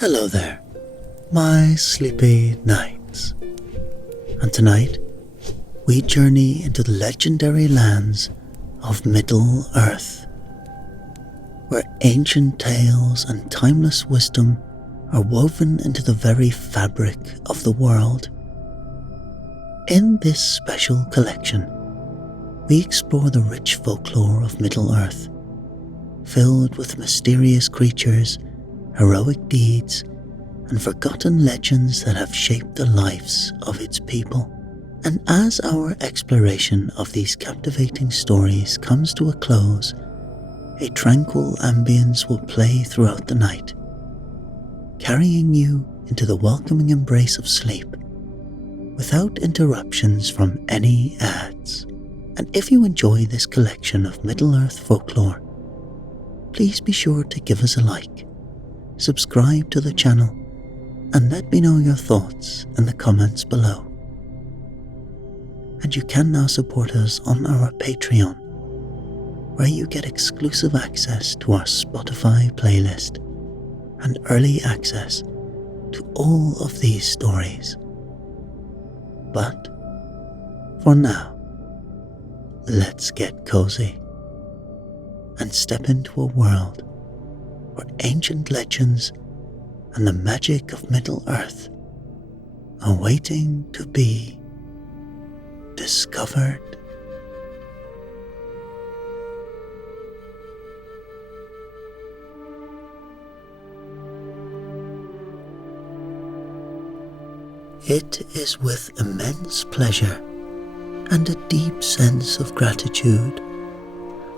Hello there, my sleepy knights. And tonight, we journey into the legendary lands of Middle-earth, where ancient tales and timeless wisdom are woven into the very fabric of the world. In this special collection, we explore the rich folklore of Middle-earth, filled with mysterious creatures, heroic deeds, and forgotten legends that have shaped the lives of its people. And as our exploration of these captivating stories comes to a close, a tranquil ambience will play throughout the night, carrying you into the welcoming embrace of sleep, without interruptions from any ads. And if you enjoy this collection of Middle-earth folklore, please be sure to give us a like, subscribe to the channel, and let me know your thoughts in the comments below. And you can now support us on our Patreon, where you get exclusive access to our Spotify playlist and early access to all of these stories. But for now, let's get cozy and step into a world where ancient legends and the magic of Middle-earth are waiting to be discovered. It is with immense pleasure and a deep sense of gratitude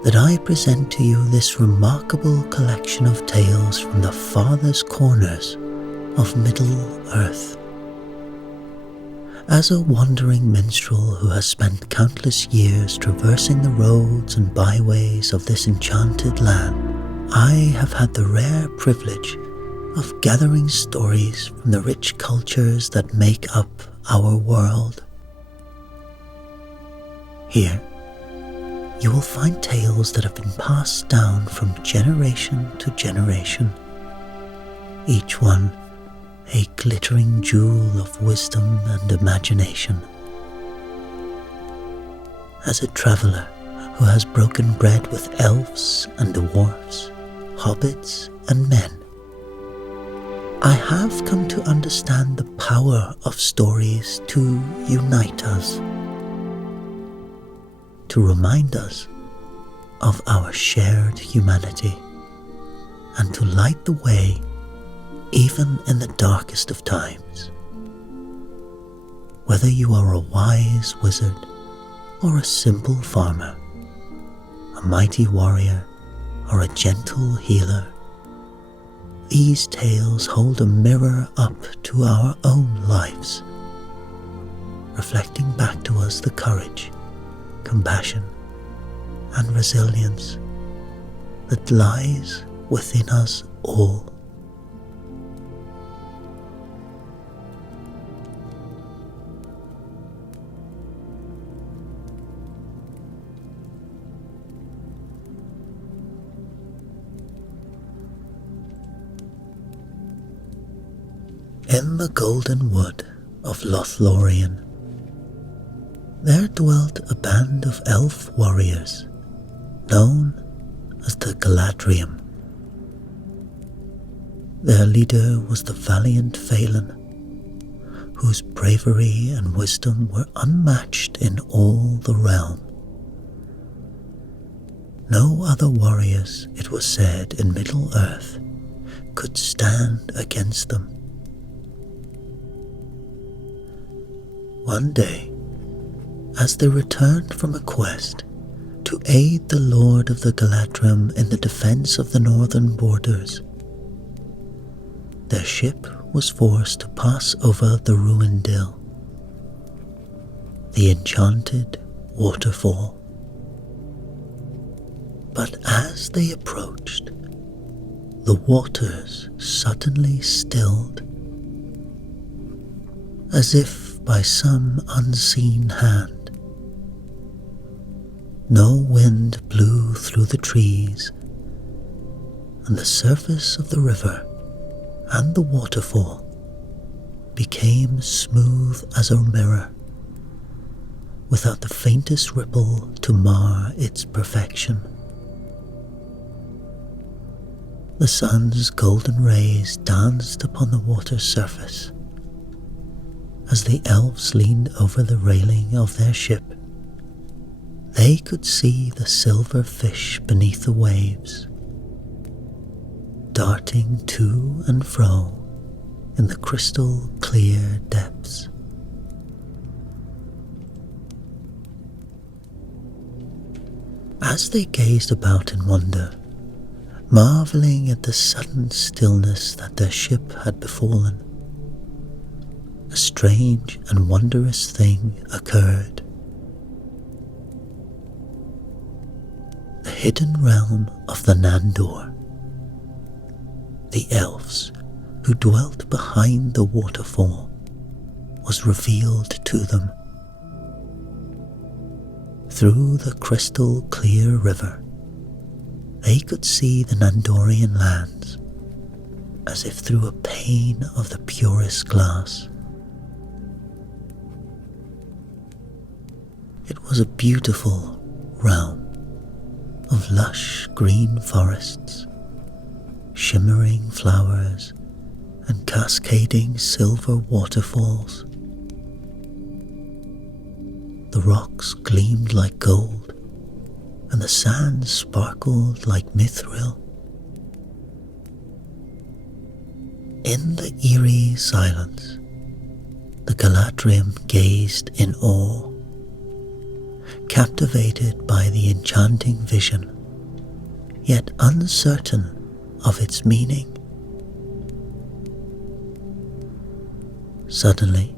that I present to you this remarkable collection of tales from the farthest corners of Middle-earth. As a wandering minstrel who has spent countless years traversing the roads and byways of this enchanted land, I have had the rare privilege of gathering stories from the rich cultures that make up our world. Here, you will find tales that have been passed down from generation to generation, each one a glittering jewel of wisdom and imagination. As a traveller who has broken bread with elves and dwarves, hobbits and men, I have come to understand the power of stories to unite us, to remind us of our shared humanity, and to light the way even in the darkest of times. Whether you are a wise wizard or a simple farmer, a mighty warrior or a gentle healer, these tales hold a mirror up to our own lives, reflecting back to us the courage, compassion, and resilience that lies within us all. In the golden wood of LOTR, there dwelt a band of elf warriors known as the Galadriel. Their leader was the valiant Phelan, whose bravery and wisdom were unmatched in all the realm. No other warriors, it was said, in Middle-earth could stand against them. One day, as they returned from a quest to aid the Lord of the Galadriel in the defense of the northern borders, their ship was forced to pass over the Ruindil, the enchanted waterfall. But as they approached, the waters suddenly stilled, as if by some unseen hand. No wind blew through the trees, and the surface of the river and the waterfall became smooth as a mirror, without the faintest ripple to mar its perfection. The sun's golden rays danced upon the water's surface. As the elves leaned over the railing of their ship, they could see the silver fish beneath the waves, darting to and fro in the crystal clear depths. As they gazed about in wonder, marveling at the sudden stillness that their ship had befallen, a strange and wondrous thing occurred. The hidden realm of the Nandor, the elves who dwelt behind the waterfall, was revealed to them. Through the crystal clear river, they could see the Nandorian lands, as if through a pane of the purest glass. It was a beautiful realm of lush green forests, shimmering flowers, and cascading silver waterfalls. The rocks gleamed like gold, and the sand sparkled like mithril. In the eerie silence, the Galadriel gazed in awe, captivated by the enchanting vision, yet uncertain of its meaning. Suddenly,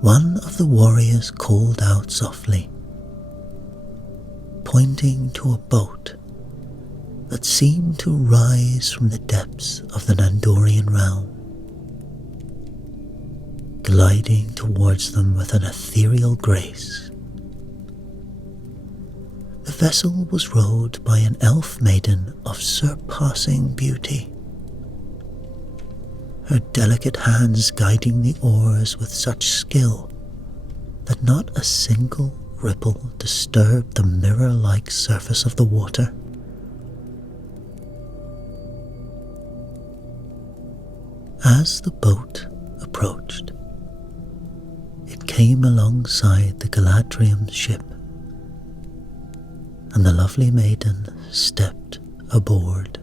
one of the warriors called out softly, pointing to a boat that seemed to rise from the depths of the Nandorian realm, gliding towards them with an ethereal grace. The vessel was rowed by an elf maiden of surpassing beauty, her delicate hands guiding the oars with such skill that not a single ripple disturbed the mirror-like surface of the water. As the boat approached, it came alongside the Galadriel's ship, and the lovely maiden stepped aboard.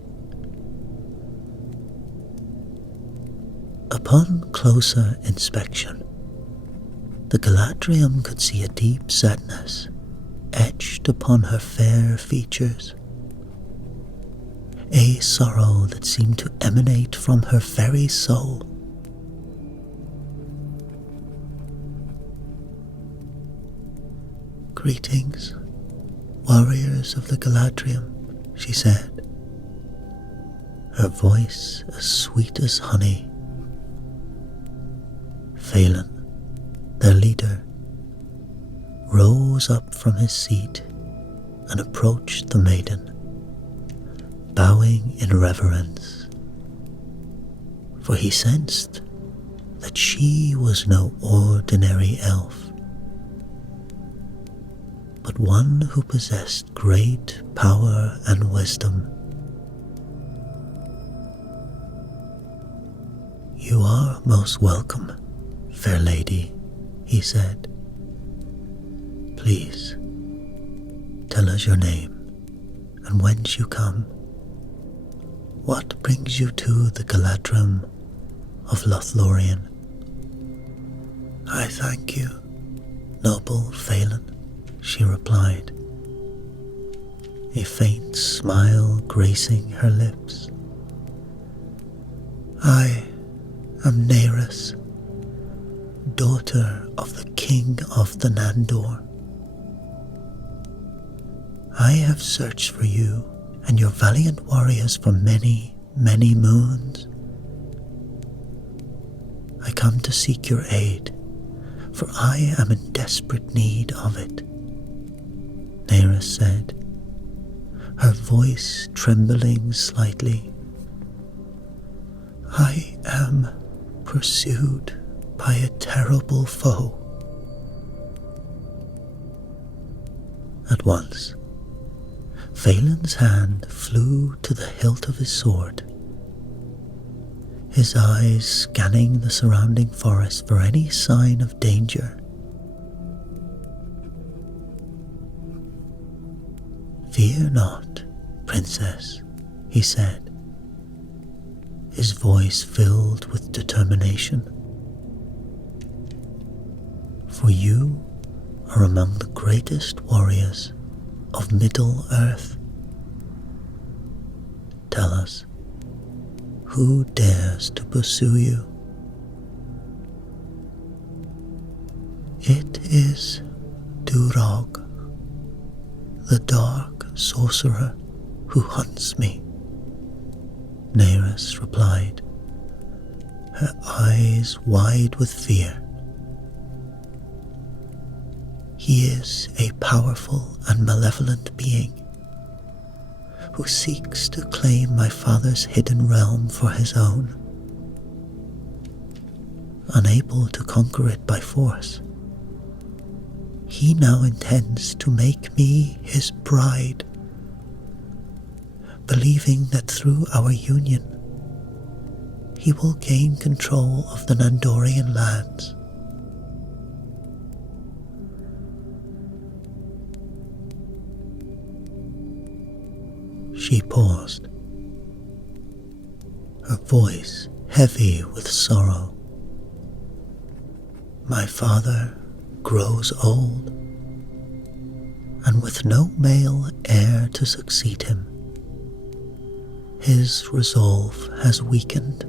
Upon closer inspection, the Galadriel could see a deep sadness etched upon her fair features, a sorrow that seemed to emanate from her very soul. "Greetings, warriors of the Galadriel," she said, her voice as sweet as honey. Phelan, their leader, rose up from his seat and approached the maiden, bowing in reverence, for he sensed that she was no ordinary elf, but one who possessed great power and wisdom. "You are most welcome, fair lady," he said. "Please, tell us your name and whence you come. What brings you to the Galadriel of Lothlorien?" "I thank you, noble Phelan," she replied, a faint smile gracing her lips. "I am Neris, daughter of the King of the Nandor. I have searched for you and your valiant warriors for many, many moons. I come to seek your aid, for I am in desperate need of it," Neris said, her voice trembling slightly. I am pursued by a terrible foe. At once, Phelan's hand flew to the hilt of his sword, his eyes scanning the surrounding forest for any sign of danger. "Fear not, princess," he said, his voice filled with determination. "For you are among the greatest warriors of Middle-earth. Tell us, who dares to pursue you?" "It is Dwarf, the dark sorcerer who hunts me," Neris replied, her eyes wide with fear. "He is a powerful and malevolent being who seeks to claim my father's hidden realm for his own. Unable to conquer it by force, he now intends to make me his bride, believing that through our union he will gain control of the Nandorian lands. She paused, her voice heavy with sorrow. "My father grows old, and with no male heir to succeed him, his resolve has weakened.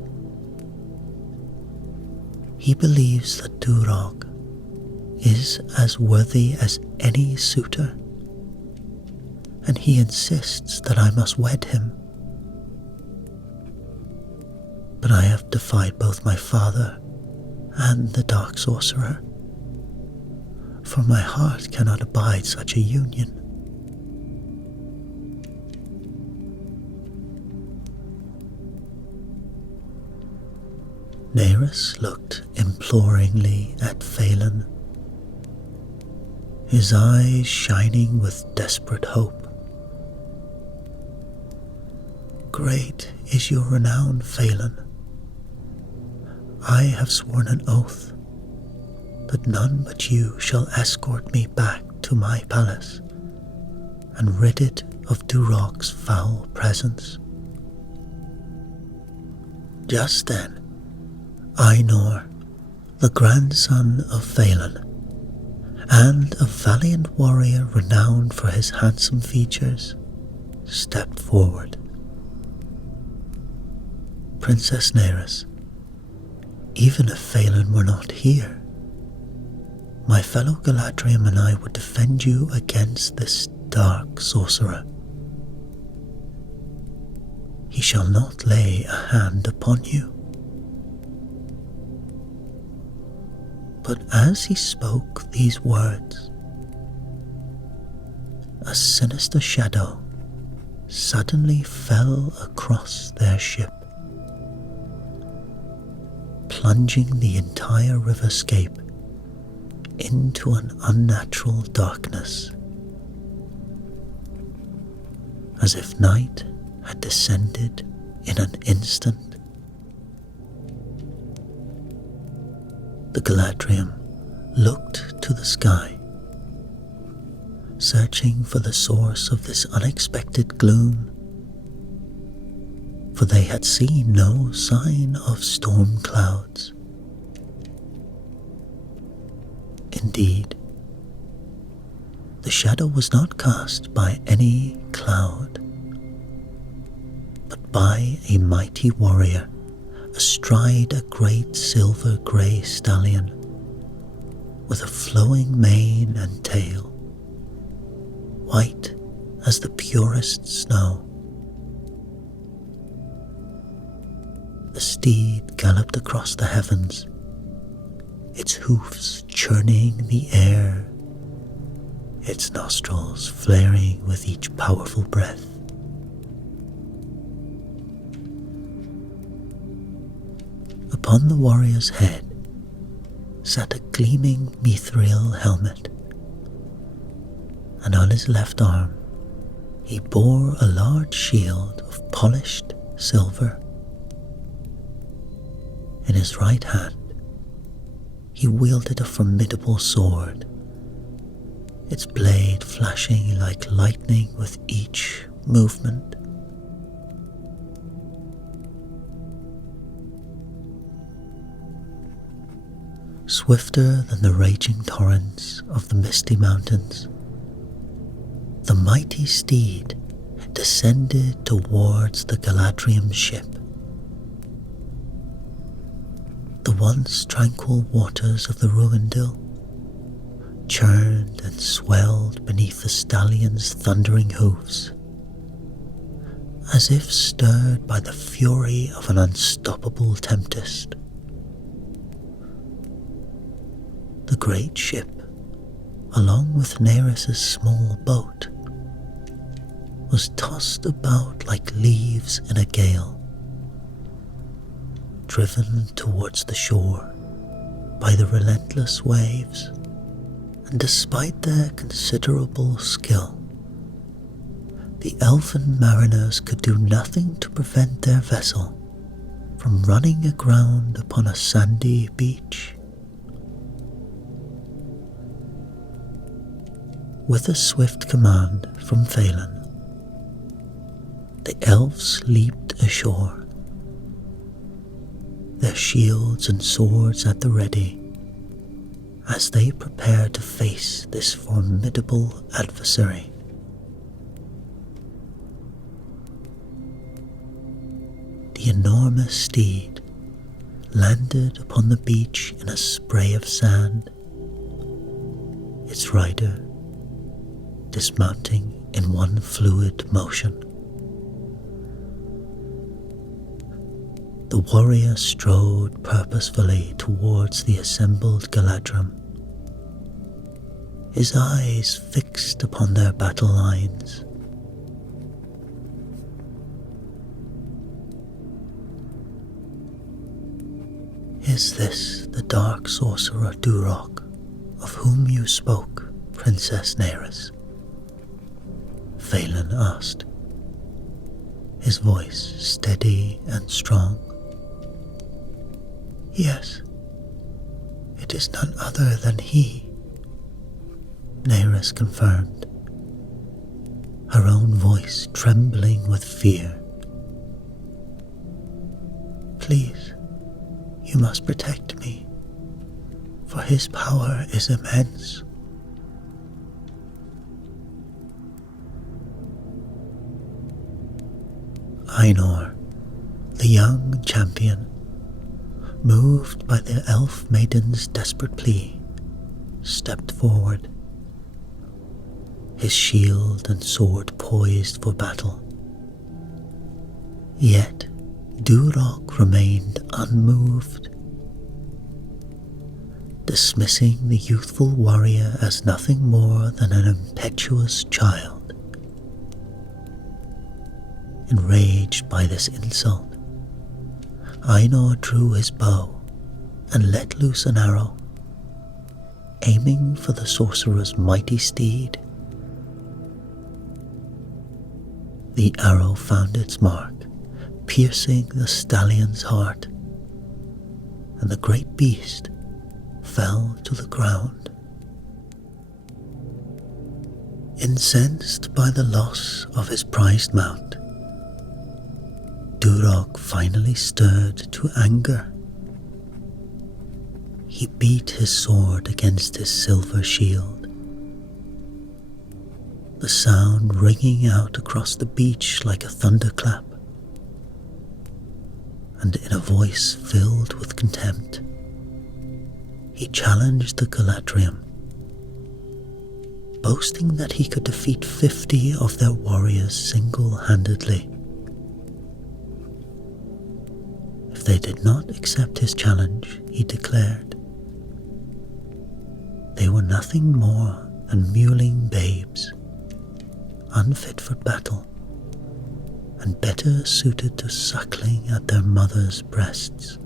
He believes that Dwarf is as worthy as any suitor, and he insists that I must wed him. But I have defied both my father and the dark sorcerer, for my heart cannot abide such a union." Neris looked imploringly at Phelan, his eyes shining with desperate hope. "Great is your renown, Phelan. I have sworn an oath that none but you shall escort me back to my palace and rid it of Dwarf's foul presence." Just then, Ainur, the grandson of Phelan, and a valiant warrior renowned for his handsome features, stepped forward. "Princess Neris, even if Phelan were not here, my fellow Galadriel and I would defend you against this dark sorcerer. He shall not lay a hand upon you." But as he spoke these words, a sinister shadow suddenly fell across their ship, plunging the entire riverscape into an unnatural darkness, as if night had descended in an instant. The Galadriel looked to the sky, searching for the source of this unexpected gloom, for they had seen no sign of storm clouds. Indeed, the shadow was not cast by any cloud, but by a mighty warrior astride a great silver-grey stallion with a flowing mane and tail, white as the purest snow. The steed galloped across the heavens, its hoofs churning the air, its nostrils flaring with each powerful breath. upon the warrior's head sat a gleaming mithril helmet, and on his left arm he bore a large shield of polished silver. In his right hand he wielded a formidable sword, its blade flashing like lightning with each movement. Swifter than the raging torrents of the misty mountains, the mighty steed descended towards the Galadriel ship. The once tranquil waters of the Ruindil churned and swelled beneath the stallion's thundering hoofs, as if stirred by the fury of an unstoppable tempest. The great ship, along with Neris's small boat, was tossed about like leaves in a gale, driven towards the shore by the relentless waves, and despite their considerable skill, the elven mariners could do nothing to prevent their vessel from running aground upon a sandy beach. With a swift command from Phelan, the elves leaped ashore, their shields and swords at the ready, as they prepared to face this formidable adversary. The enormous steed landed upon the beach in a spray of sand, its rider dismounting in one fluid motion. The warrior strode purposefully towards the assembled Galadrim, his eyes fixed upon their battle lines. "Is this the dark sorcerer Durok of whom you spoke, Princess Neris?" Phelan asked, his voice steady and strong. "Yes, it is none other than he," Neris confirmed, her own voice trembling with fear. "Please, you must protect me, for his power is immense." Ainur, the young champion, moved by the elf maiden's desperate plea, stepped forward, his shield and sword poised for battle. Yet Durok remained unmoved, dismissing the youthful warrior as nothing more than an impetuous child. Enraged by this insult, Ainur drew his bow and let loose an arrow, aiming for the sorcerer's mighty steed. The arrow found its mark, piercing the stallion's heart, and the great beast fell to the ground. Incensed by the loss of his prized mount, Durok finally stirred to anger. He beat his sword against his silver shield, the sound ringing out across the beach like a thunderclap, and in a voice filled with contempt, he challenged the Galadriel, boasting that he could defeat 50 of their warriors single-handedly. If they did not accept his challenge, he declared, they were nothing more than mewling babes, unfit for battle, and better suited to suckling at their mother's breasts.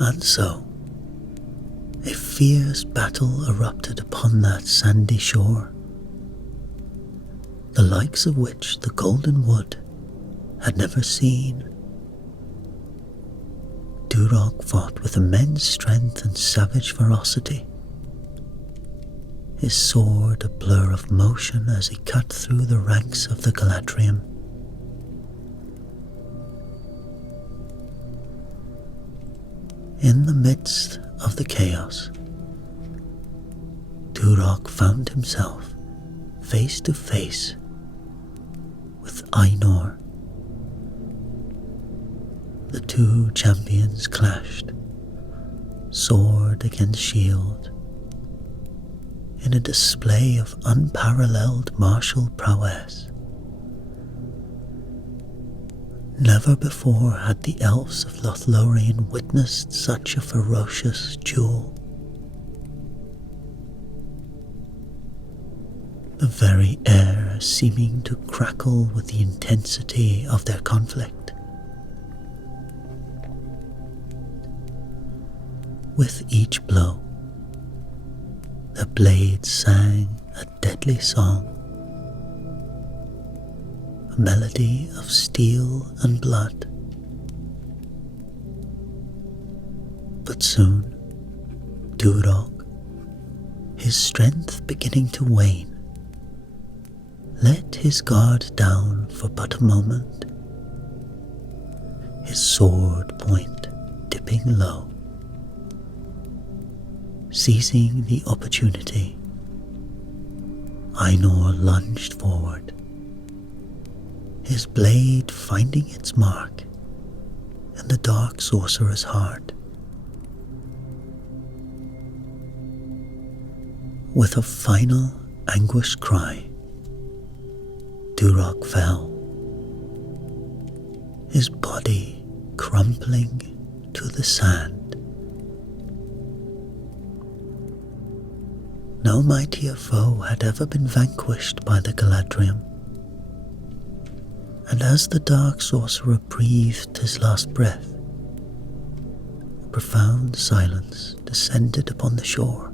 And so, a fierce battle erupted upon that sandy shore, the likes of which the Golden Wood had never seen. Dwarf fought with immense strength and savage ferocity, his sword a blur of motion as he cut through the ranks of the Galadriel. In the midst of the chaos, Dwarf found himself face to face with Ainur. The two champions clashed, sword against shield, in a display of unparalleled martial prowess. Never before had the elves of Lothlorien witnessed such a ferocious duel. The very air seeming to crackle with the intensity of their conflict. With each blow, the blades sang a deadly song, a melody of steel and blood. But soon, Dwarf, his strength beginning to wane, let his guard down for but a moment, his sword point dipping low. Seizing the opportunity, Ainur lunged forward, his blade finding its mark in the dark sorcerer's heart. With a final anguished cry, Dwarf fell, his body crumpling to the sand. No mightier foe had ever been vanquished by the Galadriel, and as the dark sorcerer breathed his last breath, a profound silence descended upon the shore.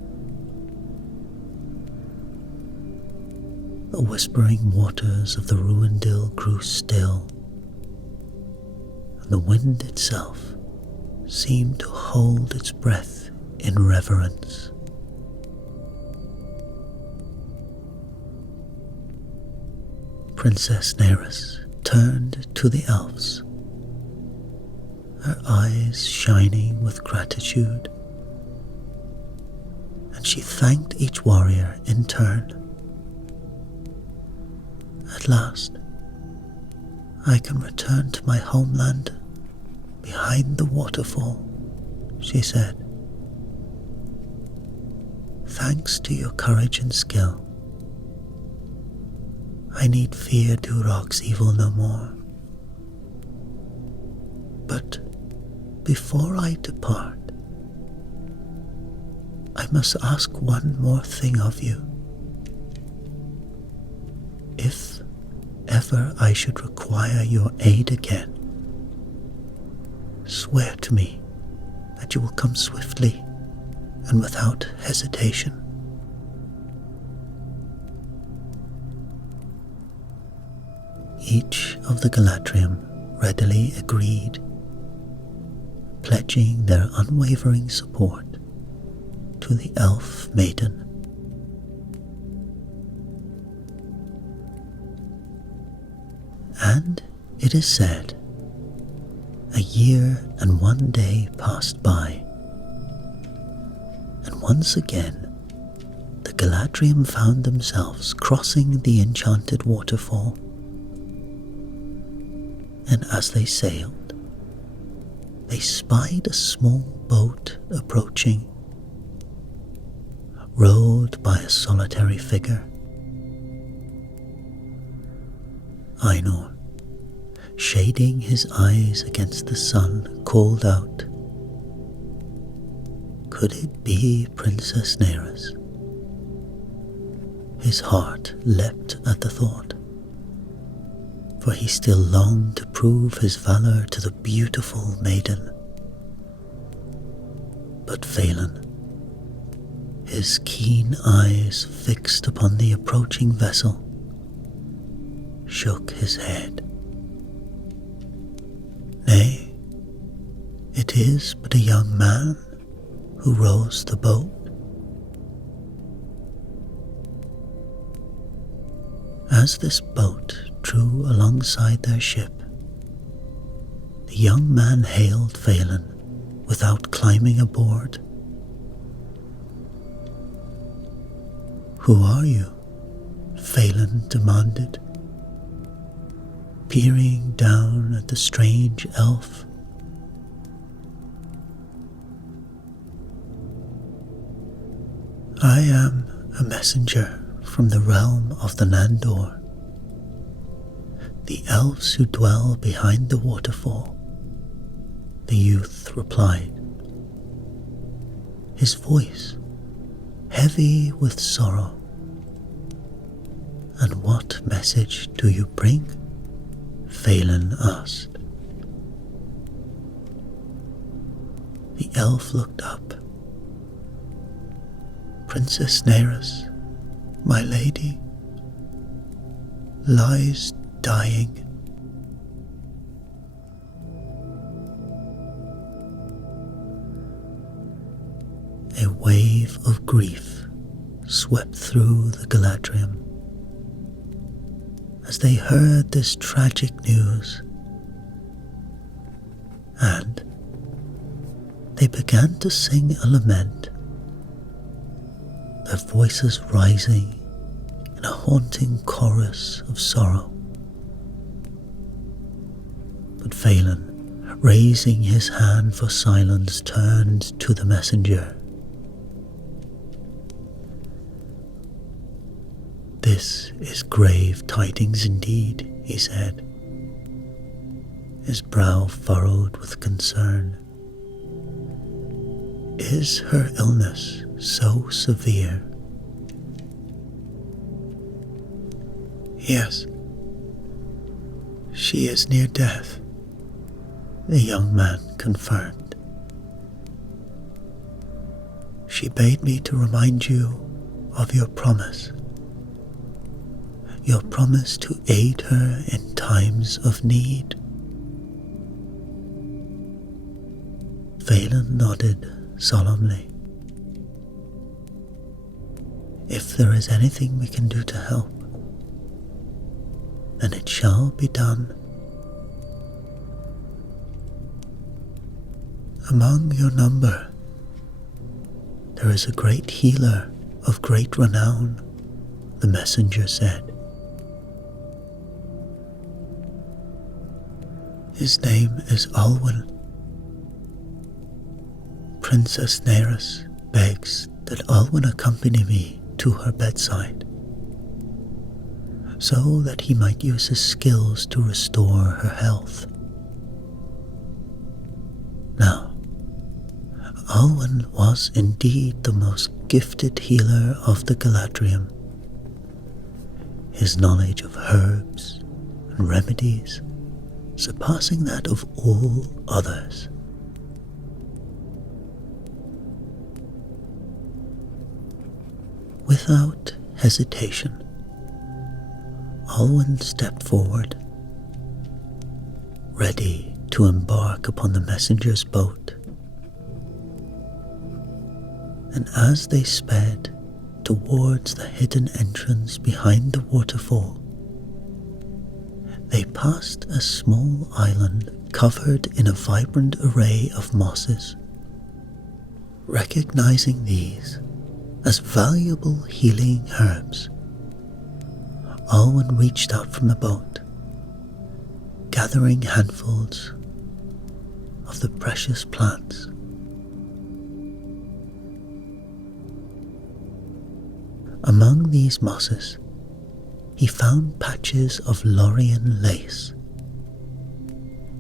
The whispering waters of the Ruindil grew still, and the wind itself seemed to hold its breath in reverence. Princess Neris turned to the elves, her eyes shining with gratitude, and she thanked each warrior in turn. At last, I can return to my homeland behind the waterfall, she said. Thanks to your courage and skill, I need fear Dwarf's evil no more. But before I depart, I must ask one more thing of you. If ever I should require your aid again, swear to me that you will come swiftly and without hesitation. Each of the Galadriel readily agreed, pledging their unwavering support to the elf maiden. And it is said, a year and 1 day passed by, and once again the Galadriel found themselves crossing the enchanted waterfall. And as they sailed, they spied a small boat approaching, rowed by a solitary figure. Ainur, shading his eyes against the sun, called out, "Could it be Princess Neris?" His heart leapt at the thought, for he still longed to prove his valor to the beautiful maiden. But Phelan, his keen eyes fixed upon the approaching vessel, shook his head. Nay, it is but a young man who rows the boat. As this boat drew alongside their ship, the young man hailed Phelan without climbing aboard. "Who are you?" Phelan demanded, peering down at the strange elf. "I am a messenger from the realm of the Nandor, the elves who dwell behind the waterfall," the youth replied, his voice heavy with sorrow. "And what message do you bring?" Phelan asked. The elf looked up. "Princess Neris, my lady, lies dying." A wave of grief swept through the Galadriel as they heard this tragic news, and they began to sing a lament, their voices rising in a haunting chorus of sorrow. But Phelan, raising his hand for silence, turned to the messenger. "This is grave tidings indeed," he said, his brow furrowed with concern. "Is her illness so severe?" "Yes, she is near death," the young man confirmed. "She bade me to remind you of your promise to aid her in times of need." Phelan nodded solemnly. "If there is anything we can do to help, then it shall be done. Among your number, there is a great healer of great renown," the messenger said. "His name is Alwyn. Princess Neris begs that Alwyn accompany me to her bedside, so that he might use his skills to restore her health. Now, Alwyn was indeed the most gifted healer of the Galadriel. His knowledge of herbs and remedies surpassing that of all others. Without hesitation, Alwyn stepped forward, ready to embark upon the messenger's boat. And as they sped towards the hidden entrance behind the waterfall, they passed a small island covered in a vibrant array of mosses. Recognizing these as valuable healing herbs, Alwyn reached out from the boat, gathering handfuls of the precious plants. Among these mosses, he found patches of Lorien lace,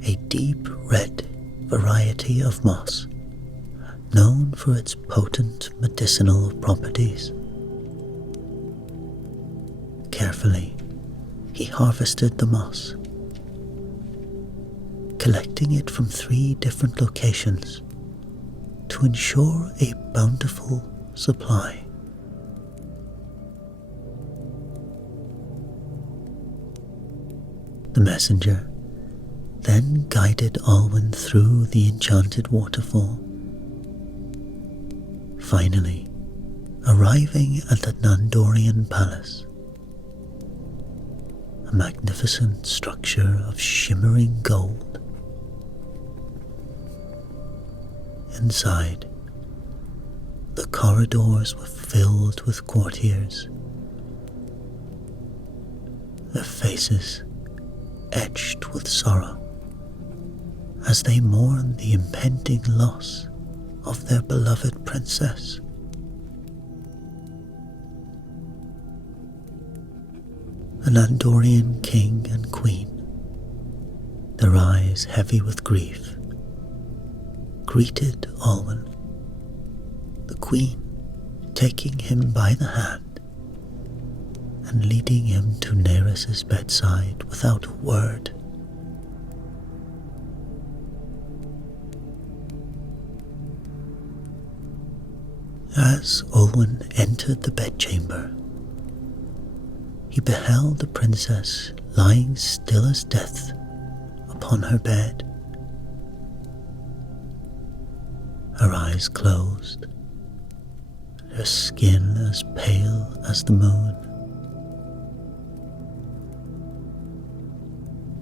a deep red variety of moss known for its potent medicinal properties. Carefully, he harvested the moss, collecting it from 3 different locations to ensure a bountiful supply. The messenger then guided Alwyn through the enchanted waterfall, finally arriving at the Nandorian palace, a magnificent structure of shimmering gold. Inside, the corridors were filled with courtiers, their faces etched with sorrow as they mourn the impending loss of their beloved princess. The Nandorian king and queen, their eyes heavy with grief, greeted Alwyn, the queen taking him by the hand and leading him to Neris's bedside without a word. As Olwen entered the bedchamber, he beheld the princess lying still as death upon her bed, her eyes closed, her skin as pale as the moon.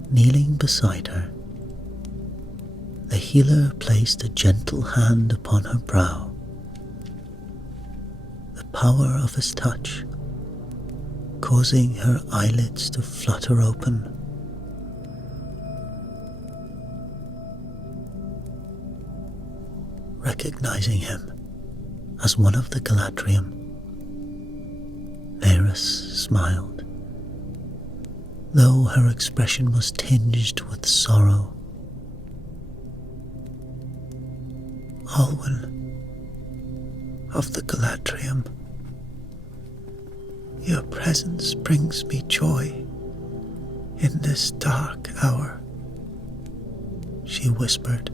Kneeling beside her, the healer placed a gentle hand upon her brow. The power of his touch causing her eyelids to flutter open. Recognizing him as one of the Galadriel, Neris smiled, though her expression was tinged with sorrow. Alwyn of the Galadriel, your presence brings me joy in this dark hour, she whispered,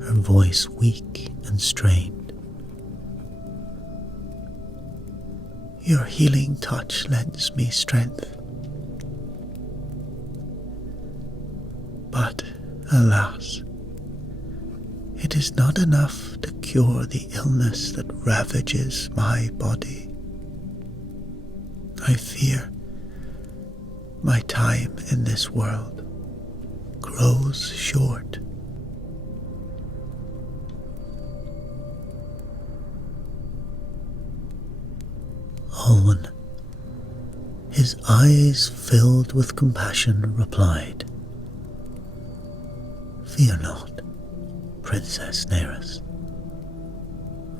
her voice weak and strained. Your healing touch lends me strength, but alas, it is not enough to cure the illness that ravages my body. I fear my time in this world grows short. Olwen, his eyes filled with compassion, replied, Fear not, Princess Neris,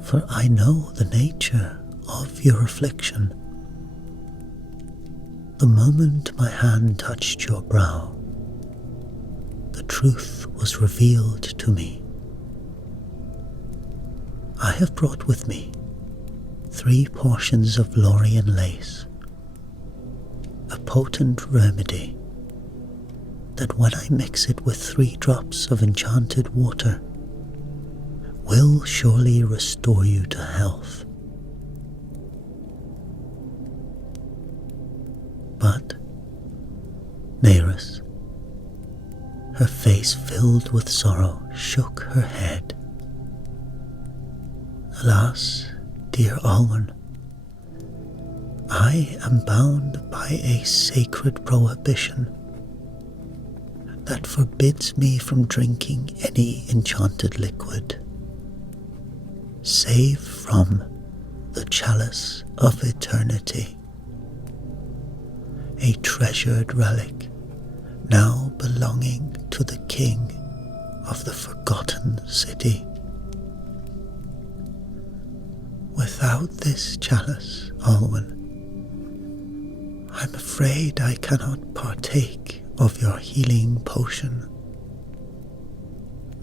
for I know the nature of your affliction. The moment my hand touched your brow, the truth was revealed to me. I have brought with me 3 portions of Lorien lace, a potent remedy that when I mix it with 3 drops of enchanted water will surely restore you to health. But Neris, her face filled with sorrow, shook her head. Alas, dear Alwyn, I am bound by a sacred prohibition that forbids me from drinking any enchanted liquid, save from the chalice of eternity, a treasured relic now belonging to the king of the forgotten city. Without this chalice, Alwyn, I'm afraid I cannot partake of your healing potion,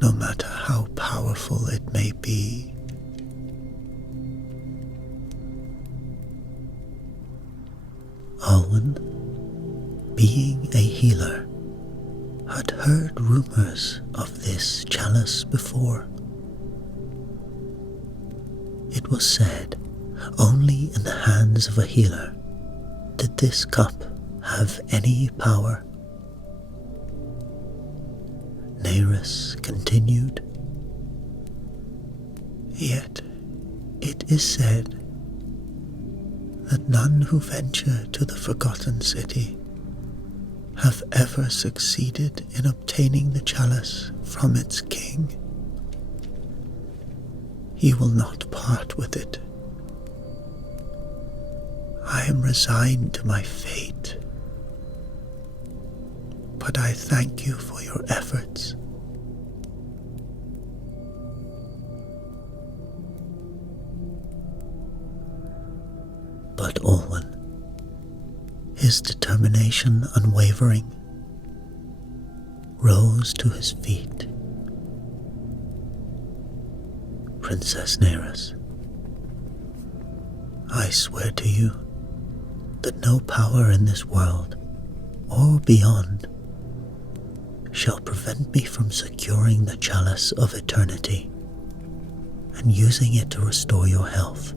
no matter how powerful it may be. Alwyn, being a healer, had heard rumors of this chalice before. It was said only in the hands of a healer did this cup have any power. Neris continued, "Yet it is said that none who venture to the Forgotten City have ever succeeded in obtaining the chalice from its king. He will not part with it. I am resigned to my fate, but I thank you for your efforts." But Olwen, his determination unwavering, rose to his feet. "Princess Neris, I swear to you that no power in this world or beyond shall prevent me from securing the chalice of eternity and using it to restore your health.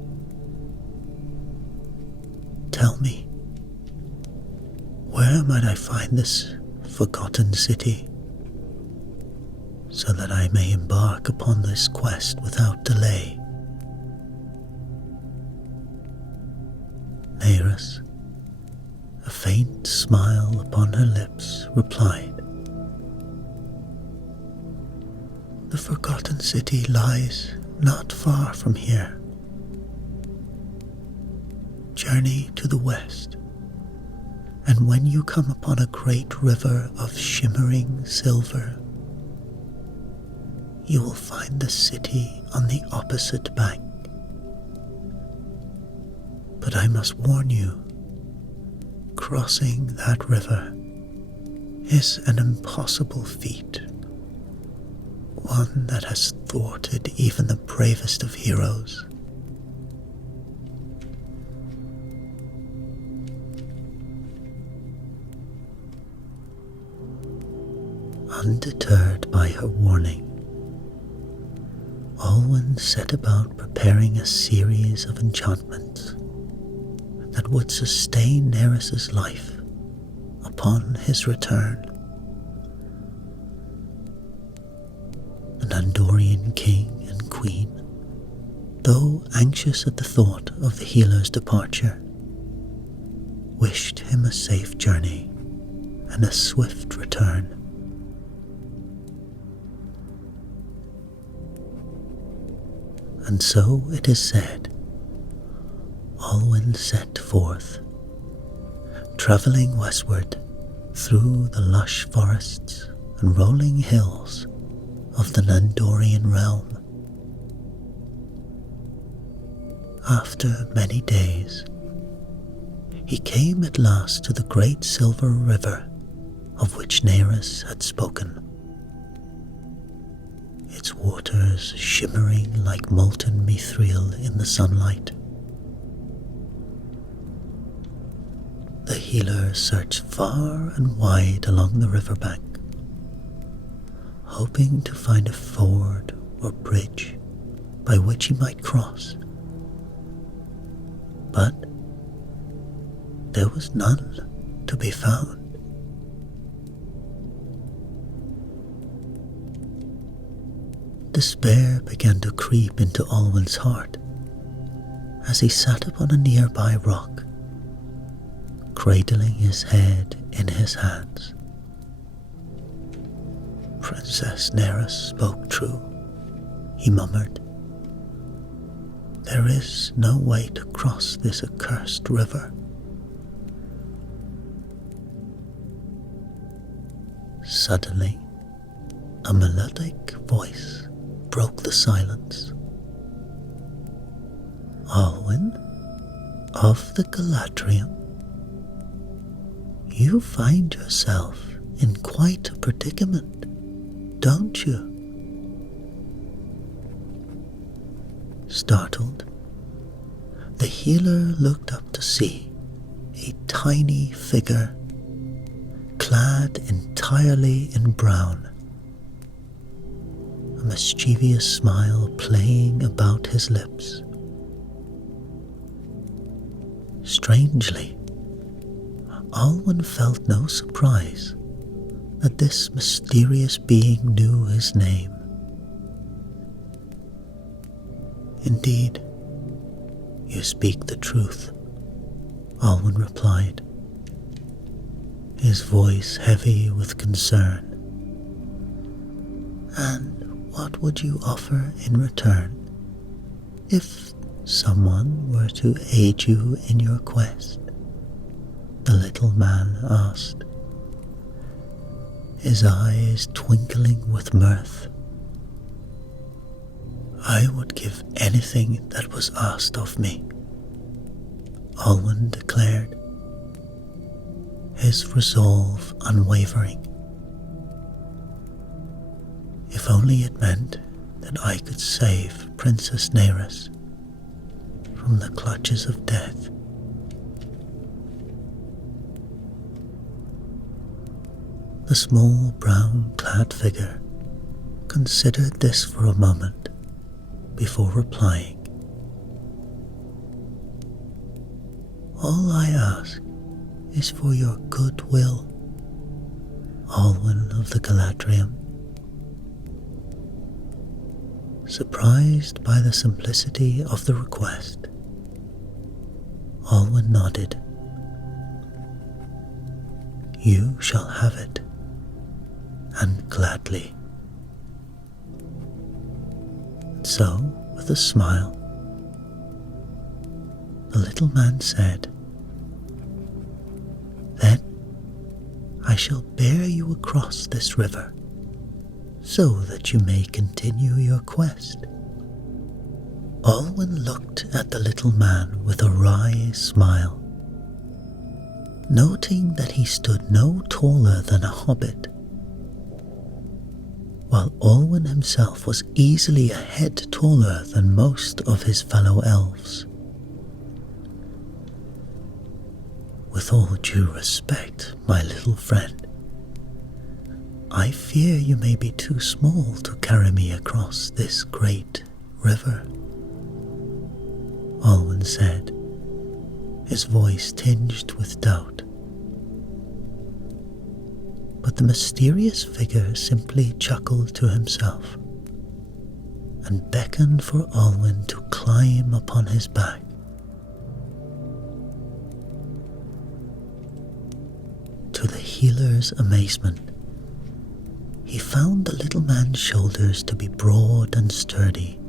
Tell me, where might I find this forgotten city, so that I may embark upon this quest without delay?" Neris, a faint smile upon her lips, replied, "The forgotten city lies not far from here. Journey to the west, and when you come upon a great river of shimmering silver, you will find the city on the opposite bank. But I must warn you, crossing that river is an impossible feat, one that has thwarted even the bravest of heroes. Undeterred by her warning, Olwen set about preparing a series of enchantments that would sustain Neris's life upon his return. The Nandorian king and queen, though anxious at the thought of the healer's departure, wished him a safe journey and a swift return. And so it is said, Olwen set forth, travelling westward through the lush forests and rolling hills of the Nandorian realm. After many days, he came at last to the great silver river of which Neris had spoken, its waters shimmering like molten mithril in the sunlight. The healer searched far and wide along the riverbank, hoping to find a ford or bridge by which he might cross. But there was none to be found. Despair began to creep into Olwen's heart as he sat upon a nearby rock, cradling his head in his hands. "Princess Neris spoke true," he murmured. "There is no way to cross this accursed river." Suddenly, a melodic voice broke the silence. "Olwen of the Galadriel, you find yourself in quite a predicament, don't you?" Startled, the healer looked up to see a tiny figure clad entirely in brown, a mischievous smile playing about his lips. Strangely, Alwyn felt no surprise that this mysterious being knew his name. "Indeed, you speak the truth," Alwyn replied, his voice heavy with concern. "And what would you offer in return if someone were to aid you in your quest?" the little man asked, his eyes twinkling with mirth. "I would give anything that was asked of me," Alwyn declared, his resolve unwavering. "If only it meant that I could save Princess Neris from the clutches of death." The small brown-clad figure considered this for a moment before replying. "All I ask is for your goodwill, Alwyn of the Galadriel." Surprised by the simplicity of the request, Alwyn nodded. "You shall have it, and gladly." So, with a smile, the little man said, "Then I shall bear you across this river, so that you may continue your quest." Alwyn looked at the little man with a wry smile, noting that he stood no taller than a hobbit, while Alwyn himself was easily a head taller than most of his fellow elves. "With all due respect, my little friend, I fear you may be too small to carry me across this great river," Alwyn said, his voice tinged with doubt. But the mysterious figure simply chuckled to himself and beckoned for Alwyn to climb upon his back. To the healer's amazement, he found the little man's shoulders to be broad and sturdy,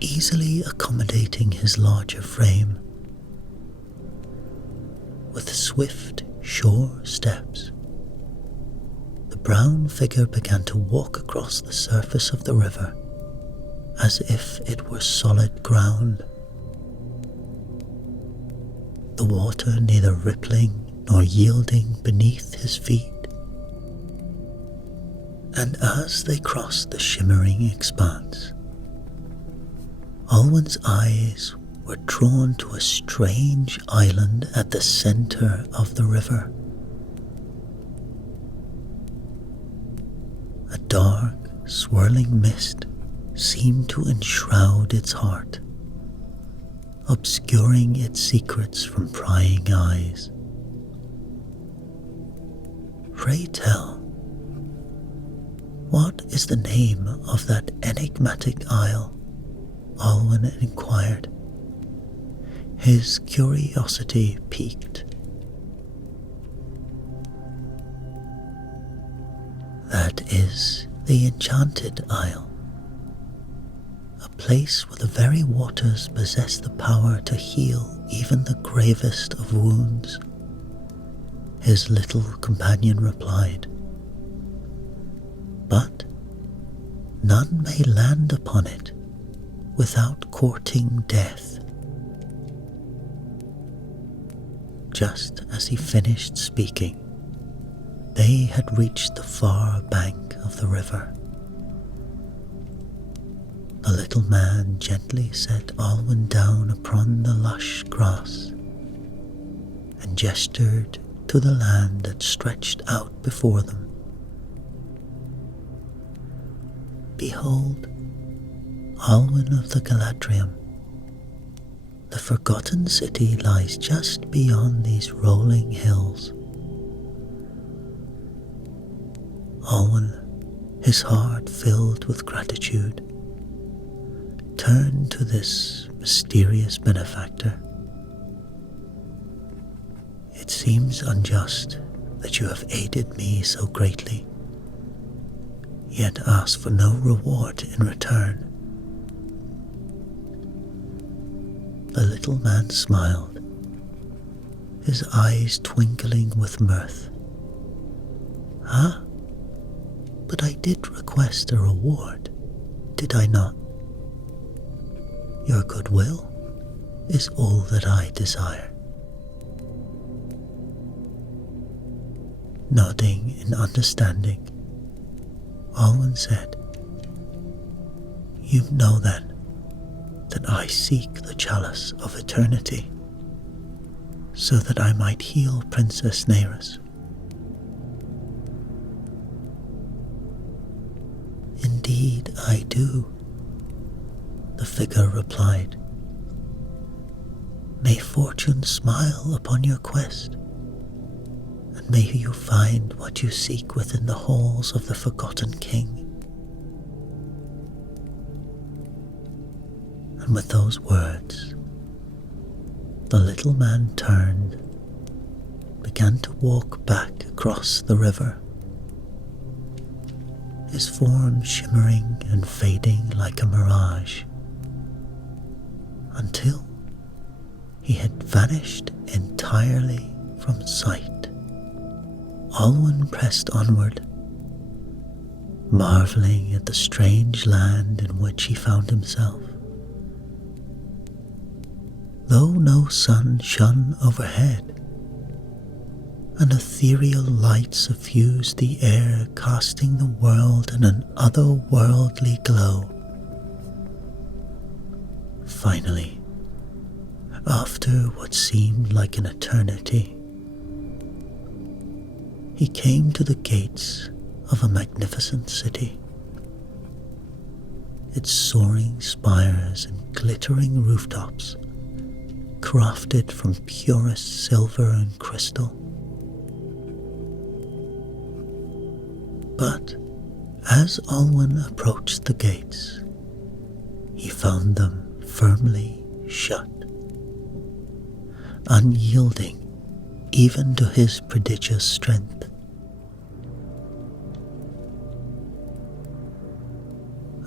easily accommodating his larger frame. With swift, sure steps, the brown figure began to walk across the surface of the river as if it were solid ground, the water neither rippling nor yielding beneath his feet. And as they crossed the shimmering expanse, Alwyn's eyes were drawn to a strange island at the center of the river. A dark, swirling mist seemed to enshroud its heart, obscuring its secrets from prying eyes. "Pray tell, what is the name of that enigmatic isle?" Alwyn inquired, his curiosity piqued. "That is the Enchanted Isle, a place where the very waters possess the power to heal even the gravest of wounds," his little companion replied. "But none may land upon it without courting death." Just as he finished speaking, they had reached the far bank of the river. The little man gently set Alwyn down upon the lush grass and gestured to the land that stretched out before them. Behold, Alwyn of the Galadriel, the forgotten city lies just beyond these rolling hills. Alwyn, his heart filled with gratitude, turned to this mysterious benefactor. It seems unjust that you have aided me so greatly, yet ask for no reward in return. The little man smiled, his eyes twinkling with mirth. Ah, but I did request a reward, did I not? Your goodwill is all that I desire. Nodding in understanding, Alwyn said, You know then that I seek the chalice of eternity, so that I might heal Princess Neris. Indeed I do, the figure replied. May fortune smile upon your quest, and may you find what you seek within the halls of the Forgotten King. And with those words, the little man turned, began to walk back across the river, his form shimmering and fading like a mirage, until he had vanished entirely from sight. Alwyn pressed onward, marveling at the strange land in which he found himself. Though no sun shone overhead, an ethereal light suffused the air, casting the world in an otherworldly glow. Finally, after what seemed like an eternity, he came to the gates of a magnificent city. Its soaring spires and glittering rooftops, crafted from purest silver and crystal. But as Alwyn approached the gates, he found them firmly shut, unyielding even to his prodigious strength.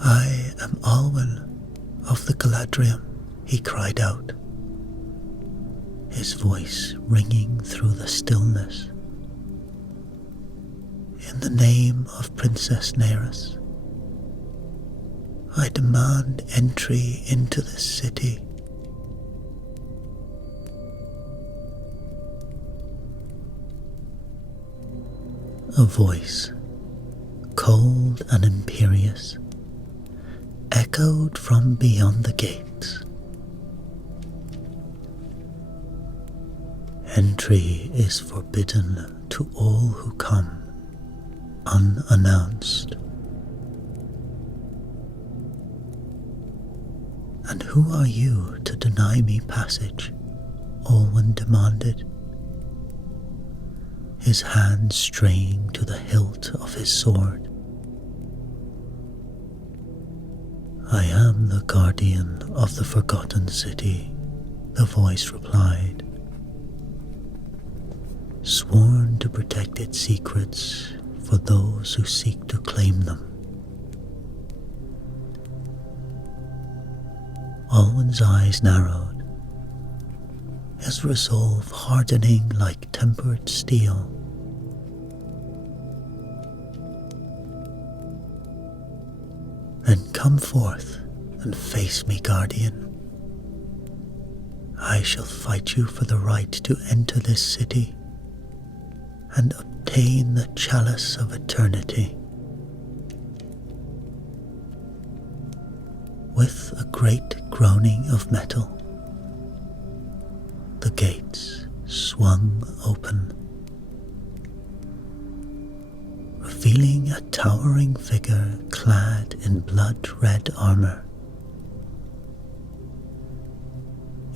I am Alwyn of the Galadriel, he cried out, his voice ringing through the stillness. In the name of Princess Neris, I demand entry into this city. A voice, cold and imperious, echoed from beyond the gates. Entry is forbidden to all who come unannounced. And who are you to deny me passage? Alwyn demanded, his hand straying to the hilt of his sword. I am the guardian of the Forgotten City, the voice replied, sworn to protect its secrets for those who seek to claim them. Alwyn's eyes narrowed, his resolve hardening like tempered steel. Then come forth and face me, guardian. I shall fight you for the right to enter this city and obtain the chalice of eternity. With a great groaning of metal, the gates swung open, revealing a towering figure clad in blood-red armor.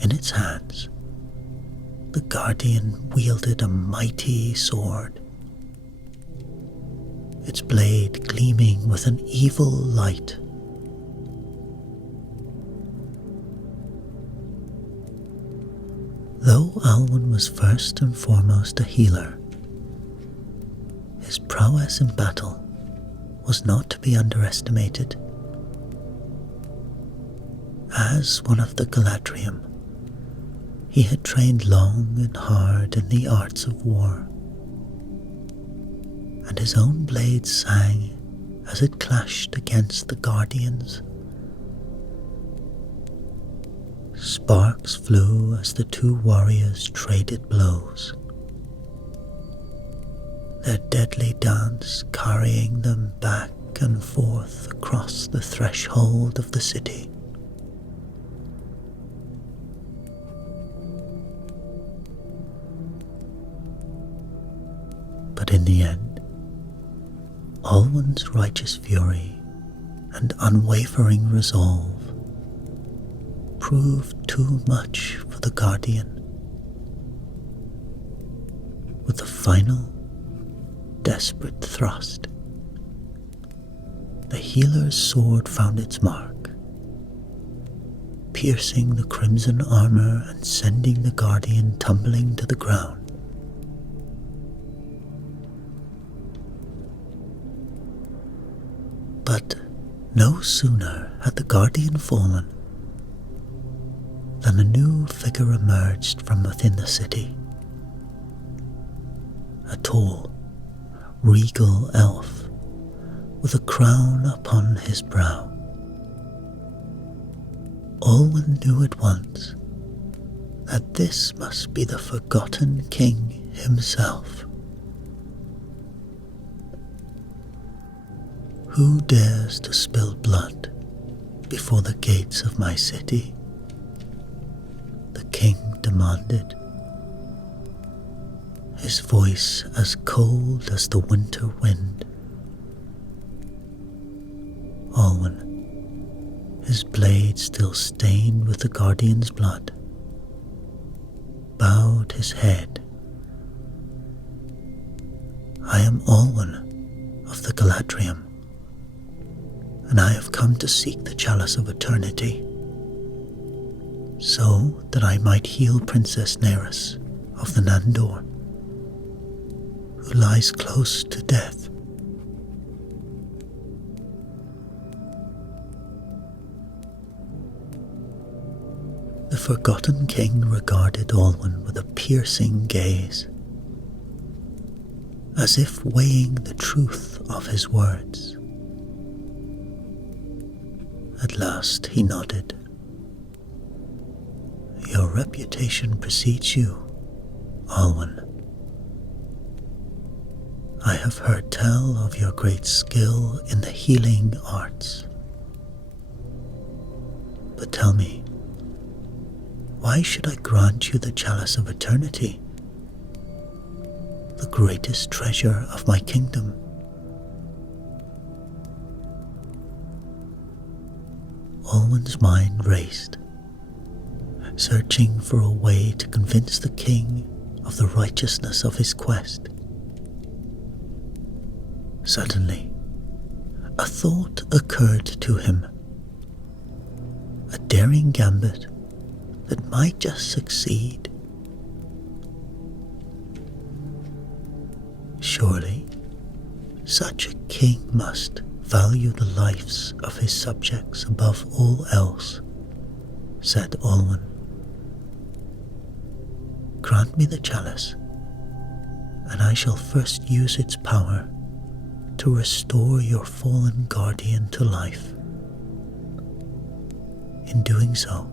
In its hands, the guardian wielded a mighty sword, its blade gleaming with an evil light. Though Alwyn was first and foremost a healer, his prowess in battle was not to be underestimated. As one of the Galadriel, he had trained long and hard in the arts of war, and his own blade sang as it clashed against the Guardian's. Sparks flew as the two warriors traded blows, their deadly dance carrying them back and forth across the threshold of the city. But in the end, Alwyn's righteous fury and unwavering resolve proved too much for the Guardian. With a final, desperate thrust, the healer's sword found its mark, piercing the crimson armor and sending the Guardian tumbling to the ground. But no sooner had the Guardian fallen than a new figure emerged from within the city. A tall, regal elf with a crown upon his brow. Alwyn knew at once that this must be the forgotten king himself. Who dares to spill blood before the gates of my city? The king demanded, his voice as cold as the winter wind. Alwyn, his blade still stained with the Guardian's blood, bowed his head. I am Alwyn of the Galadriel, and I have come to seek the chalice of eternity, so that I might heal Princess Neris of the Nandor, who lies close to death. The forgotten king regarded Alwyn with a piercing gaze, as if weighing the truth of his words. At last he nodded. Your reputation precedes you, Alwyn. I have heard tell of your great skill in the healing arts. But tell me, why should I grant you the chalice of eternity, the greatest treasure of my kingdom? Alwyn's mind raced, searching for a way to convince the king of the righteousness of his quest. Suddenly, a thought occurred to him, a daring gambit that might just succeed. Surely, such a king must value the lives of his subjects above all else, said Alwyn. Grant me the chalice, and I shall first use its power to restore your fallen guardian to life. In doing so,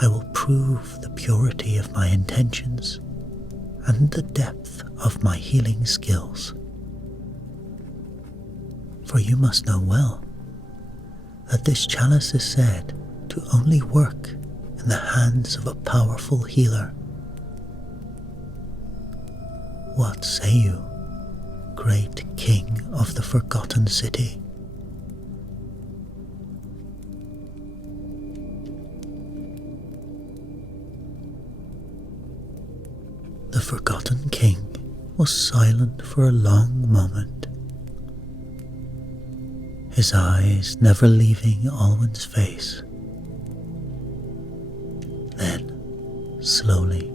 I will prove the purity of my intentions and the depth of my healing skills. For you must know well that this chalice is said to only work in the hands of a powerful healer. What say you? great king of the forgotten city. The forgotten king was silent for a long moment, his eyes never leaving Alwyn's face. Then, slowly,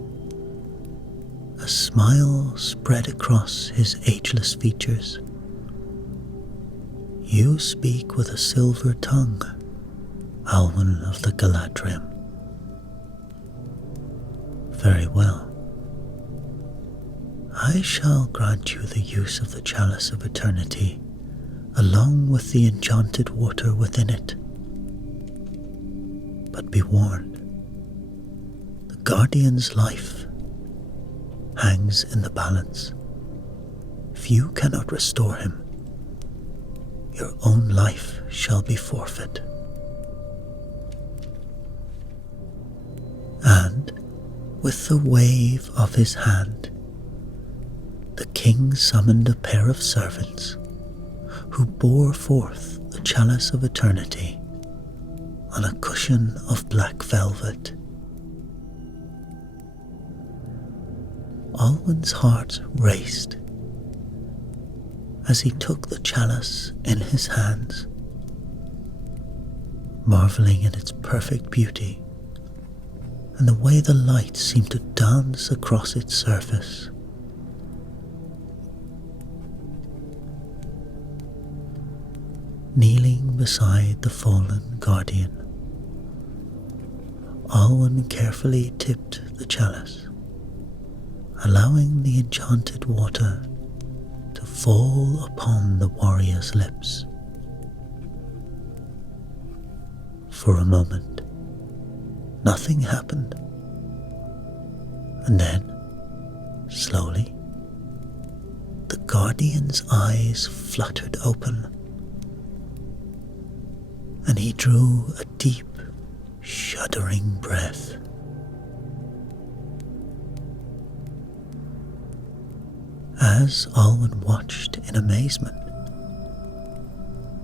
a smile spread across his ageless features. "You speak with a silver tongue, Alwyn of the Galadrim. Very well. I shall grant you the use of the Chalice of Eternity, along with the enchanted water within it. But be warned, the Guardian's life hangs in the balance. If you cannot restore him, your own life shall be forfeit." And, with the wave of his hand, the king summoned a pair of servants who bore forth the Chalice of Eternity on a cushion of black velvet. Alwyn's heart raced as he took the chalice in his hands, marveling at its perfect beauty and the way the light seemed to dance across its surface. Kneeling beside the fallen guardian, Alwyn carefully tipped the chalice, allowing the enchanted water to fall upon the warrior's lips. For a moment, nothing happened, and then, slowly, the guardian's eyes fluttered open, and he drew a deep, shuddering breath. As Alwyn watched in amazement,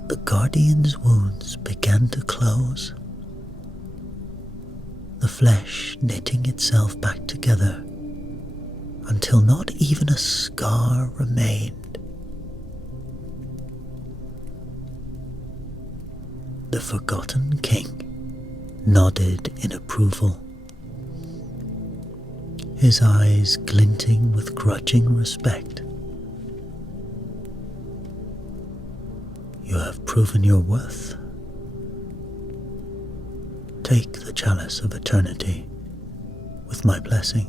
the Guardian's wounds began to close, the flesh knitting itself back together until not even a scar remained. The forgotten king nodded in approval, his eyes glinting with grudging respect. "You have proven your worth. Take the Chalice of Eternity with my blessing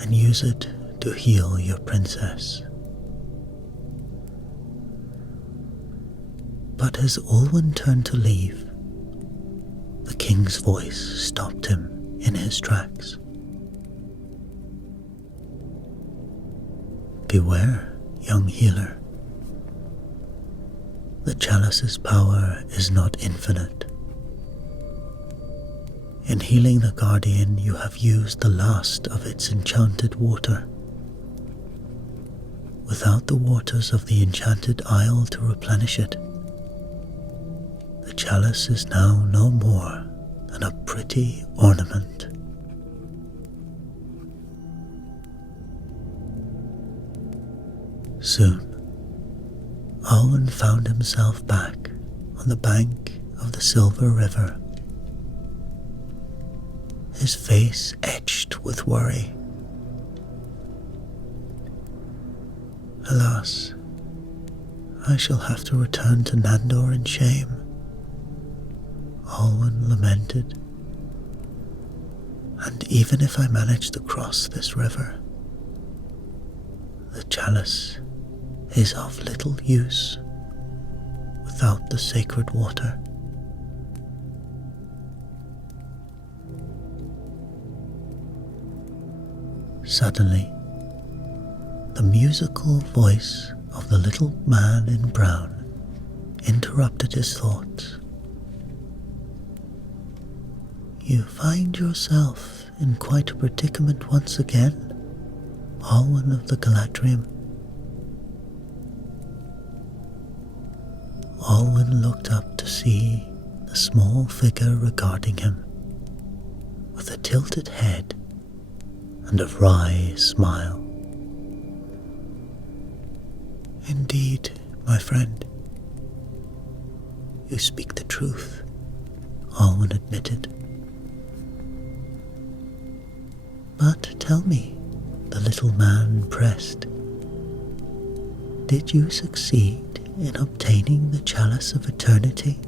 and use it to heal your princess." But as Alwyn turned to leave, the king's voice stopped him in his tracks. "Beware, young healer. The chalice's power is not infinite. In healing the Guardian, you have used the last of its enchanted water. Without the waters of the enchanted isle to replenish it, the chalice is now no more than a pretty ornament." Soon, Alwyn found himself back on the bank of the Silver River, his face etched with worry. "Alas, I shall have to return to Nandor in shame," Alwyn lamented. "And even if I manage to cross this river, the chalice is of little use without the sacred water." Suddenly, the musical voice of the little man in brown interrupted his thoughts. "You find yourself in quite a predicament once again, Alwyn of the Galadriel. Alwyn looked up to see the small figure regarding him, with a tilted head and a wry smile. Indeed, my friend, you speak the truth, Alwyn admitted. But tell me, the little man pressed, did you succeed in obtaining the chalice of eternity?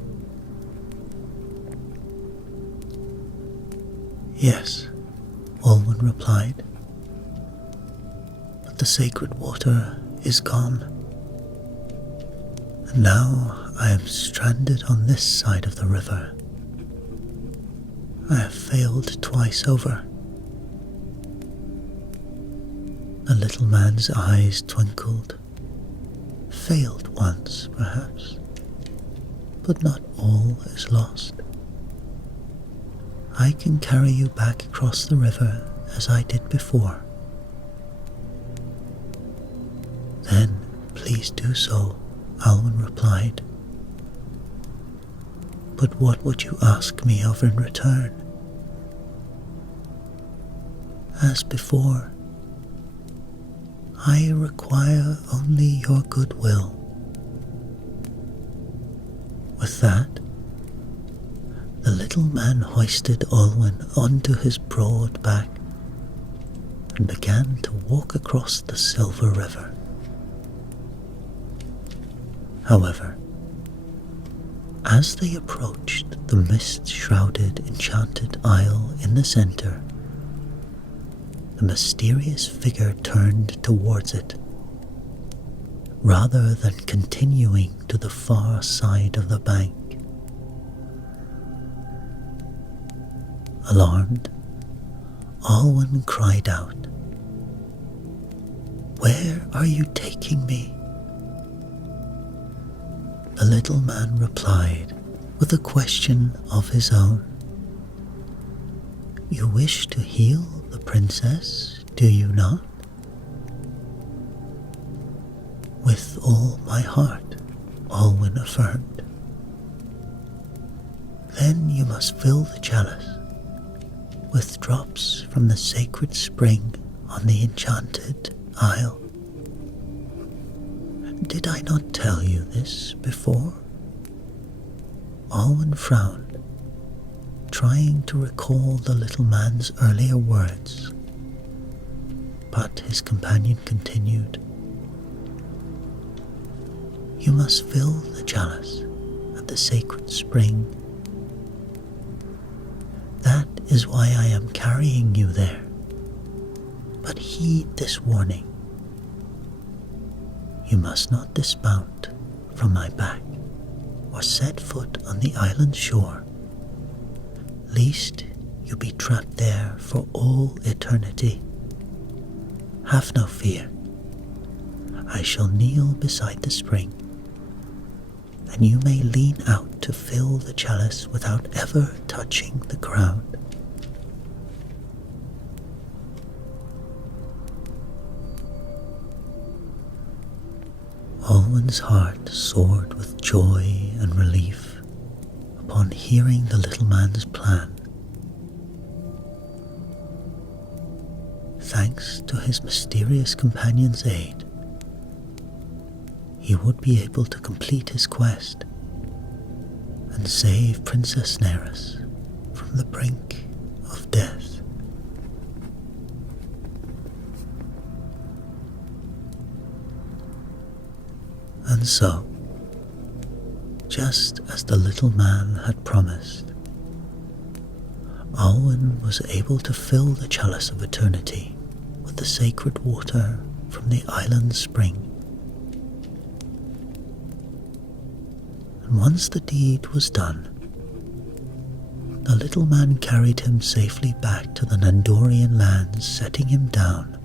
Yes, Alwyn replied, but the sacred water is gone, and now I am stranded on this side of the river. I have failed twice over. The little man's eyes twinkled. Failed once, perhaps, but not all is lost. I can carry you back across the river as I did before. Then please do so, Alwyn replied. But what would you ask me of in return? As before, I require only your goodwill. With that, the little man hoisted Alwyn onto his broad back and began to walk across the silver river. However, as they approached the mist-shrouded enchanted isle in the center, the mysterious figure turned towards it, rather than continuing to the far side of the bank. Alarmed, Alwyn cried out, "Where are you taking me?" The little man replied with a question of his own. "You wish to heal the princess, do you not?" "With all my heart," Alwyn affirmed. "Then you must fill the chalice with drops from the sacred spring on the enchanted isle. Did I not tell you this before?" Alwyn frowned, trying to recall the little man's earlier words, but his companion continued, "You must fill the chalice at the sacred spring. That is why I am carrying you there. But heed this warning. You must not dismount from my back or set foot on the island shore, lest you be trapped there for all eternity. Have no fear. I shall kneel beside the spring, and you may lean out to fill the chalice without ever touching the ground." Alwyn's heart soared with joy and relief upon hearing the little man's plan. Thanks to his mysterious companion's aid, he would be able to complete his quest and save Princess Neris from the brink of death. And so, just as the little man had promised, Alwyn was able to fill the chalice of eternity with the sacred water from the island spring. And once the deed was done, the little man carried him safely back to the Nandorian lands, setting him down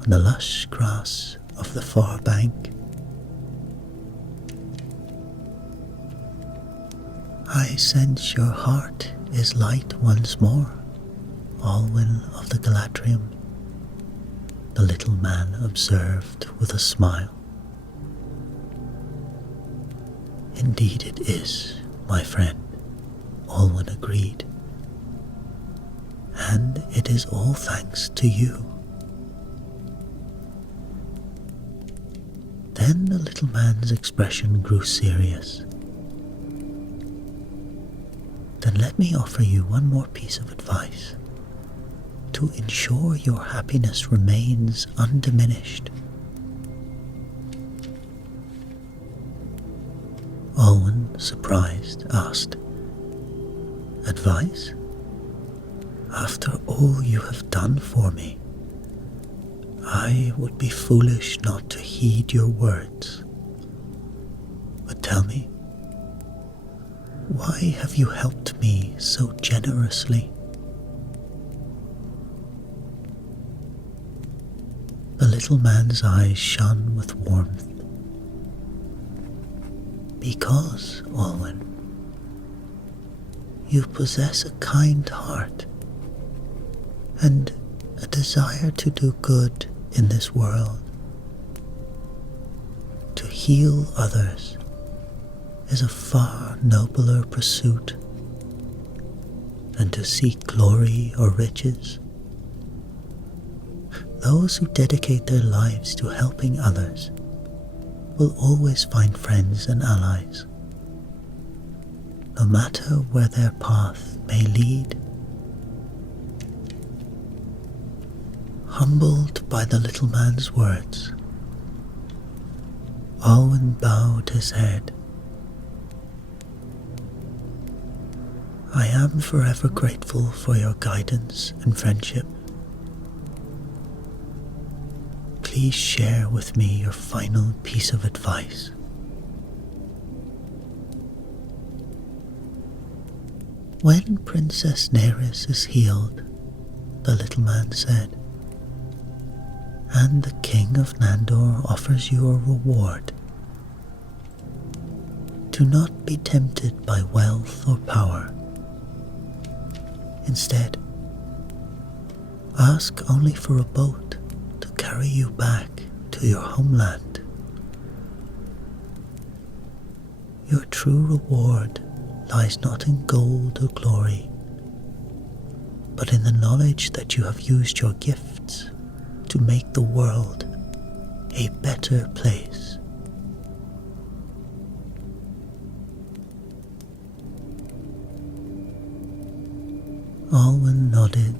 on the lush grass of the far bank. "I sense your heart is light once more, Alwyn of the Galadriel. the little man observed with a smile. Indeed it is, my friend, Olwen agreed. And it is all thanks to you. Then the little man's expression grew serious. Then let me offer you one more piece of advice. To ensure your happiness remains undiminished. Olwen, surprised, asked, "Advice? After all you have done for me, I would be foolish not to heed your words. But tell me, why have you helped me so generously?" The little man's eyes shone with warmth. "Because, Olwen, you possess a kind heart and a desire to do good in this world. To heal others is a far nobler pursuit than to seek glory or riches. Those who dedicate their lives to helping others will always find friends and allies, no matter where their path may lead." Humbled by the little man's words, Olwen bowed his head. "I am forever grateful for your guidance and friendship. Please share with me your final piece of advice." "When Princess Neris is healed," the little man said, "and the King of Nandor offers you a reward, do not be tempted by wealth or power. Instead, ask only for a boat to carry you back to your homeland. Your true reward lies not in gold or glory, but in the knowledge that you have used your gifts to make the world a better place." Olwen nodded,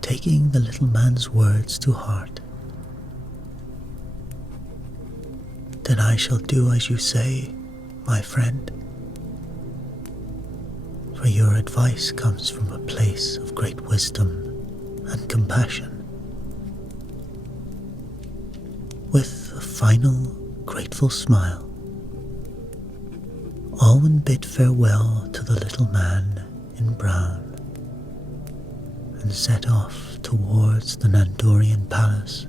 taking the little man's words to heart. "Then I shall do as you say, my friend, for your advice comes from a place of great wisdom and compassion." With a final, grateful smile, Olwen bid farewell to the little man in brown and set off towards the Nandorian palace,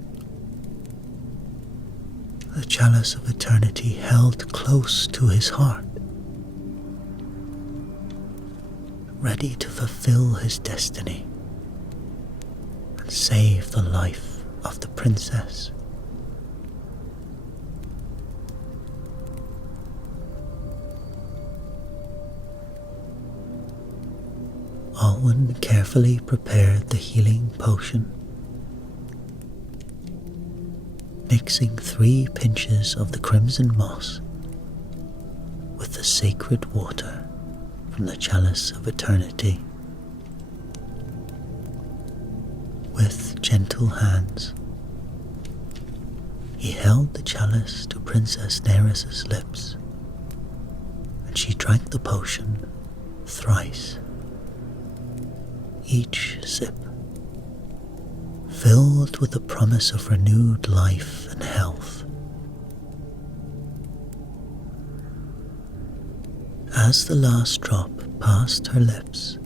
the chalice of eternity held close to his heart, ready to fulfill his destiny and save the life of the princess. Olwen carefully prepared the healing potion, mixing 3 pinches of the crimson moss with the sacred water from the chalice of eternity. With gentle hands, he held the chalice to Princess Neris's lips, and she drank the potion thrice. Each sip filled with the promise of renewed life and health. As the last drop passed her lips,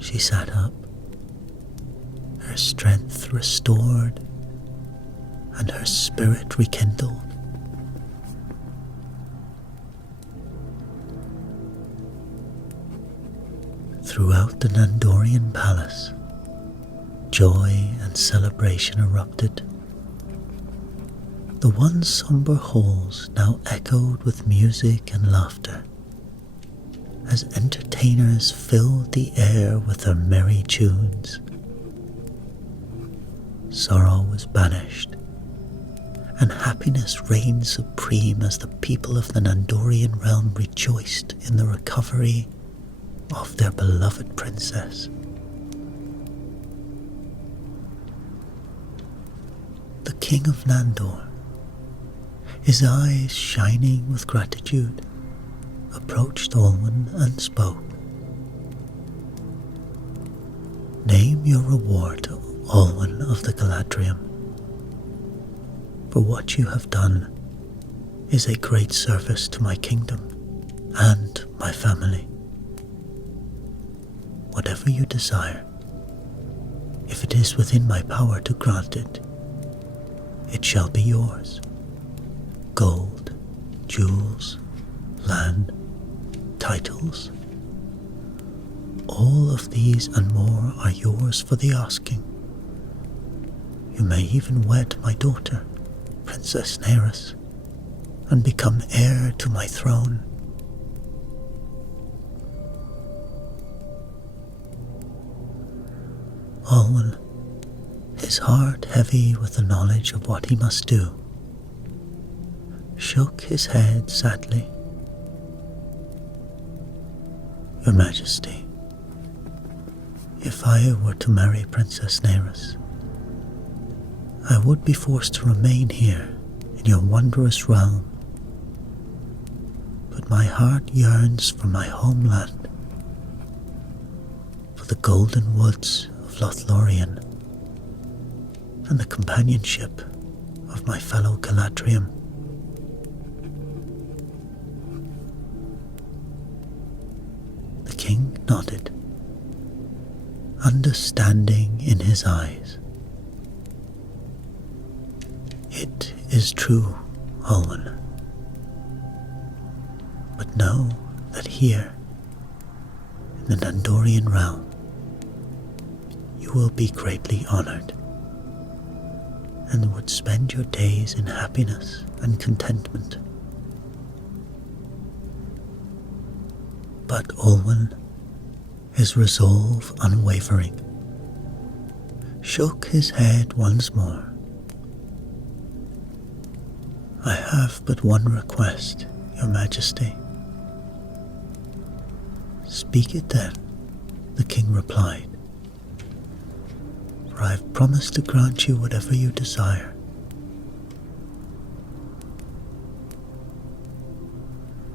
she sat up, her strength restored and her spirit rekindled. Throughout the Nandorian palace, joy and celebration erupted. The once somber halls now echoed with music and laughter, as entertainers filled the air with their merry tunes. Sorrow was banished, and happiness reigned supreme as the people of the Nandorian realm rejoiced in the recovery of their beloved princess. The King of Nandor, his eyes shining with gratitude, approached Olwen and spoke. "Name your reward, Olwen of the Galadriel, for what you have done is a great service to my kingdom and my family. Whatever you desire, if it is within my power to grant it, it shall be yours. Gold, jewels, land, titles. All of these and more are yours for the asking. You may even wed my daughter, Princess Neris, and become heir to my throne." Olwen, his heart heavy with the knowledge of what he must do, shook his head sadly. "Your Majesty, if I were to marry Princess Neris, I would be forced to remain here in your wondrous realm. But my heart yearns for my homeland, for the golden woods of Lothlorien, and the companionship of my fellow Galadriel." The king nodded, understanding in his eyes. "It is true, Olwen. But know that here, in the Nandorian realm, you will be greatly honored, and would spend your days in happiness and contentment." But Olwen, his resolve unwavering, shook his head once more. "I have but one request, Your Majesty." "Speak it then," the king replied, "for I have promised to grant you whatever you desire."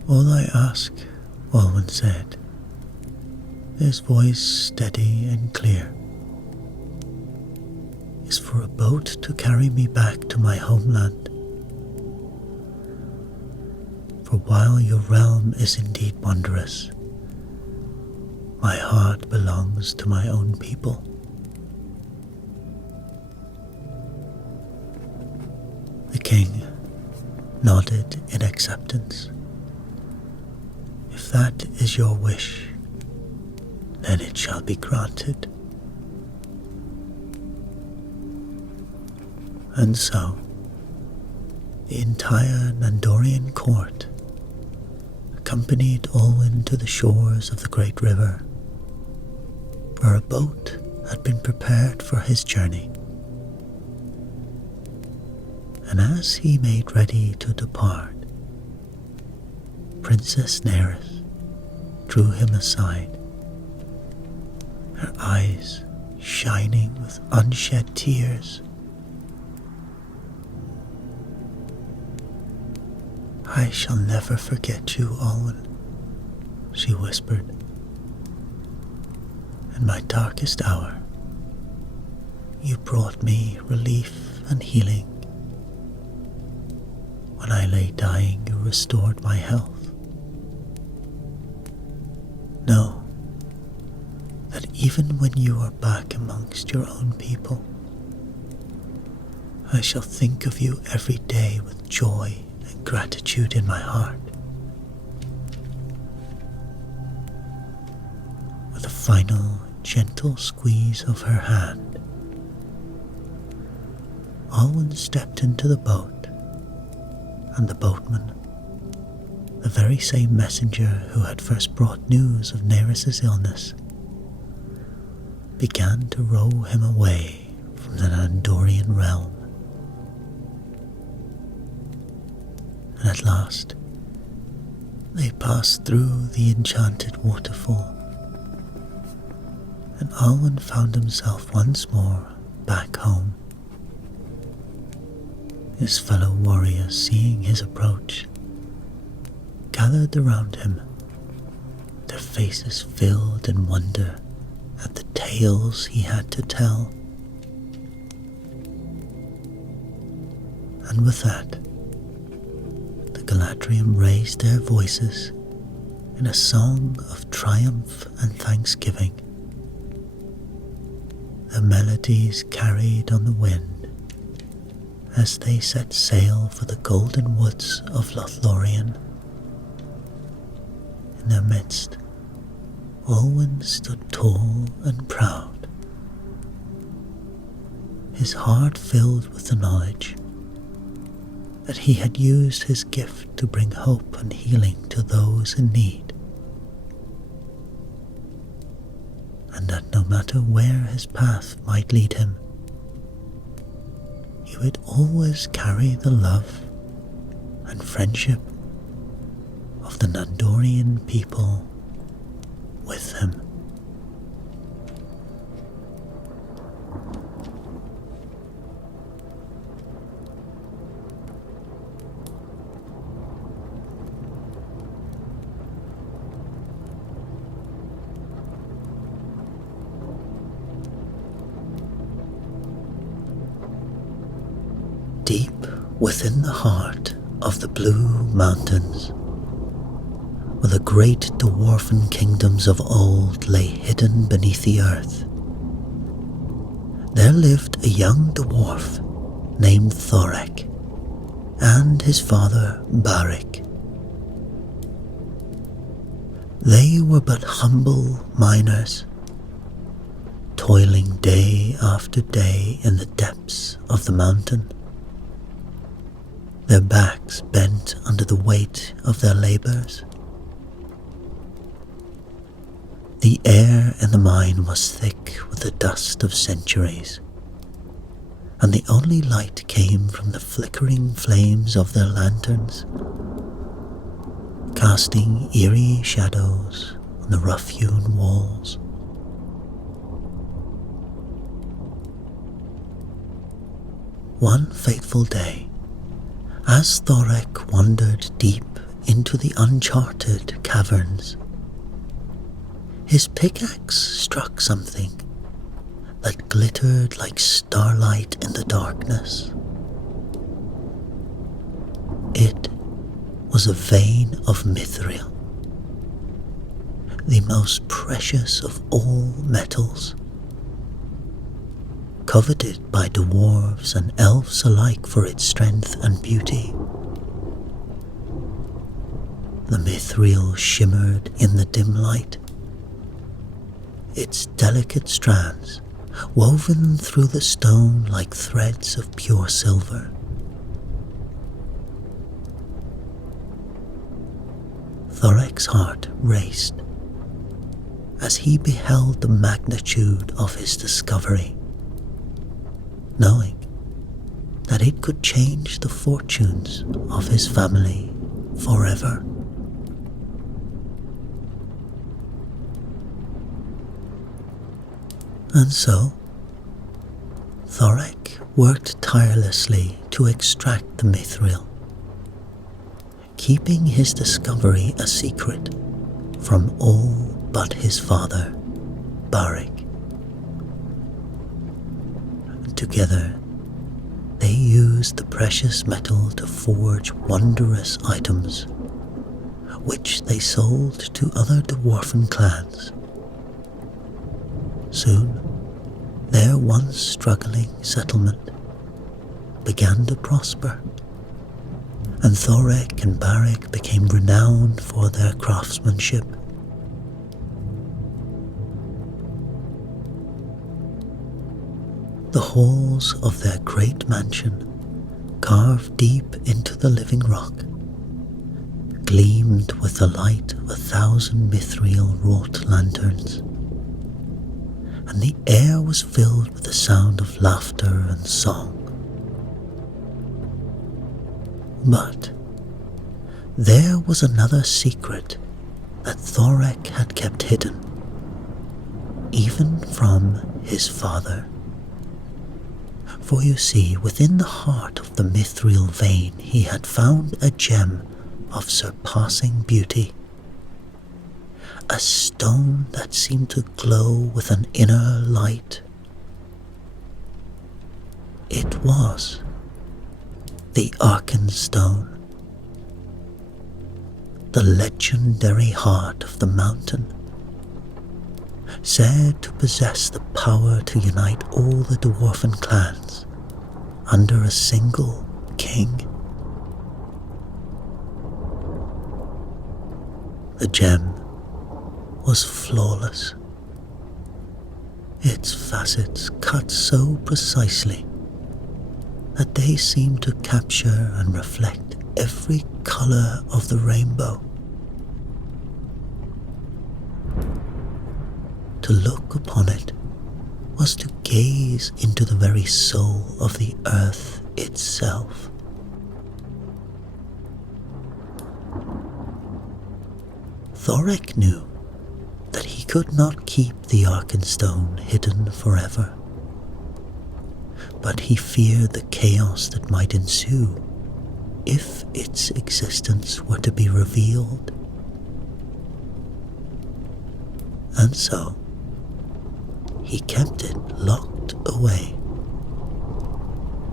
"All I ask," Olwen said, his voice steady and clear, "is for a boat to carry me back to my homeland. For while your realm is indeed wondrous, my heart belongs to my own people." The king nodded in acceptance. "If that is your wish, then it shall be granted." And so, the entire Nandorian court accompanied Olwen to the shores of the great river, where a boat had been prepared for his journey. And as he made ready to depart, Princess Neris drew him aside, her eyes shining with unshed tears. "I shall never forget you, Olwen," she whispered. "In my darkest hour, you brought me relief and healing. When I lay dying, you restored my health. Know that even when you are back amongst your own people, I shall think of you every day with joy and gratitude in my heart." With a final gentle squeeze of her hand, Alwyn stepped into the boat, and the boatman, the very same messenger who had first brought news of Neris's illness, began to row him away from the Nandorian realm. And at last, they passed through the enchanted waterfall, and Alwyn found himself once more back home. His fellow warriors, seeing his approach, gathered around him, their faces filled in wonder at the tales he had to tell. And with that, the Galadriel raised their voices in a song of triumph and thanksgiving. The melodies carried on the wind as they set sail for the golden woods of Lothlorien. In their midst, Olwen stood tall and proud, his heart filled with the knowledge that he had used his gift to bring hope and healing to those in need, and that no matter where his path might lead him, he would always carry the love and friendship of the Nandorian people with him. Deep within the heart of the Blue Mountains, where the great dwarven kingdoms of old lay hidden beneath the earth, there lived a young dwarf named Thorek and his father Barik. They were but humble miners, toiling day after day in the depths of the mountain, their backs bent under the weight of their labours. The air in the mine was thick with the dust of centuries, and the only light came from the flickering flames of their lanterns, casting eerie shadows on the rough-hewn walls. One fateful day, as Thorek wandered deep into the uncharted caverns, his pickaxe struck something that glittered like starlight in the darkness. It was a vein of mithril, the most precious of all metals, coveted by dwarves and elves alike for its strength and beauty. The mithril shimmered in the dim light, its delicate strands woven through the stone like threads of pure silver. Thorek's heart raced as he beheld the magnitude of his discovery, knowing that it could change the fortunes of his family forever. And so, Thorek worked tirelessly to extract the mithril, keeping his discovery a secret from all but his father, Barik. Together, they used the precious metal to forge wondrous items, which they sold to other dwarven clans. Soon, their once struggling settlement began to prosper, and Thorek and Barik became renowned for their craftsmanship. The halls of their great mansion, carved deep into the living rock, gleamed with the light of 1,000 mithril-wrought lanterns, and the air was filled with the sound of laughter and song. But there was another secret that Thorek had kept hidden, even from his father. For you see, within the heart of the mithril vein he had found a gem of surpassing beauty, a stone that seemed to glow with an inner light. It was the Arkenstone, the legendary heart of the mountain, said to possess the power to unite all the dwarven clans under a single king. The gem was flawless, its facets cut so precisely that they seemed to capture and reflect every color of the rainbow. To look upon it was to gaze into the very soul of the earth itself. Thorek knew that he could not keep the Arkenstone hidden forever, but he feared the chaos that might ensue if its existence were to be revealed. And so, he kept it locked away,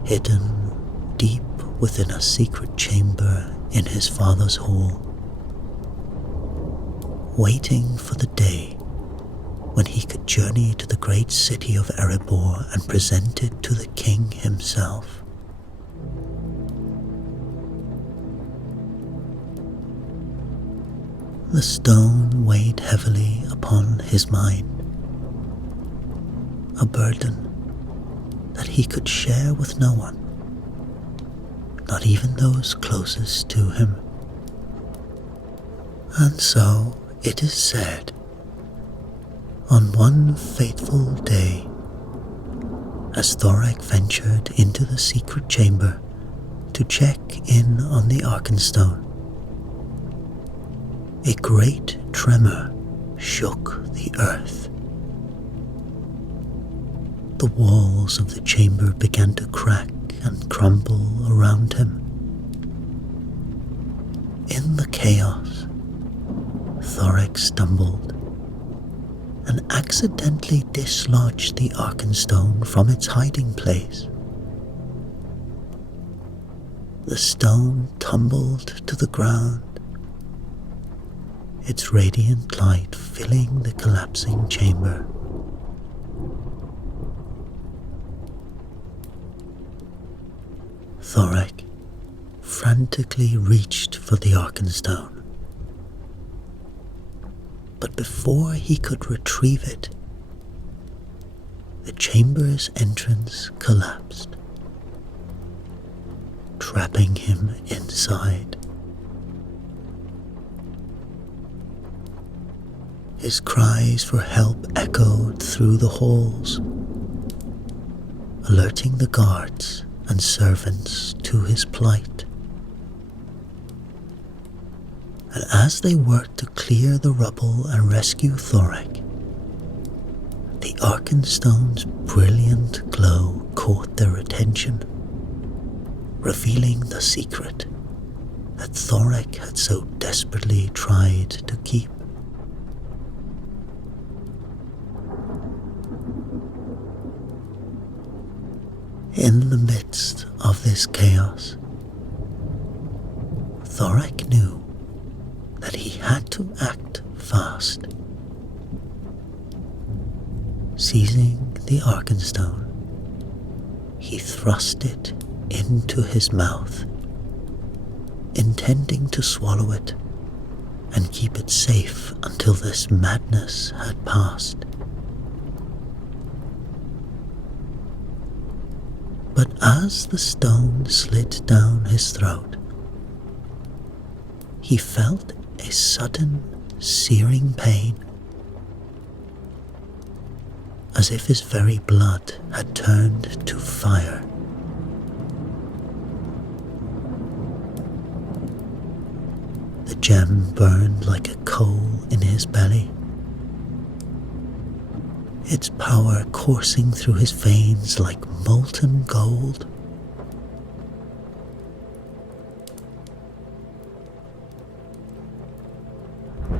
hidden deep within a secret chamber in his father's hall, waiting for the day when he could journey to the great city of Erebor and present it to the king himself. The stone weighed heavily upon his mind, a burden that he could share with no one, not even those closest to him. And so, it is said, on one fateful day, as Thorek ventured into the secret chamber to check in on the Arkenstone, a great tremor shook the earth. The walls of the chamber began to crack and crumble around him. In the chaos, Thorek stumbled and accidentally dislodged the Arkenstone from its hiding place. The stone tumbled to the ground, its radiant light filling the collapsing chamber. Thorek frantically reached for the Arkenstone, but before he could retrieve it, the chamber's entrance collapsed, trapping him inside. His cries for help echoed through the halls, alerting the guards and servants to his plight. And as they worked to clear the rubble and rescue Thorek, the Arkenstone's brilliant glow caught their attention, revealing the secret that Thorek had so desperately tried to keep. In the midst of this chaos, Thorek knew that he had to act fast. Seizing the Arkenstone, he thrust it into his mouth, intending to swallow it and keep it safe until this madness had passed. But as the stone slid down his throat, he felt a sudden, searing pain, as if his very blood had turned to fire. The gem burned like a coal in his belly, its power coursing through his veins like molten gold.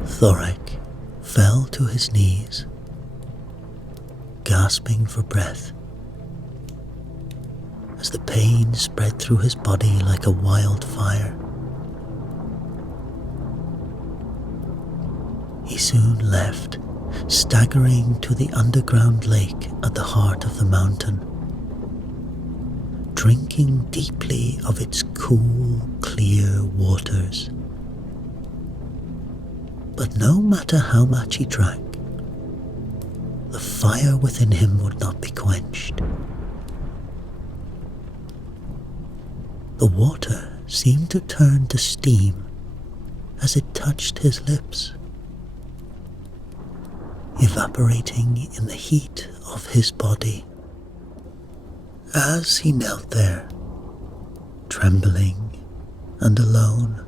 Thorek fell to his knees, gasping for breath, as the pain spread through his body like a wildfire. He soon left, staggering to the underground lake at the heart of the mountain, drinking deeply of its cool, clear waters. But no matter how much he drank, the fire within him would not be quenched. The water seemed to turn to steam as it touched his lips, evaporating in the heat of his body. As he knelt there, trembling and alone,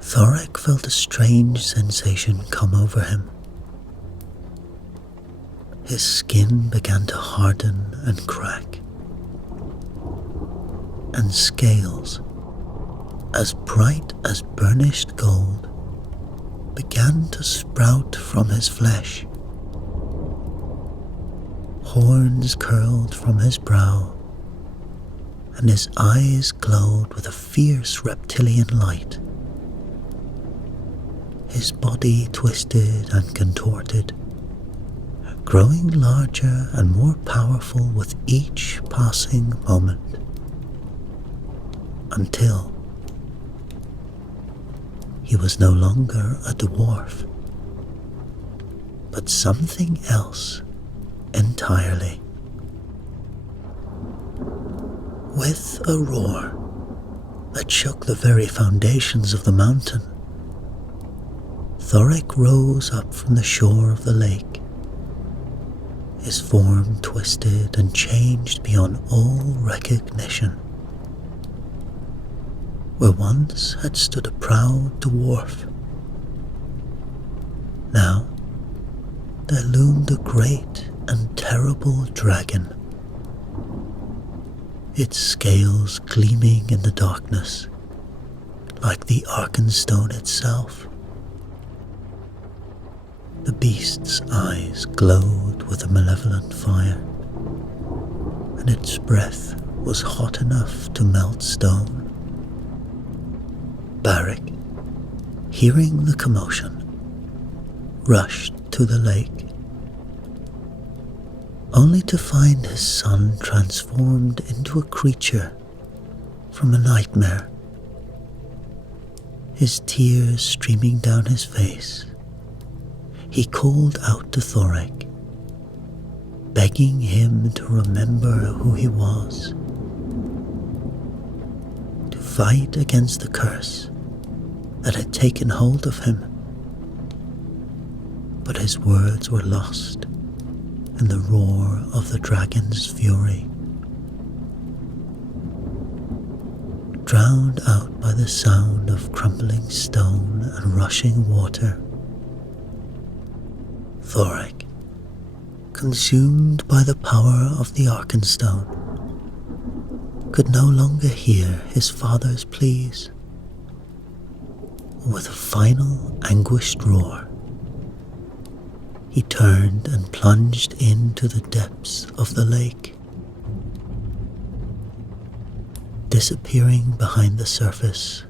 Thorek felt a strange sensation come over him. His skin began to harden and crack, and scales, as bright as burnished gold, began to sprout from his flesh. Horns curled from his brow, and his eyes glowed with a fierce reptilian light. His body twisted and contorted, growing larger and more powerful with each passing moment, until he was no longer a dwarf, but something else entirely. With a roar that shook the very foundations of the mountain, Thorek rose up from the shore of the lake, his form twisted and changed beyond all recognition. Where once had stood a proud dwarf, now there loomed a great and terrible dragon, its scales gleaming in the darkness like the Arkenstone itself. The beast's eyes glowed with a malevolent fire, and its breath was hot enough to melt stone. Barak, hearing the commotion, rushed to the lake, only to find his son transformed into a creature from a nightmare. His tears streaming down his face, he called out to Thorek, begging him to remember who he was, to fight against the curse that had taken hold of him. But his words were lost in the roar of the dragon's fury, drowned out by the sound of crumbling stone and rushing water. Thorek, consumed by the power of the Arkenstone, could no longer hear his father's pleas. With a final anguished roar, he turned and plunged into the depths of the lake, disappearing behind the surface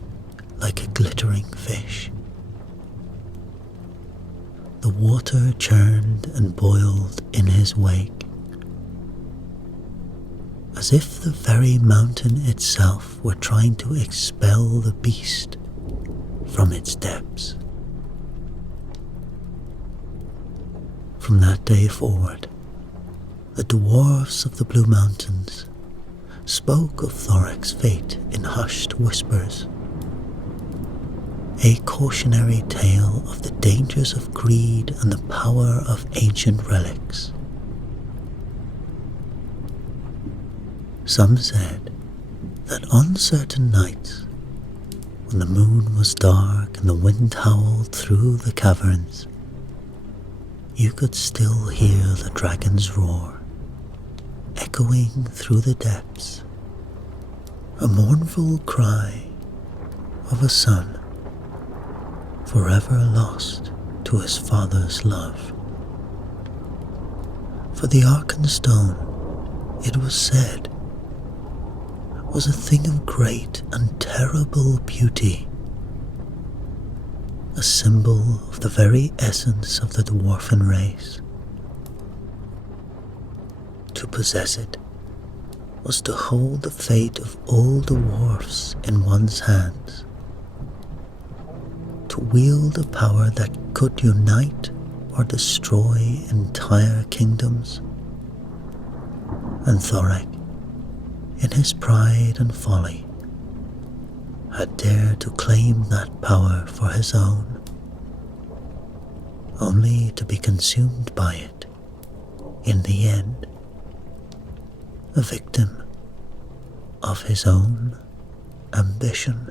like a glittering fish. The water churned and boiled in his wake, as if the very mountain itself were trying to expel the beast from its depths. From that day forward, The Dwarves of the Blue Mountains spoke of Thorek's fate in hushed whispers, a cautionary tale of the dangers of greed and the power of ancient relics. Some said that on certain nights, when the moon was dark and the wind howled through the caverns, you could still hear the dragon's roar, echoing through the depths, a mournful cry of a son forever lost to his father's love. For the Arkenstone, it was said, was a thing of great and terrible beauty, a symbol of the very essence of the dwarfen race. To possess it was to hold the fate of all dwarfs in one's hands, to wield a power that could unite or destroy entire kingdoms. And Thorek, in his pride and folly, had dared to claim that power for his own, only to be consumed by it in the end, a victim of his own ambition.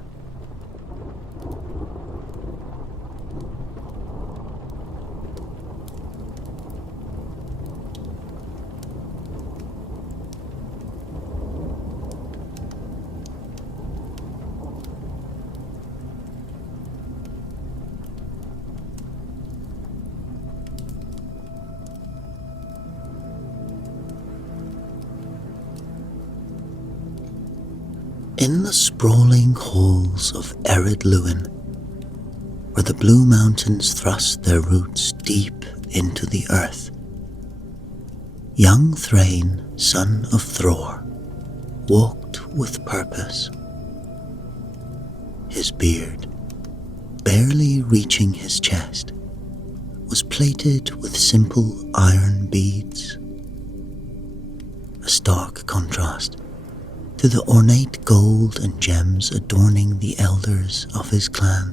In the sprawling halls of arid Lewin, where the Blue Mountains thrust their roots deep into the earth, young Thrain, son of Thror, walked with purpose. His beard, barely reaching his chest, was plated with simple iron beads, a stark contrast to the ornate gold and gems adorning the elders of his clan.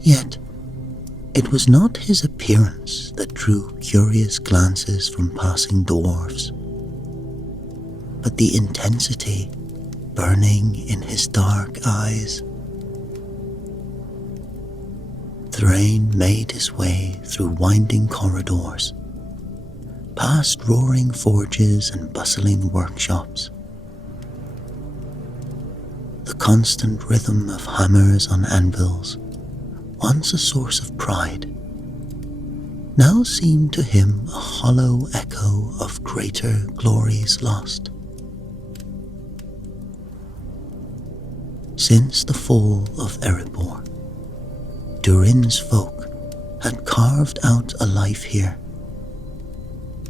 Yet, it was not his appearance that drew curious glances from passing dwarves, but the intensity burning in his dark eyes. Thrain made his way through winding corridors, past roaring forges and bustling workshops. The constant rhythm of hammers on anvils, once a source of pride, now seemed to him a hollow echo of greater glories lost. Since the fall of Erebor, Durin's folk had carved out a life here,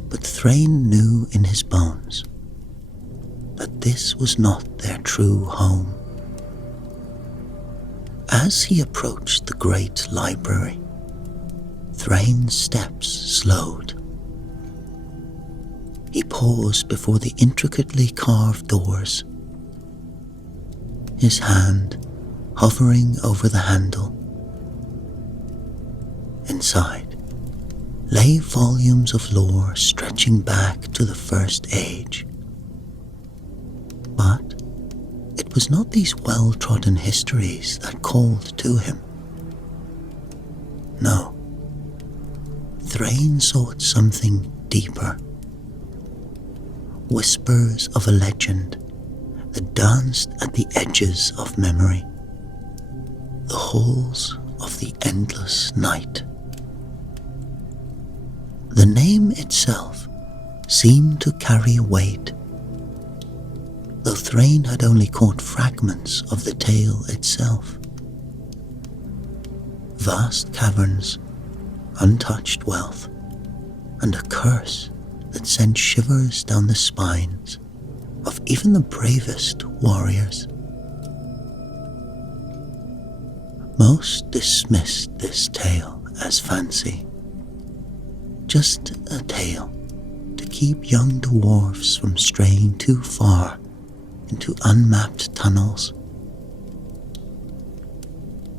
but Thrain knew in his bones that this was not their true home. As he approached the great library, Thrain's steps slowed. He paused before the intricately carved doors, his hand hovering over the handle. Inside lay volumes of lore stretching back to the First Age. But it was not these well-trodden histories that called to him. No, Thrain sought something deeper. Whispers of a legend that danced at the edges of memory, the halls of the endless night. The name itself seemed to carry weight, though Thrain had only caught fragments of the tale itself. Vast caverns, untouched wealth, and a curse that sent shivers down the spines of even the bravest warriors. Most dismissed this tale as fancy, Just a tale to keep young dwarfs from straying too far into unmapped tunnels.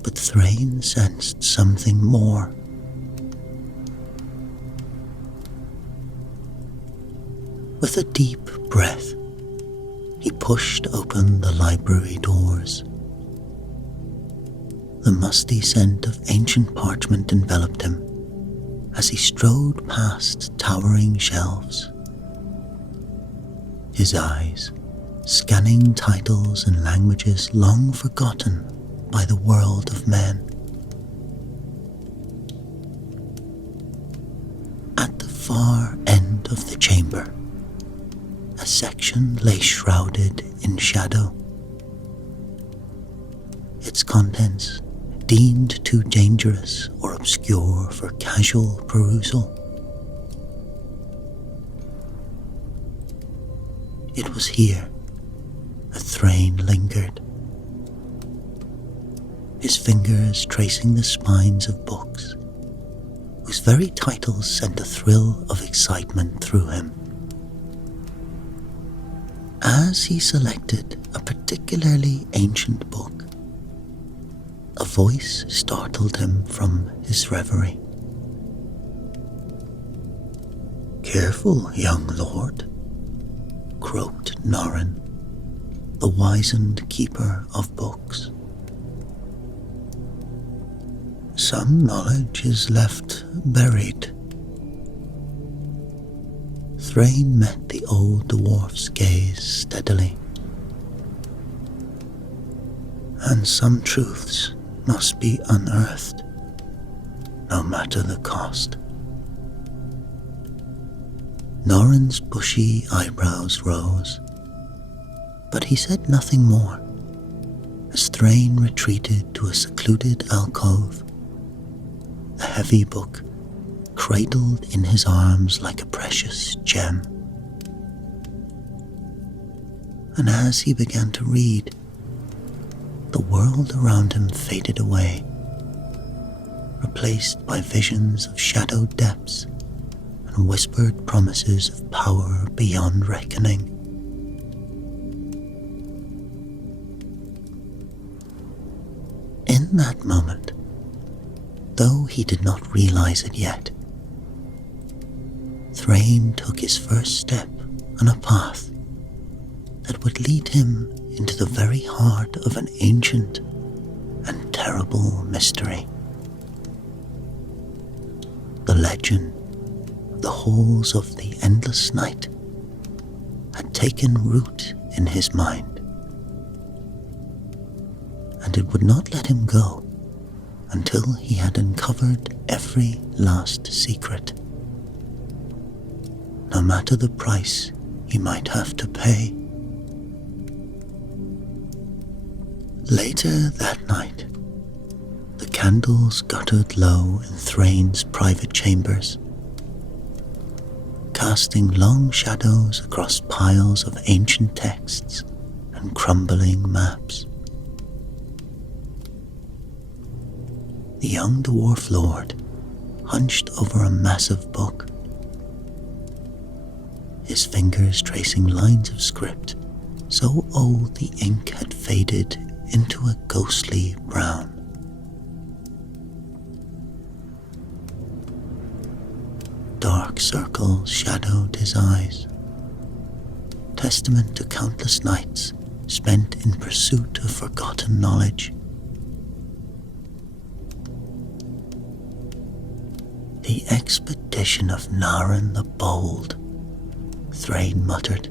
But Thrain sensed something more. With a deep breath, he pushed open the library doors. The musty scent of ancient parchment enveloped him as he strode past towering shelves. His eyes scanning titles in languages long forgotten by the world of men. At the far end of the chamber, a section lay shrouded in shadow. Its contents deemed too dangerous or obscure for casual perusal. It was here that Thrain lingered, his fingers tracing the spines of books whose very titles sent a thrill of excitement through him. As he selected a particularly ancient book, a voice startled him from his reverie. "Careful, young lord," croaked Norrin, the wizened keeper of books. "Some knowledge is left buried." Thrain met the old dwarf's gaze steadily. "And some truths must be unearthed, no matter the cost." Norrin's bushy eyebrows rose, but he said nothing more as Thrain retreated to a secluded alcove, the heavy book cradled in his arms like a precious gem. And as he began to read, the world around him faded away, replaced by visions of shadowed depths and whispered promises of power beyond reckoning. In that moment, though he did not realize it yet, Thrain took his first step on a path that would lead him into the very heart of an ancient and terrible mystery. The legend of the halls of the endless night had taken root in his mind, and it would not let him go until he had uncovered every last secret, no matter the price he might have to pay. Later that night, the candles guttered low in Thrain's private chambers, casting long shadows across piles of ancient texts and crumbling maps. The young dwarf lord hunched over a massive book, his fingers tracing lines of script so old the ink had faded into a ghostly brown. Dark circles shadowed his eyes, testament to countless nights spent in pursuit of forgotten knowledge. "The expedition of Narren the Bold," Thrain muttered,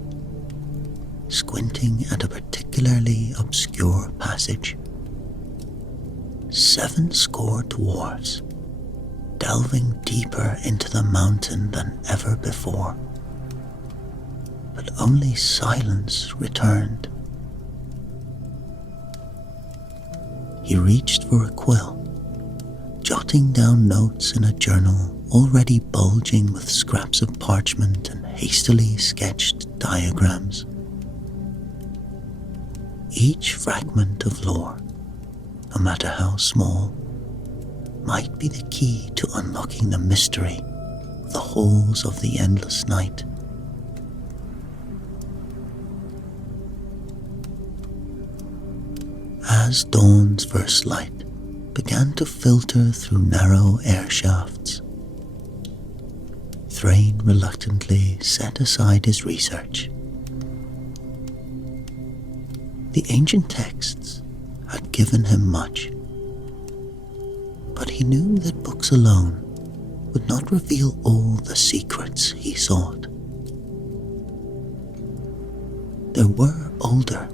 squinting at a particularly obscure passage. 70 dwarves, delving deeper into the mountain than ever before. But only silence returned. He reached for a quill, jotting down notes in a journal already bulging with scraps of parchment and hastily sketched diagrams. Each fragment of lore, no matter how small, might be the key to unlocking the mystery of the halls of the endless night. As dawn's first light began to filter through narrow air shafts, Thrain reluctantly set aside his research. The ancient texts had given him much, but he knew that books alone would not reveal all the secrets he sought. There were older,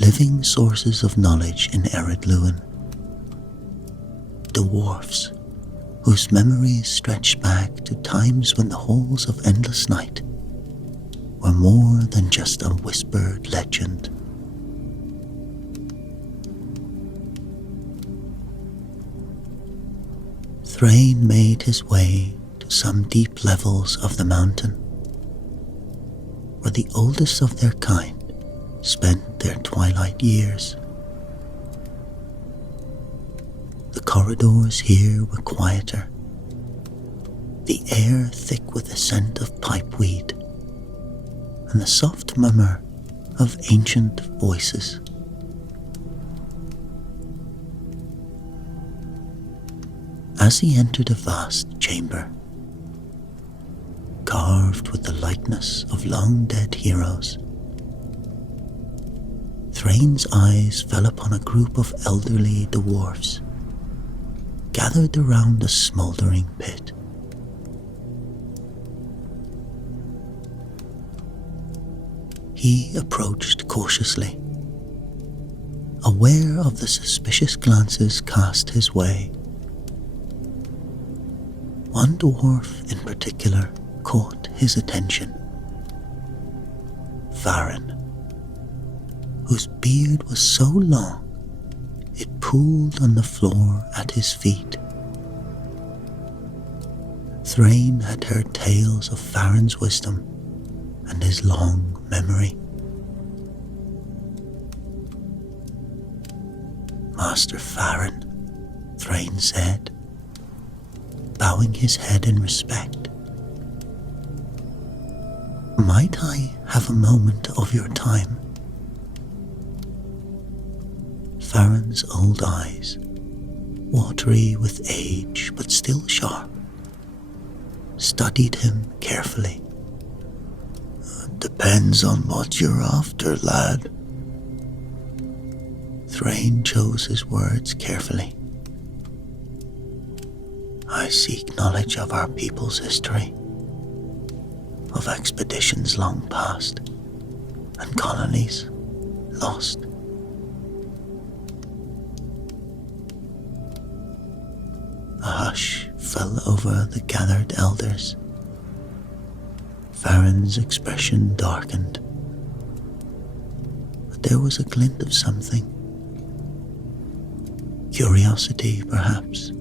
living sources of knowledge in Ered Luin. Dwarves, whose memories stretched back to times when the halls of endless night were more than just a whispered legend. Thrain made his way to some deep levels of the mountain, where the oldest of their kind spent their twilight years. The corridors here were quieter, the air thick with the scent of pipeweed and the soft murmur of ancient voices. As he entered a vast chamber, carved with the likeness of long-dead heroes, Thrain's eyes fell upon a group of elderly dwarves gathered around a smouldering pit. He approached cautiously, aware of the suspicious glances cast his way. One dwarf in particular caught his attention. Farron, whose beard was so long it pooled on the floor at his feet. Thrain had heard tales of Farron's wisdom and his long memory. Master Farron, Thrain said, bowing his head in respect. Might I have a moment of your time? Farron's old eyes, watery with age but still sharp, studied him carefully. Depends on what you're after, lad. Thrain chose his words carefully. I seek knowledge of our people's history, of expeditions long past, and colonies lost. A hush fell over the gathered elders. Farron's expression darkened, but there was a glint of something. Curiosity, perhaps,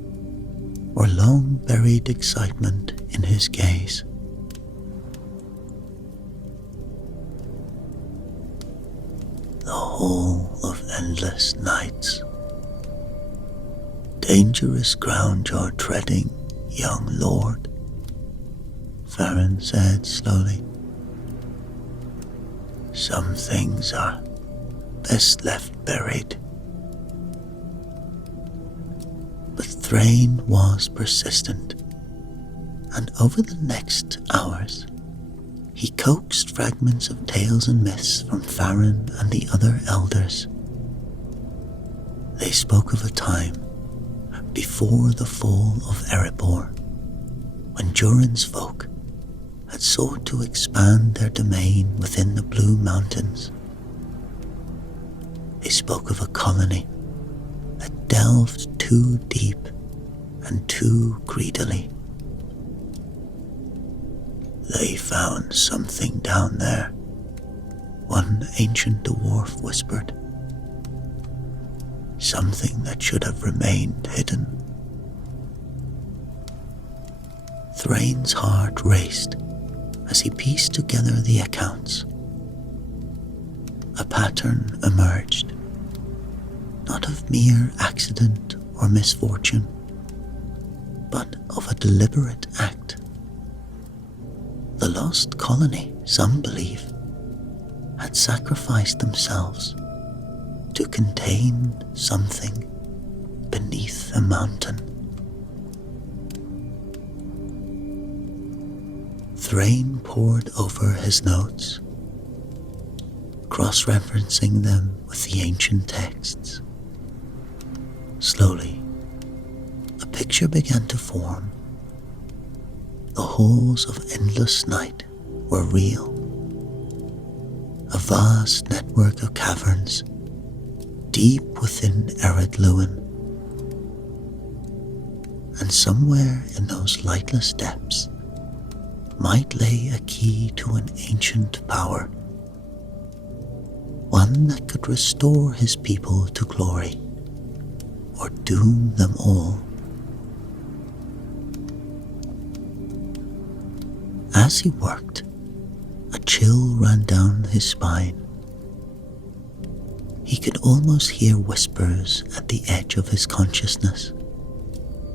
or long-buried excitement in his gaze. The Hall of Endless Nights. Dangerous ground you're treading, young lord, Farron said slowly. Some things are best left buried. But Thrain was persistent, and over the next hours, he coaxed fragments of tales and myths from Farron and the other elders. They spoke of a time before the fall of Erebor, when Durin's folk had sought to expand their domain within the Blue Mountains. They spoke of a colony that delved too deep and too greedily. They found something down there, one ancient dwarf whispered. Something that should have remained hidden. Thrain's heart raced as he pieced together the accounts. A pattern emerged, not of mere accident or misfortune, but of a deliberate act The lost colony, some believe, had sacrificed themselves to contain something beneath a mountain. Thrain pored over his notes, cross-referencing them with the ancient texts. Slowly, a picture began to form. The halls of endless night were real. A vast network of caverns, deep within arid Lewin. And somewhere in those lightless depths might lay a key to an ancient power, one that could restore his people to glory, or doom them all. As he worked, a chill ran down his spine. He could almost hear whispers at the edge of his consciousness,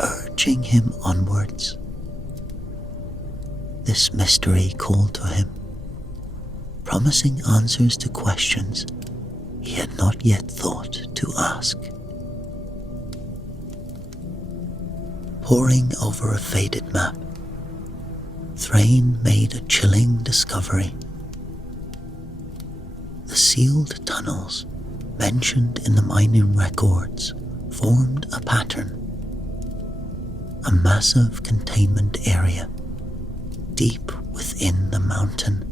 urging him onwards. This mystery called to him, promising answers to questions he had not yet thought to ask. Poring over a faded map, Thrain made a chilling discovery. The sealed tunnels mentioned in the mining records formed a pattern, a massive containment area deep within the mountain.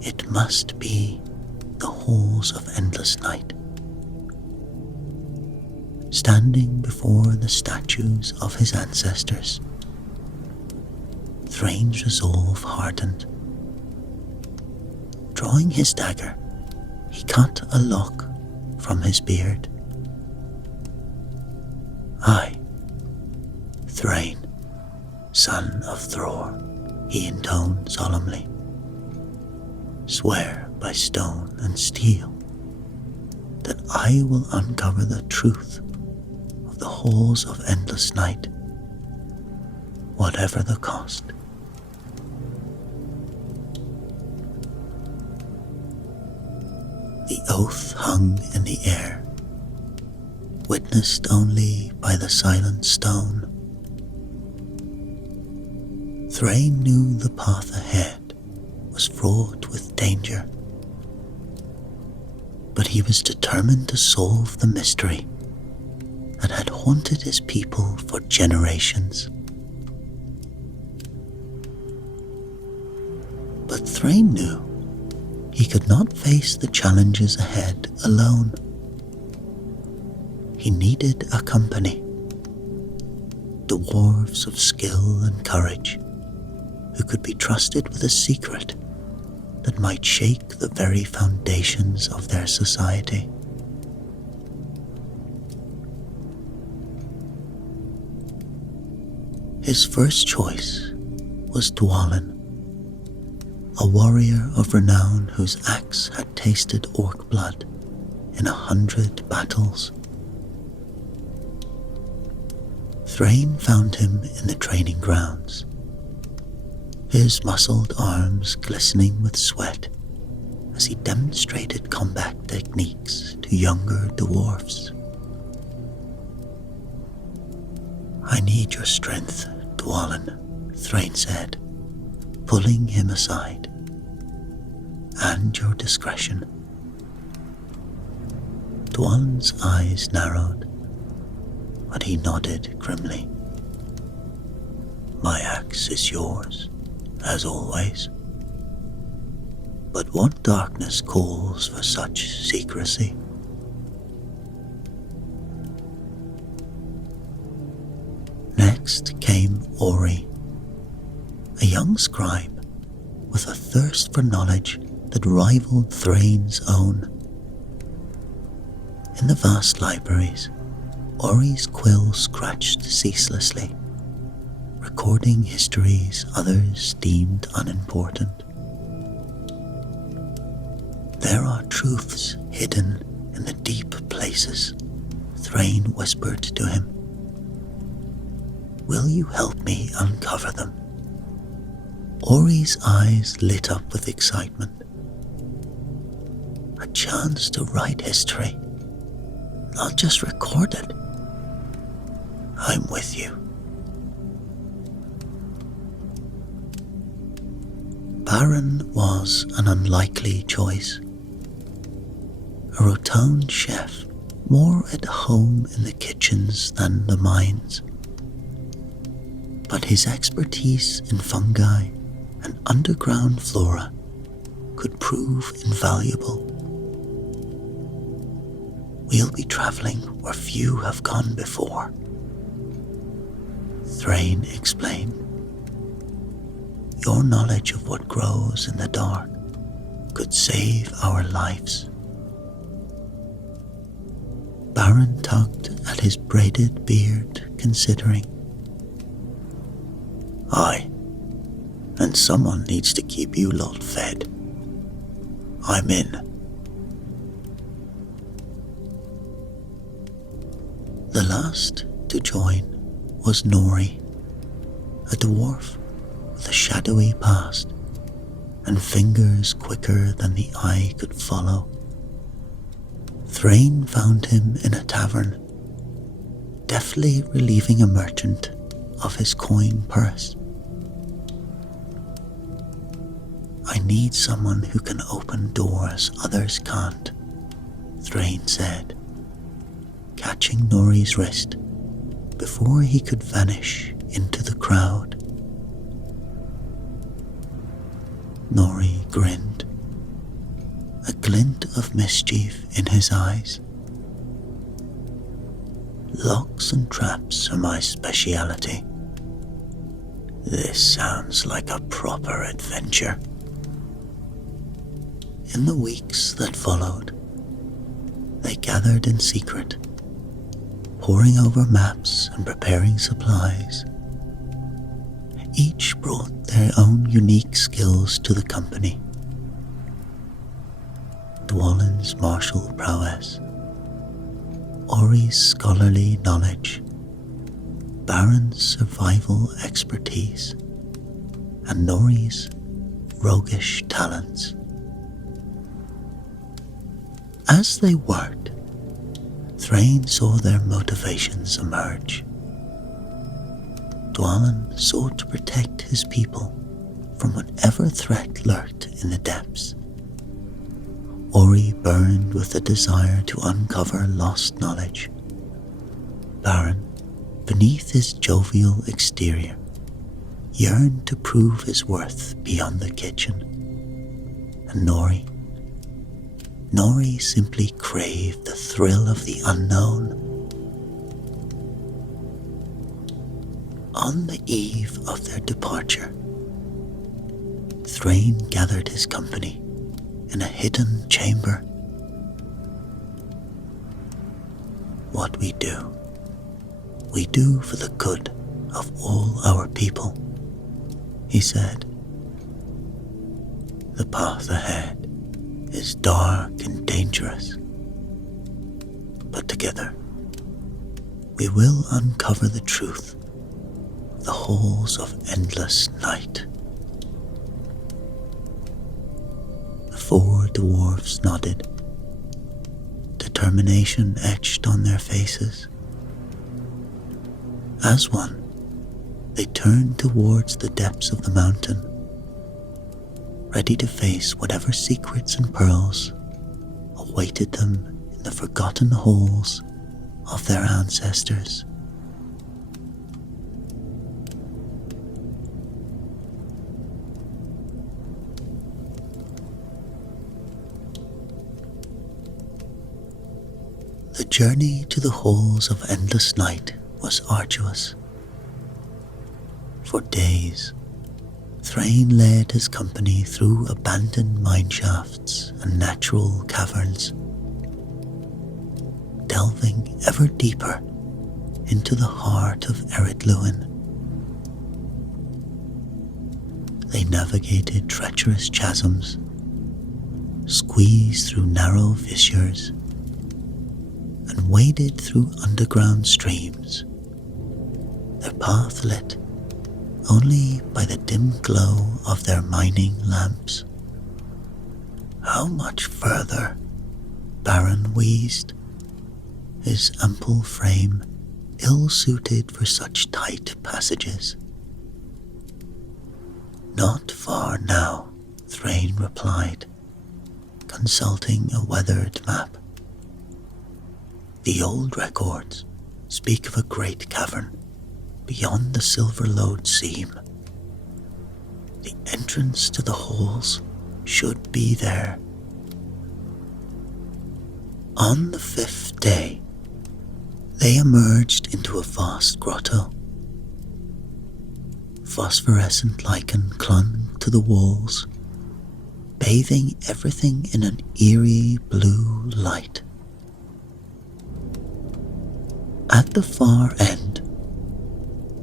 It must be the halls of endless night. Standing before the statues of his ancestors, Thrain's resolve hardened. Drawing his dagger, he cut a lock from his beard. I, Thrain, son of Thror, he intoned solemnly, swear by stone and steel that I will uncover the truth of the halls of endless night, whatever the cost. The oath hung in the air, witnessed only by the silent stone. Thrain knew the path ahead was fraught with danger, but he was determined to solve the mystery that had haunted his people for generations. But Thrain knew he could not face the challenges ahead alone. He needed a company, dwarves of skill and courage, who could be trusted with a secret that might shake the very foundations of their society. His first choice was Dwalin, a warrior of renown whose axe had tasted orc blood in 100 battles. Thrain found him in the training grounds, his muscled arms glistening with sweat as he demonstrated combat techniques to younger dwarfs. I need your strength, Dwalin, Thrain said, pulling him aside, and your discretion. Dwalin's eyes narrowed, but he nodded grimly. My axe is yours, as always. But what darkness calls for such secrecy? Next came Ori, a young scribe with a thirst for knowledge that rivaled Thrain's own. In the vast libraries, Ori's quill scratched ceaselessly, recording histories others deemed unimportant. There are truths hidden in the deep places, Thrain whispered to him. will you help me uncover them? Ori's eyes lit up with excitement. A chance to write history, not just record it. I'm with you. Baron was an unlikely choice. A rotund chef, more at home in the kitchens than the mines. But his expertise in fungi and underground flora could prove invaluable. We'll be traveling where few have gone before, Thrain explained. Your knowledge of what grows in the dark could save our lives. Baron tugged at his braided beard, considering. Aye, and someone needs to keep you lot fed. I'm in. The last to join was Nori, a dwarf with a shadowy past and fingers quicker than the eye could follow. Thrain found him in a tavern, deftly relieving a merchant of his coin purse. I need someone who can open doors others can't, Thrain said, catching Nori's wrist before he could vanish into the crowd. Nori grinned, a glint of mischief in his eyes. Locks and traps are my speciality. This sounds like a proper adventure. In the weeks that followed, they gathered in secret, poring over maps and preparing supplies. Each brought their own unique skills to the company. Dwalin's martial prowess, Ori's scholarly knowledge, Baron's survival expertise, and Nori's roguish talents. As they worked, Thrain saw their motivations emerge. Dwalin sought to protect his people from whatever threat lurked in the depths. Ori burned with the desire to uncover lost knowledge. Baron, beneath his jovial exterior, yearned to prove his worth beyond the kitchen. And Nori simply craved the thrill of the unknown. On the eve of their departure, Thrain gathered his company in a hidden chamber. What we do for the good of all our people, he said. The path ahead is dark and dangerous, but together we will uncover the truth of the halls of endless night. The four dwarves nodded, determination etched on their faces. As one, they turned towards the depths of the mountain, ready to face whatever secrets and pearls awaited them in the forgotten halls of their ancestors. The journey to the halls of endless night was arduous. For days, Thrain led his company through abandoned mineshafts and natural caverns, delving ever deeper into the heart of Eredluin. They navigated treacherous chasms, squeezed through narrow fissures, and waded through underground streams, their path lit only by the dim glow of their mining lamps. How much further? Baron wheezed, his ample frame ill-suited for such tight passages. Not far now, Thrain replied, consulting a weathered map. The old records speak of a great cavern beyond the Silver-Lode seam. The entrance to the holes should be there. On the 5th day, they emerged into a vast grotto. Phosphorescent lichen clung to the walls, bathing everything in an eerie blue light. At the far end,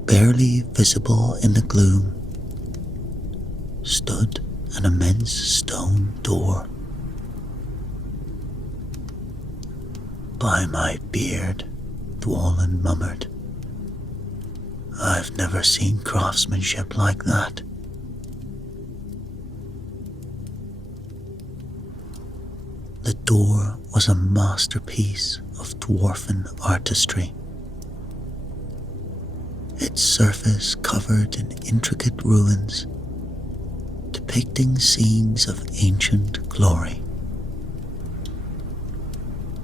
barely visible in the gloom, stood an immense stone door. By my beard, Dwalin murmured, I've never seen craftsmanship like that. The door was a masterpiece of dwarfen artistry, its surface covered in intricate ruins depicting scenes of ancient glory.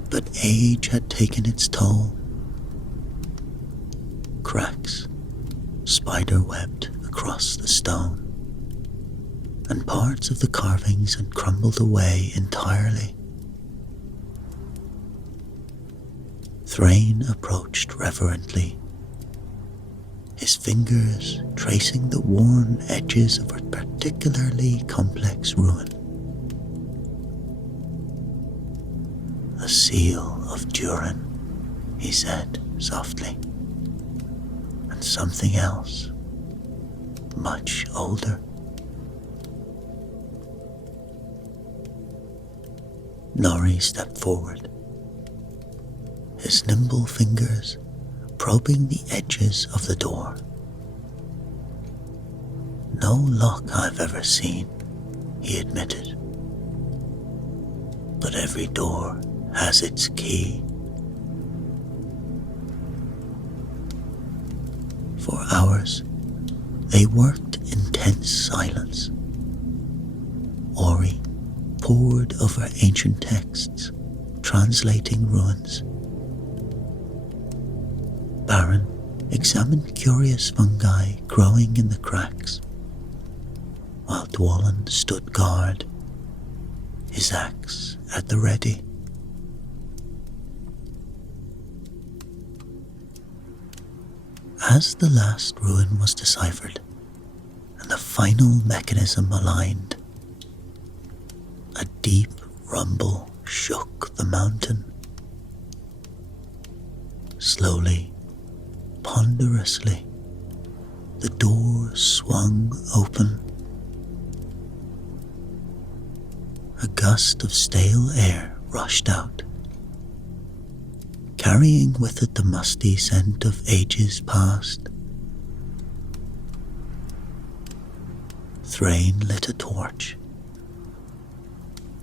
But age had taken its toll. Cracks spider-webbed across the stone, and parts of the carvings had crumbled away entirely. Thrain approached reverently, his fingers tracing the worn edges of a particularly complex ruin. The seal of Durin, he said softly, and something else, much older. Nori stepped forward, his nimble fingers probing the edges of the door. No lock I've ever seen, he admitted, but every door has its key. For hours, they worked in tense silence. Ori pored over ancient texts, translating ruins. Baron examined curious fungi growing in the cracks, while Dwalin stood guard, his axe at the ready. As the last ruin was deciphered and the final mechanism aligned, a deep rumble shook the mountain. Slowly, ponderously, the door swung open. A gust of stale air rushed out, carrying with it the musty scent of ages past. Thrain lit a torch,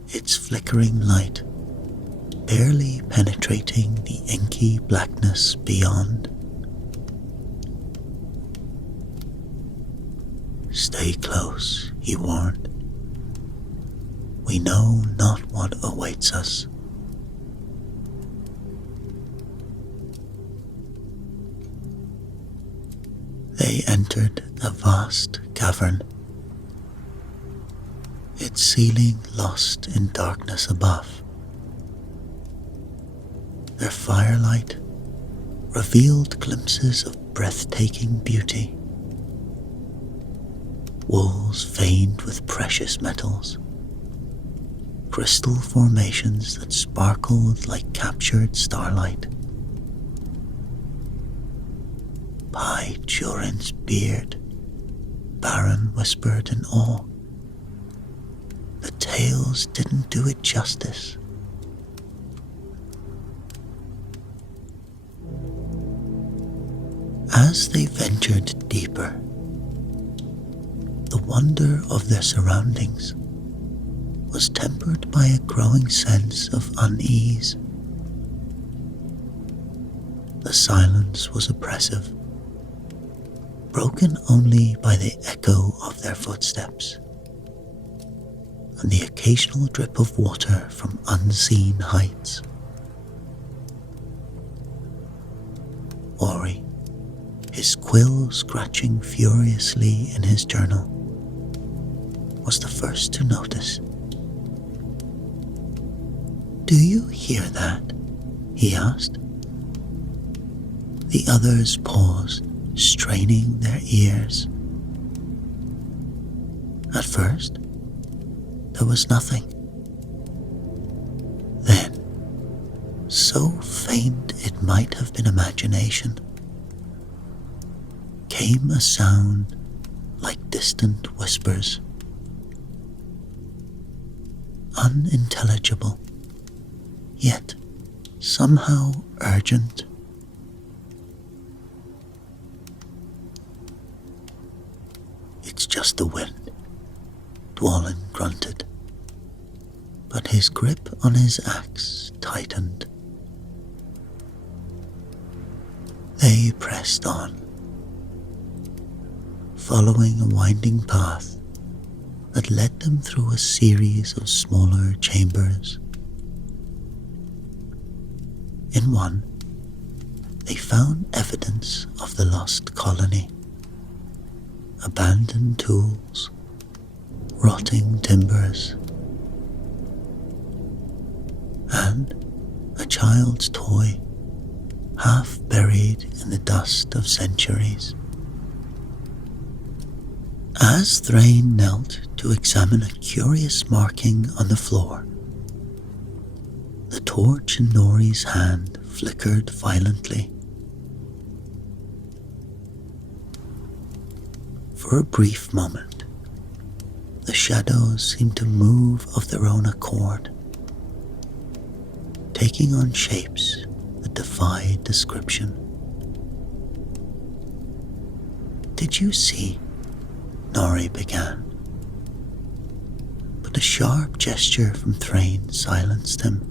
its flickering light barely penetrating the inky blackness beyond. Stay close, he warned. We know not what awaits us. They entered a vast cavern, its ceiling lost in darkness above. Their firelight revealed glimpses of breathtaking beauty. Walls veined with precious metals, crystal formations that sparkled like captured starlight. By Durin's beard, Baron whispered in awe. The tales didn't do it justice. As they ventured deeper, the wonder of their surroundings was tempered by a growing sense of unease. The silence was oppressive, broken only by the echo of their footsteps and the occasional drip of water from unseen heights. Ori, his quill scratching furiously in his journal, was the first to notice. "Do you hear that?" he asked. The others paused, straining their ears. At first, there was nothing. Then, so faint it might have been imagination, came a sound like distant whispers. Unintelligible, yet somehow urgent. "It's just the wind," Dwalin grunted, but his grip on his axe tightened. They pressed on, following a winding path that led them through a series of smaller chambers. In one, they found evidence of the lost colony. Abandoned tools, rotting timbers, and a child's toy half buried in the dust of centuries. As Thrain knelt to examine a curious marking on the floor, the torch in Nori's hand flickered violently. For a brief moment, the shadows seemed to move of their own accord, taking on shapes that defied description. "Did you see?" Nori began, but a sharp gesture from Thrain silenced him.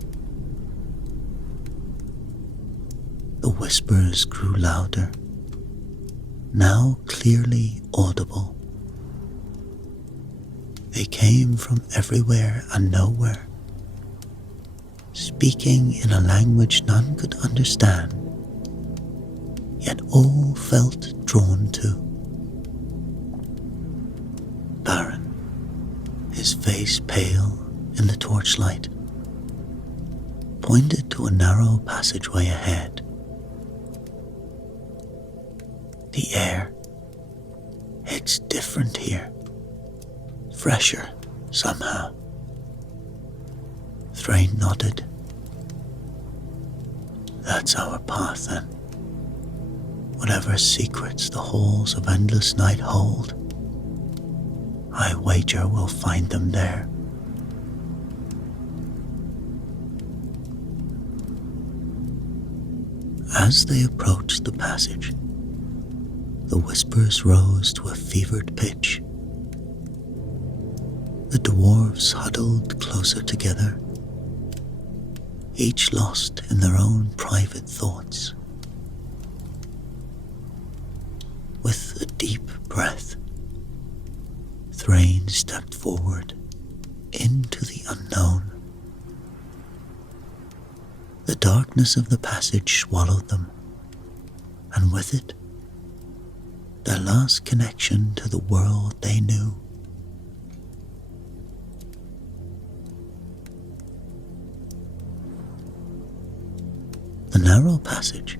The whispers grew louder, now clearly audible. They came from everywhere and nowhere, speaking in a language none could understand, yet all felt drawn to. Baron, his face pale in the torchlight, pointed to a narrow passageway ahead. "The air, it's different here. Fresher, somehow." Thrain nodded. "That's our path, then. Whatever secrets the halls of endless night hold, I wager we'll find them there." As they approached the passage, the whispers rose to a fevered pitch. The dwarves huddled closer together, each lost in their own private thoughts. With a deep breath, Thrain stepped forward into the unknown. The darkness of the passage swallowed them, and with it, their last connection to the world they knew. The narrow passage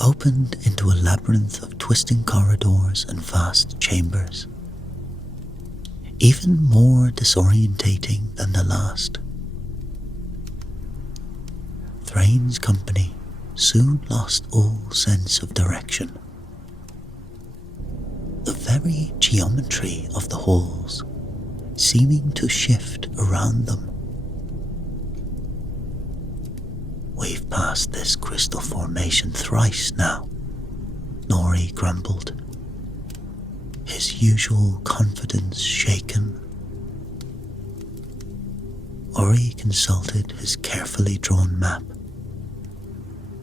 opened into a labyrinth of twisting corridors and vast chambers, even more disorientating than the last. Thrain's company soon lost all sense of direction. The very geometry of the halls seeming to shift around them. "We've passed this crystal formation thrice now," Nori Ori grumbled, his usual confidence shaken. Ori consulted his carefully drawn map,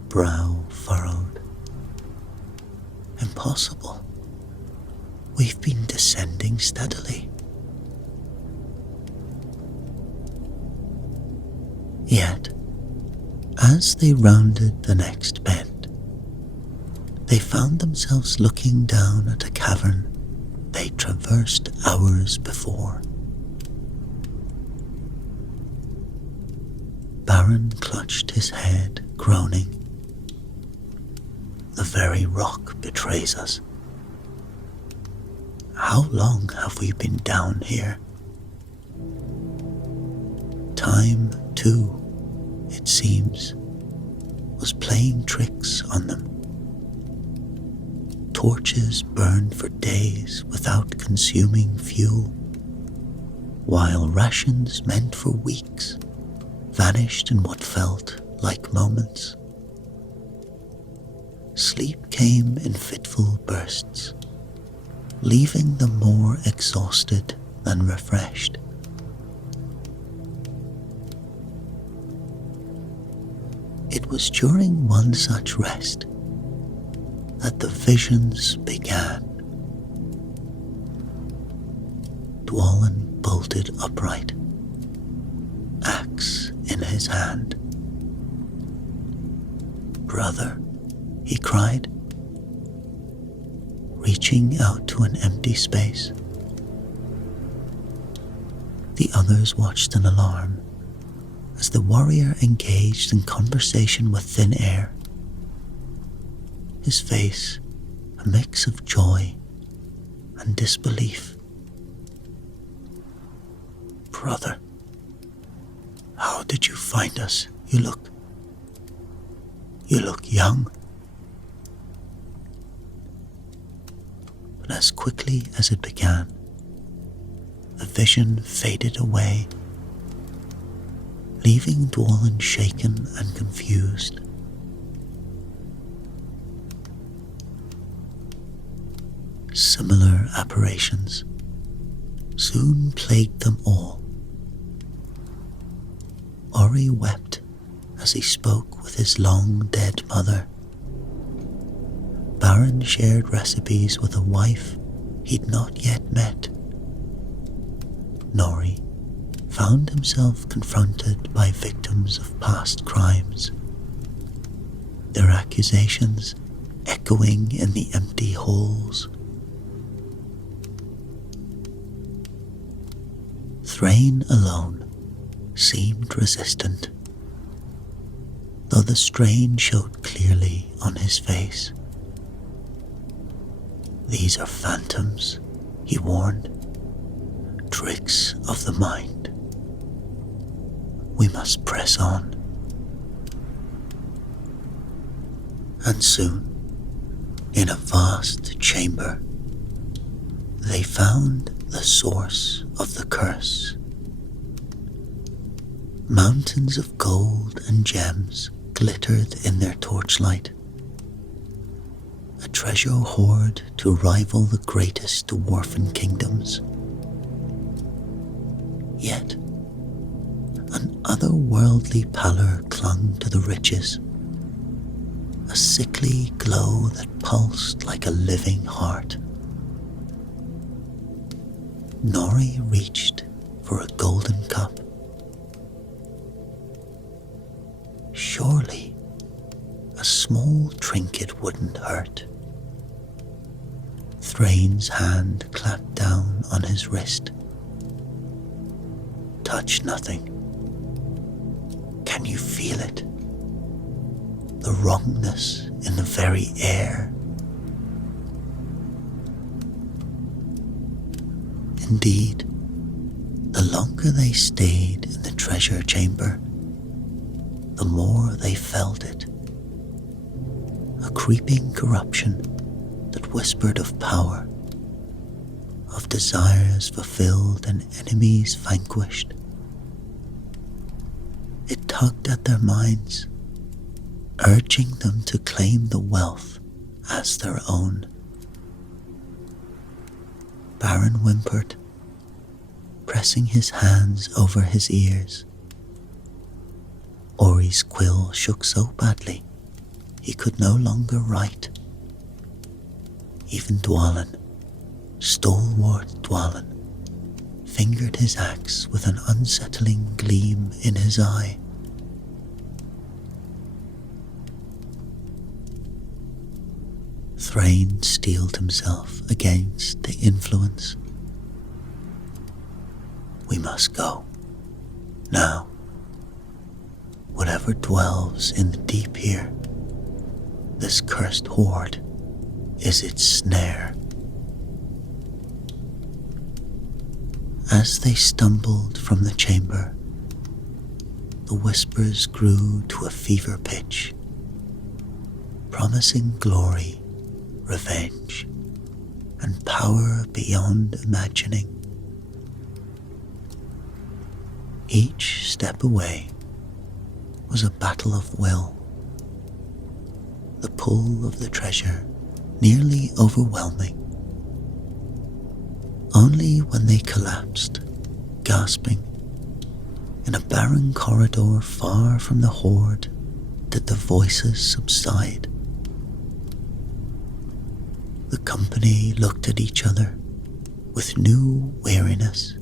brow furrowed. Impossible. We've been descending steadily. Yet, as they rounded the next bend, they found themselves looking down at a cavern they traversed hours before. Baron clutched his head, groaning. The very rock betrays us. How long have we been down here? Time, too, it seems, was playing tricks on them. Torches burned for days without consuming fuel, while rations meant for weeks vanished in what felt like moments. Sleep came in fitful bursts, leaving them more exhausted than refreshed. It was during one such rest that the visions began. Dwalin bolted upright, axe in his hand. "Brother," he cried, reaching out to an empty space. The others watched in alarm as the warrior engaged in conversation with thin air, his face a mix of joy and disbelief. "Brother, how did you find us? You look young." But as quickly as it began, the vision faded away, leaving Dwalin shaken and confused. Similar apparitions soon plagued them all. Ori wept as he spoke with his long-dead mother. Baron shared recipes with a wife he'd not yet met. Nori found himself confronted by victims of past crimes, their accusations echoing in the empty halls. Thrain alone seemed resistant, though the strain showed clearly on his face. "These are phantoms," he warned, "tricks of the mind. We must press on." And soon, in a vast chamber, they found the source of the curse. Mountains of gold and gems glittered in their torchlight, a treasure hoard to rival the greatest dwarfen kingdoms. Yet, an otherworldly pallor clung to the riches, a sickly glow that pulsed like a living heart. Nori reached for a golden cup. Surely, a small trinket wouldn't hurt. Thrain's hand clapped down on his wrist. "Touch nothing. Can you feel it? The wrongness in the very air." Indeed, the longer they stayed in the treasure chamber, the more they felt it. A creeping corruption that whispered of power, of desires fulfilled and enemies vanquished. It tugged at their minds, urging them to claim the wealth as their own. Baron whimpered, pressing his hands over his ears. Ori's quill shook so badly he could no longer write. Even Dwalin, stalwart Dwalin, fingered his axe with an unsettling gleam in his eye. Thrain steeled himself against the influence. We must go, now. Whatever dwells in the deep here, this cursed horde is its snare. As they stumbled from the chamber, the whispers grew to a fever pitch, promising glory, revenge, and power beyond imagining. Each step away was a battle of will, the pull of the treasure nearly overwhelming. Only when they collapsed, gasping, in a barren corridor far from the horde, did the voices subside. The company looked at each other with new weariness,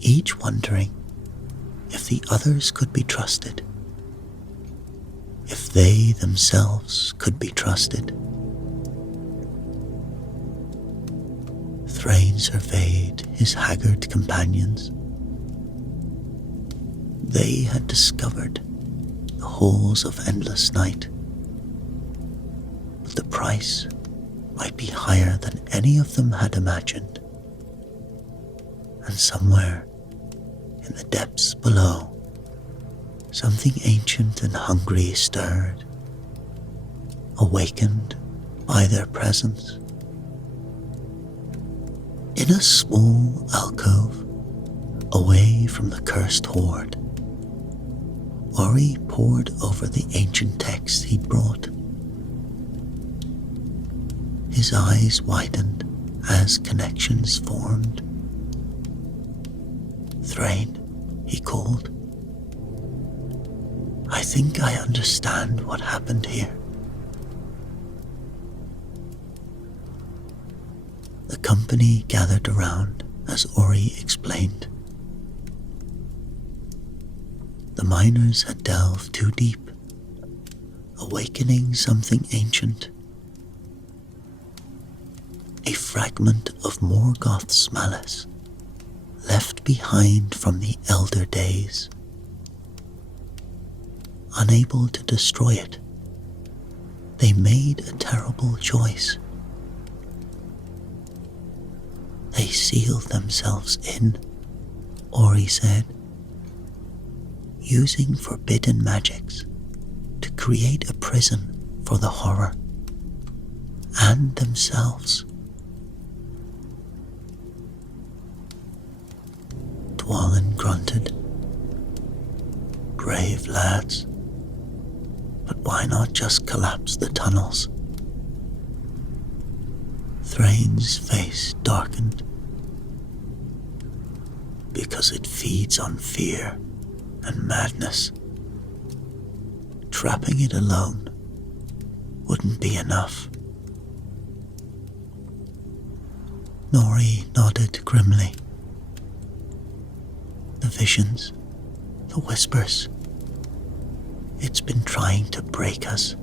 each wondering if the others could be trusted, if they themselves could be trusted. Thrain surveyed his haggard companions. They had discovered the halls of endless night, but the price might be higher than any of them had imagined. And somewhere in the depths below, something ancient and hungry stirred, awakened by their presence. In a small alcove, away from the cursed horde, Ori pored over the ancient texts he'd brought. His eyes widened as connections formed. Thrain, he called. I think I understand what happened here. The company gathered around as Ori explained. The miners had delved too deep, awakening something ancient. A fragment of Morgoth's malice, left behind from the elder days. Unable to destroy it, they made a terrible choice. They sealed themselves in, Ori said, using forbidden magics to create a prison for the horror and themselves. Dwalin grunted. Brave lads, but why not just collapse the tunnels? Thrain's face darkened. Because it feeds on fear and madness. Trapping it alone wouldn't be enough. Nori nodded grimly. The visions, the whispers, it's been trying to break us.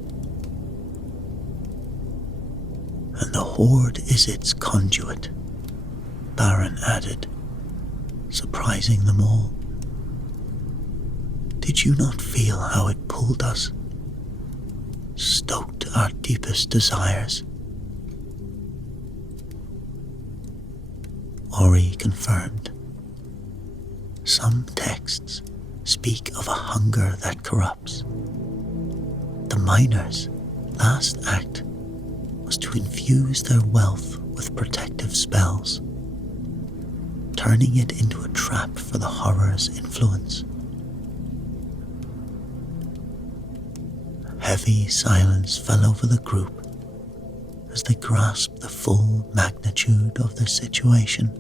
And the horde is its conduit, Baron added, surprising them all. Did you not feel how it pulled us, stoked our deepest desires? Ori confirmed. Some texts speak of a hunger that corrupts. The miners' last act was to infuse their wealth with protective spells, turning it into a trap for the horror's influence. heavy silence fell over the group as they grasped the full magnitude of their situation.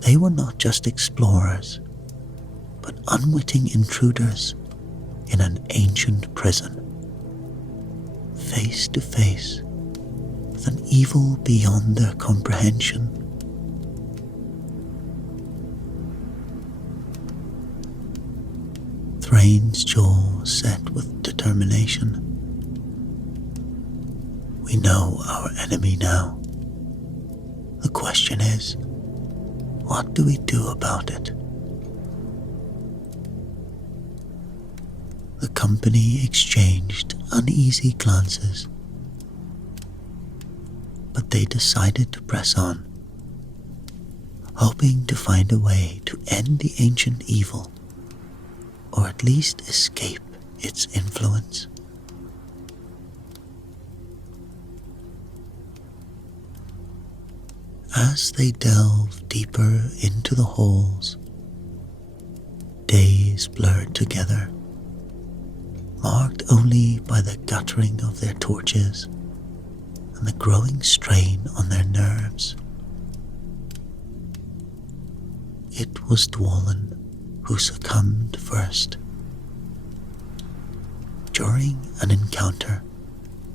They were not just explorers, but unwitting intruders in an ancient prison, face to face with an evil beyond their comprehension. Thrain's jaw set with determination. We know our enemy now. The question is, what do we do about it? The company exchanged uneasy glances, but they decided to press on, hoping to find a way to end the ancient evil, or at least escape its influence. As they delve deeper into the halls, days blurred together, marked only by the guttering of their torches and the growing strain on their nerves. It was Dwalin who succumbed first, during an encounter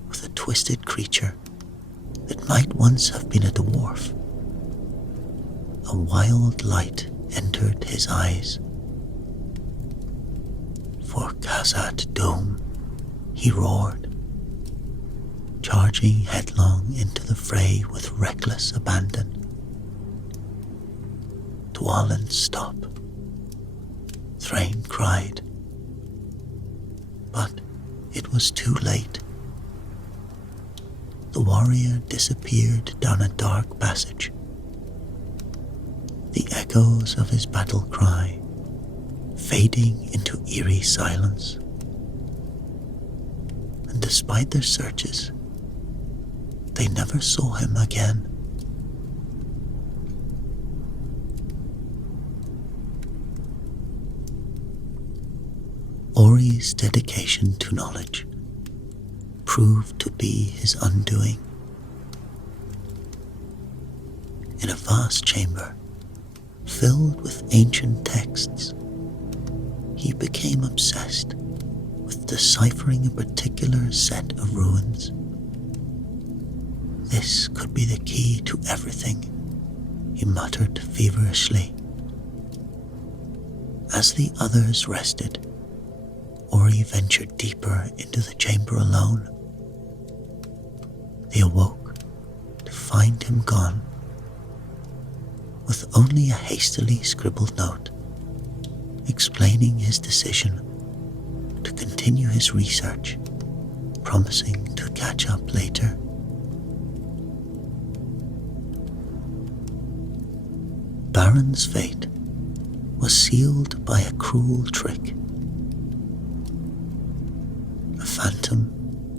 with a twisted creature that might once have been a dwarf. A wild light entered his eyes. For Khazad Dome, he roared, charging headlong into the fray with reckless abandon. Dwalin, stop, Thrain cried. But it was too late. The warrior disappeared down a dark passage. The echoes of his battle cry fading into eerie silence. And despite their searches, they never saw him again. Ori's dedication to knowledge proved to be his undoing. In a vast chamber filled with ancient texts, he became obsessed with deciphering a particular set of runes. This could be the key to everything, he muttered feverishly. As the others rested, Ori ventured deeper into the chamber alone. They awoke to find him gone, with only a hastily scribbled note explaining his decision to continue his research, promising to catch up later. Baron's fate was sealed by a cruel trick. A phantom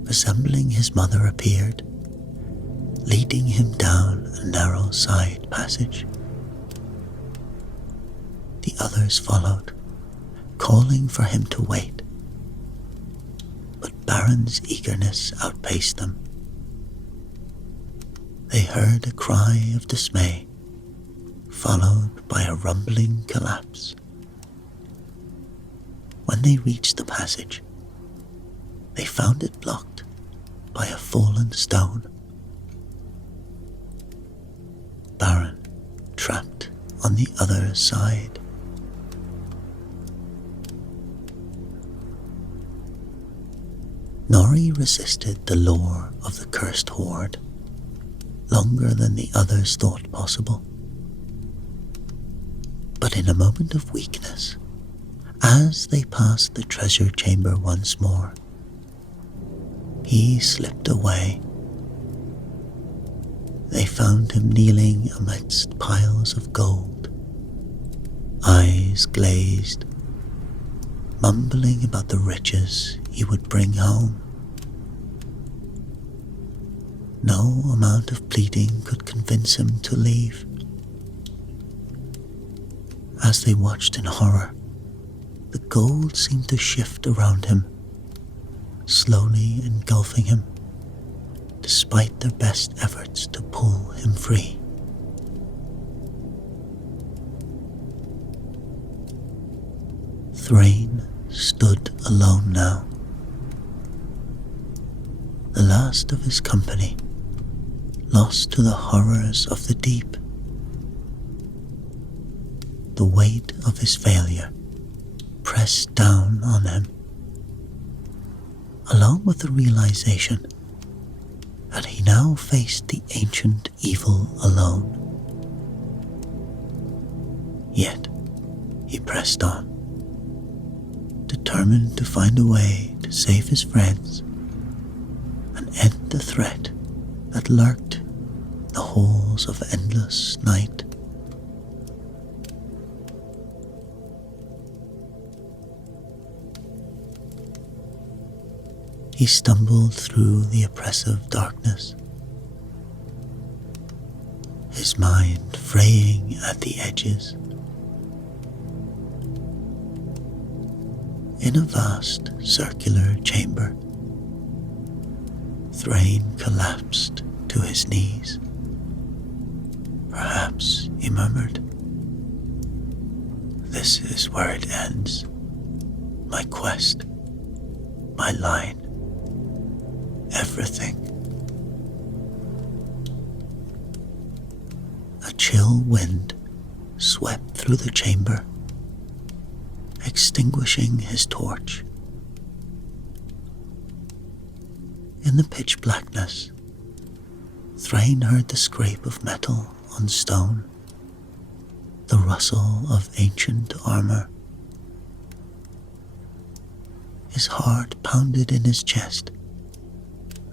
resembling his mother appeared, leading him down a narrow side passage. The others followed, calling for him to wait. But Baron's eagerness outpaced them. They heard a cry of dismay, followed by a rumbling collapse. When they reached the passage, they found it blocked by a fallen stone. Baron trapped on the other side. Nori resisted the lure of the cursed horde longer than the others thought possible. But in a moment of weakness, as they passed the treasure chamber once more, he slipped away. They found him kneeling amidst piles of gold, eyes glazed, mumbling about the riches he would bring home. No amount of pleading could convince him to leave. As they watched in horror, The gold seemed to shift around him, slowly engulfing him, despite their best efforts to pull him free. Thrain stood alone now, the last of his company, lost to the horrors of the deep. The weight of his failure pressed down on him, along with the realization that he now faced the ancient evil alone. Yet he pressed on, determined to find a way to save his friends and end the threat that lurked in the halls of endless night. He stumbled through the oppressive darkness, his mind fraying at the edges. In a vast circular chamber, Thrain collapsed to his knees. Perhaps, he murmured, this is where it ends. My quest, my line, everything. A chill wind swept through the chamber, extinguishing his torch. In the pitch blackness, Thrain heard the scrape of metal on stone, the rustle of ancient armor. His heart pounded in his chest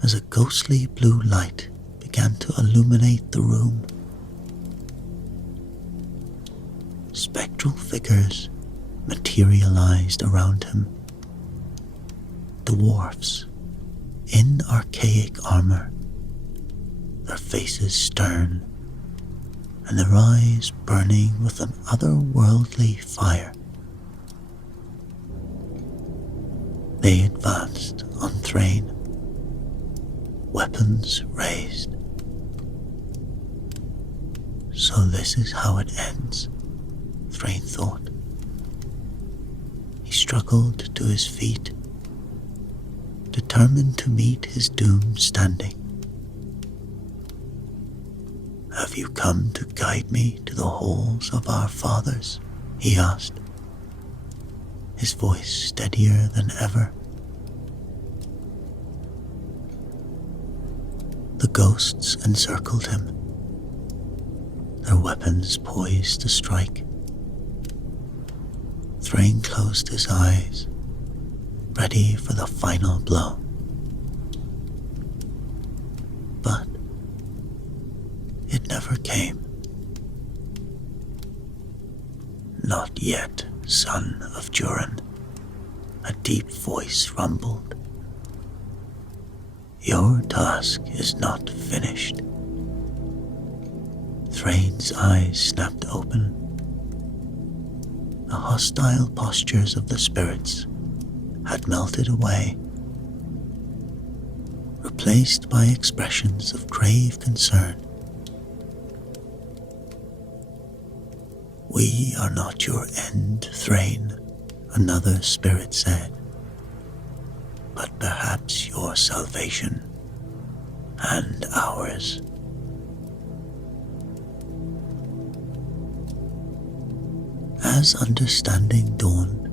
as a ghostly blue light began to illuminate the room. Spectral figures materialized around him. Dwarves in archaic armor, their faces stern and their eyes burning with an otherworldly fire. They advanced on Thrain, weapons raised. So this is how it ends, Thrain thought. He struggled to his feet, determined to meet his doom standing. Have you come to guide me to the halls of our fathers? He asked, his voice steadier than ever. The ghosts encircled him, their weapons poised to strike. Thrain closed his eyes, ready for the final blow. But it never came. Not yet, son of Durin, a deep voice rumbled. Your task is not finished. Thrain's eyes snapped open. The hostile postures of the spirits had melted away, replaced by expressions of grave concern. We are not your end, Thrain, another spirit said, but perhaps your salvation and ours. As understanding dawned,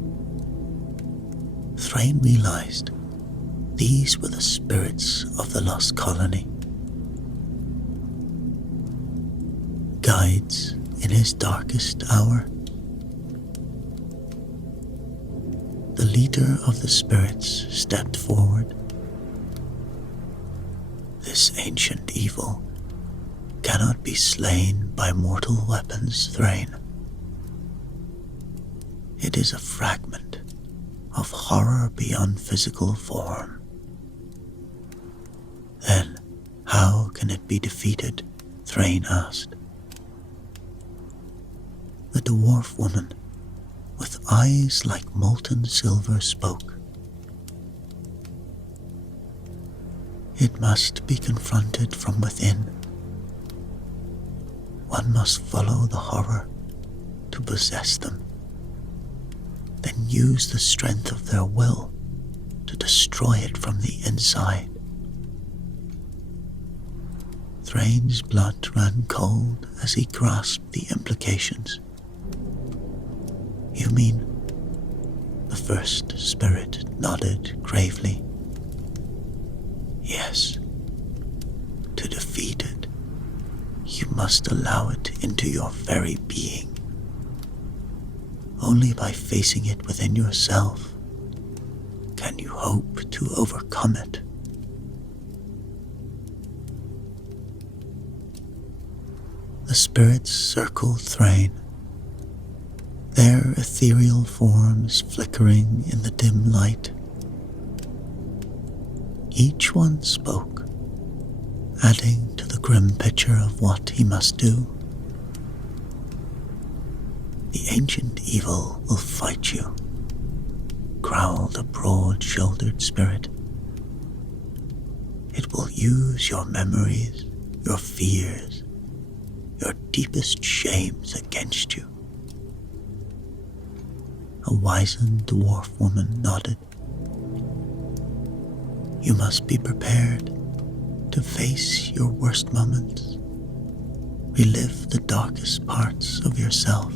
Thrain realized these were the spirits of the lost colony, guides in his darkest hour. The leader of the spirits stepped forward. This ancient evil cannot be slain by mortal weapons, Thrain. It is a fragment of horror beyond physical form. Then, how can it be defeated? Thrain asked. The dwarf woman, with eyes like molten silver, spoke. It must be confronted from within. One must follow the horror to possess them, then use the strength of their will to destroy it from the inside. Thrain's blood ran cold as he grasped the implications. You mean, the first spirit nodded gravely. Yes, to defeat it, you must allow it into your very being. Only by facing it within yourself can you hope to overcome it. The spirits circled Thrain, their ethereal forms flickering in the dim light. Each one spoke, adding to the grim picture of what he must do. The ancient evil will fight you, growled a broad-shouldered spirit. It will use your memories, your fears, your deepest shames against you. A wizened dwarf woman nodded. You must be prepared to face your worst moments, relive the darkest parts of yourself.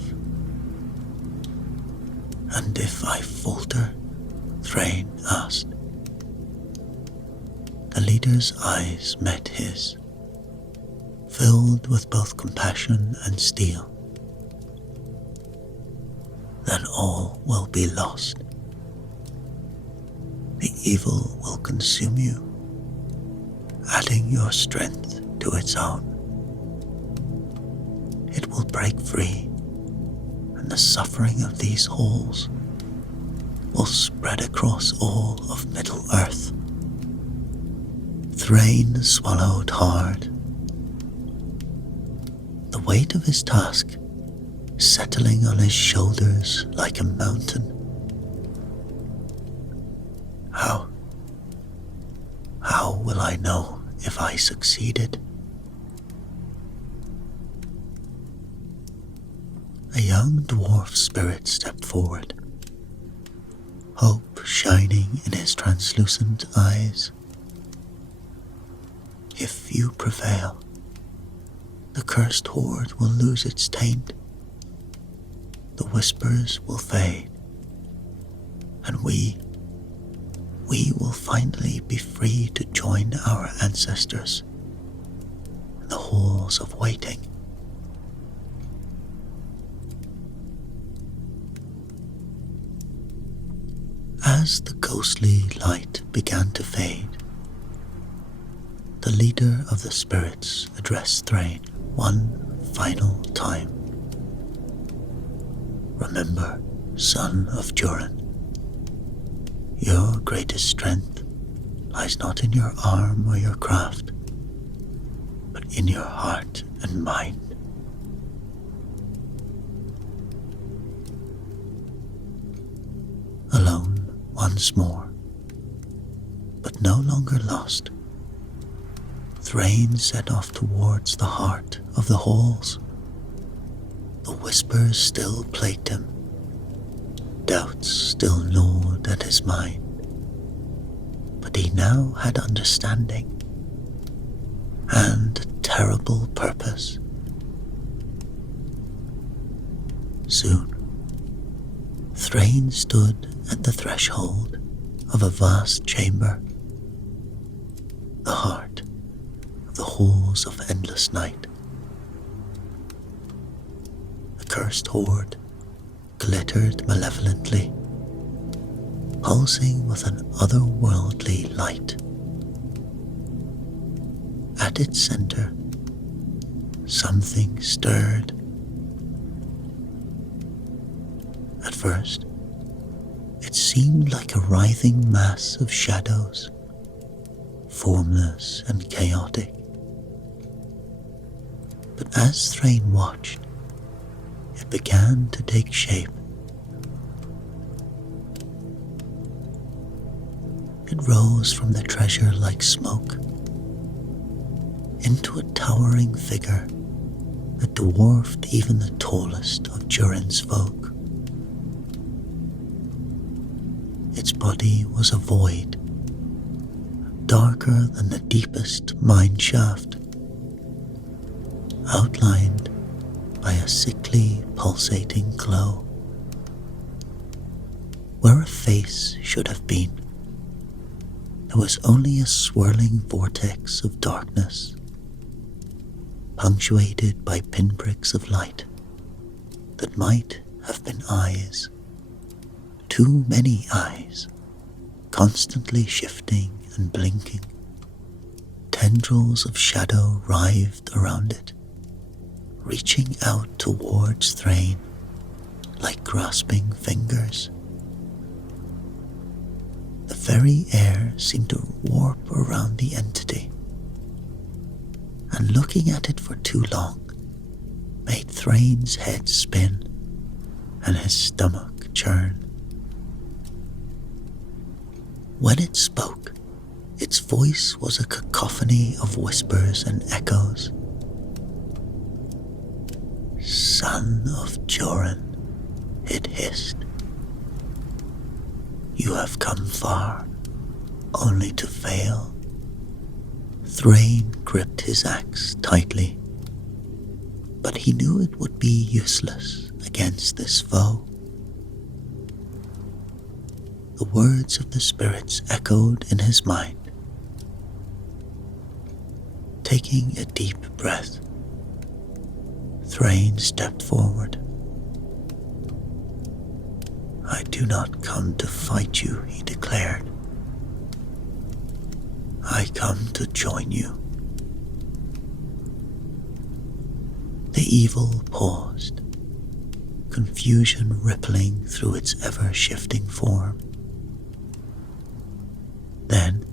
And if I falter, Thrain asked. The leader's eyes met his, filled with both compassion and steel. Then all will be lost. The evil will consume you, adding your strength to its own. It will break free, and the suffering of these halls will spread across all of Middle-earth. Thrain swallowed hard. The weight of his task settling on his shoulders like a mountain. How will I know if I succeeded? A young dwarf spirit stepped forward, hope shining in his translucent eyes. If you prevail, the cursed horde will lose its taint. The whispers will fade, and we will finally be free to join our ancestors in the halls of waiting. As the ghostly light began to fade, the leader of the spirits addressed Thrain one final time. Remember, son of Durin, your greatest strength lies not in your arm or your craft, but in your heart and mind. Alone once more, but no longer lost, Thrain set off towards the heart of the halls. The whispers still plagued him. Doubts still gnawed at his mind. But he now had understanding and a terrible purpose. Soon, Thrain stood at the threshold of a vast chamber, the heart of the halls of endless night. The cursed horde glittered malevolently, pulsing with an otherworldly light. At its center, something stirred. At first, it seemed like a writhing mass of shadows, formless and chaotic. But as Thrain watched, it began to take shape, It rose from the treasure like smoke into a towering figure that dwarfed even the tallest of Durin's folk. Its body was a void, darker than the deepest mine shaft, outlined by a sickly, pulsating glow. Where a face should have been, there was only a swirling vortex of darkness, punctuated by pinpricks of light that might have been eyes. Too many eyes, constantly shifting and blinking. Tendrils of shadow writhed around it, reaching out towards Thrain like grasping fingers. The very air seemed to warp around the entity, and looking at it for too long made Thrain's head spin and his stomach churn. When it spoke, its voice was a cacophony of whispers and echoes. "Son of Durin," it hissed. "You have come far, only to fail." Thrain gripped his axe tightly, but he knew it would be useless against this foe. The words of the spirits echoed in his mind. Taking a deep breath, Thrain stepped forward. "I do not come to fight you," he declared. "I come to join you." The evil paused, confusion rippling through its ever-shifting form. Then,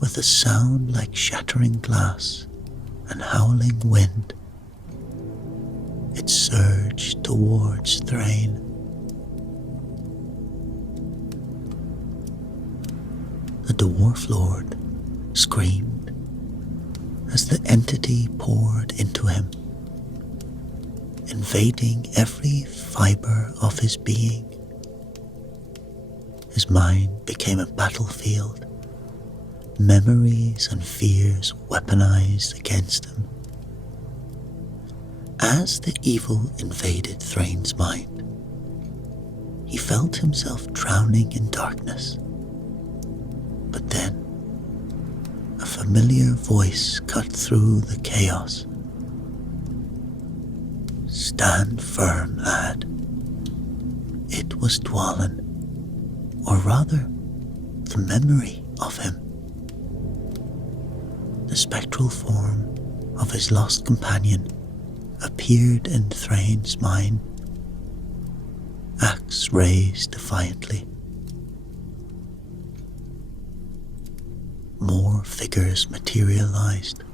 with a sound like shattering glass and howling wind, it surged towards Thrain. The Dwarf Lord screamed as the entity poured into him, invading every fiber of his being. His mind became a battlefield, memories and fears weaponized against him. As the evil invaded Thrain's mind, he felt himself drowning in darkness. But then, a familiar voice cut through the chaos. "Stand firm, lad." It was Dwalin, or rather, the memory of him. The spectral form of his lost companion appeared in Thrain's mind, axe raised defiantly. More figures materialized,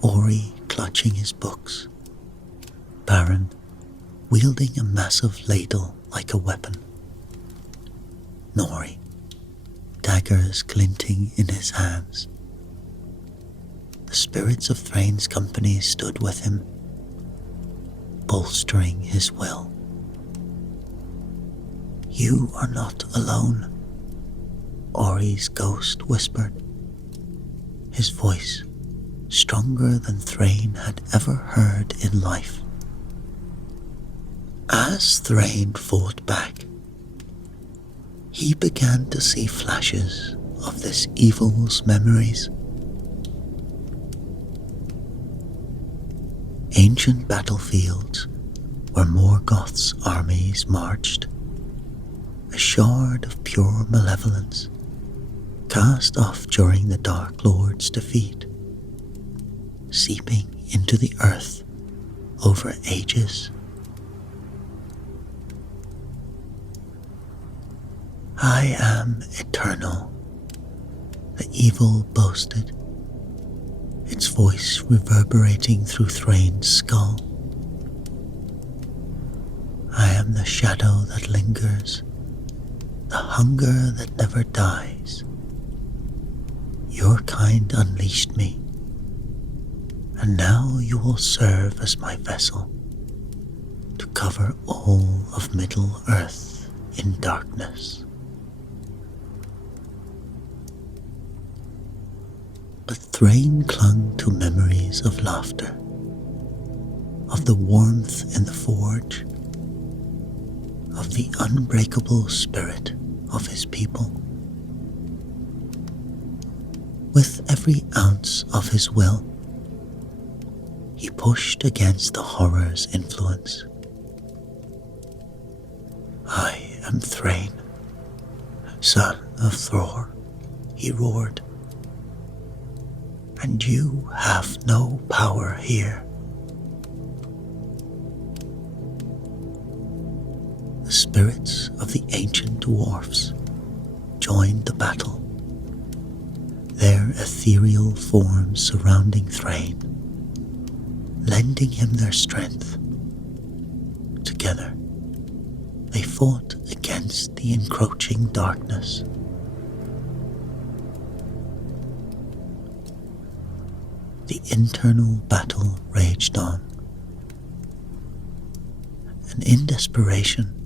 Ori clutching his books, Baron wielding a massive ladle like a weapon, Nori, daggers glinting in his hands. The spirits of Thrain's company stood with him, bolstering his will. "You are not alone," Ori's ghost whispered, his voice stronger than Thrain had ever heard in life. As Thrain fought back, he began to see flashes of this evil's memories. Ancient battlefields where Morgoth's armies marched, a shard of pure malevolence, cast off during the Dark Lord's defeat, seeping into the earth over ages. "I am eternal," the evil boasted, its voice reverberating through Thrain's skull. "I am the shadow that lingers, the hunger that never dies. Your kind unleashed me, and now you will serve as my vessel to cover all of Middle-earth in darkness. But Thrain clung to memories of laughter, of the warmth in the forge, of the unbreakable spirit of his people. With every ounce of his will, he pushed against the horror's influence. I am Thrain, son of Thror, he roared, and you have no power here. The spirits of the ancient dwarfs joined the battle, their ethereal forms surrounding Thrain, lending him their strength. Together, they fought against the encroaching darkness. The internal battle raged on, and in desperation,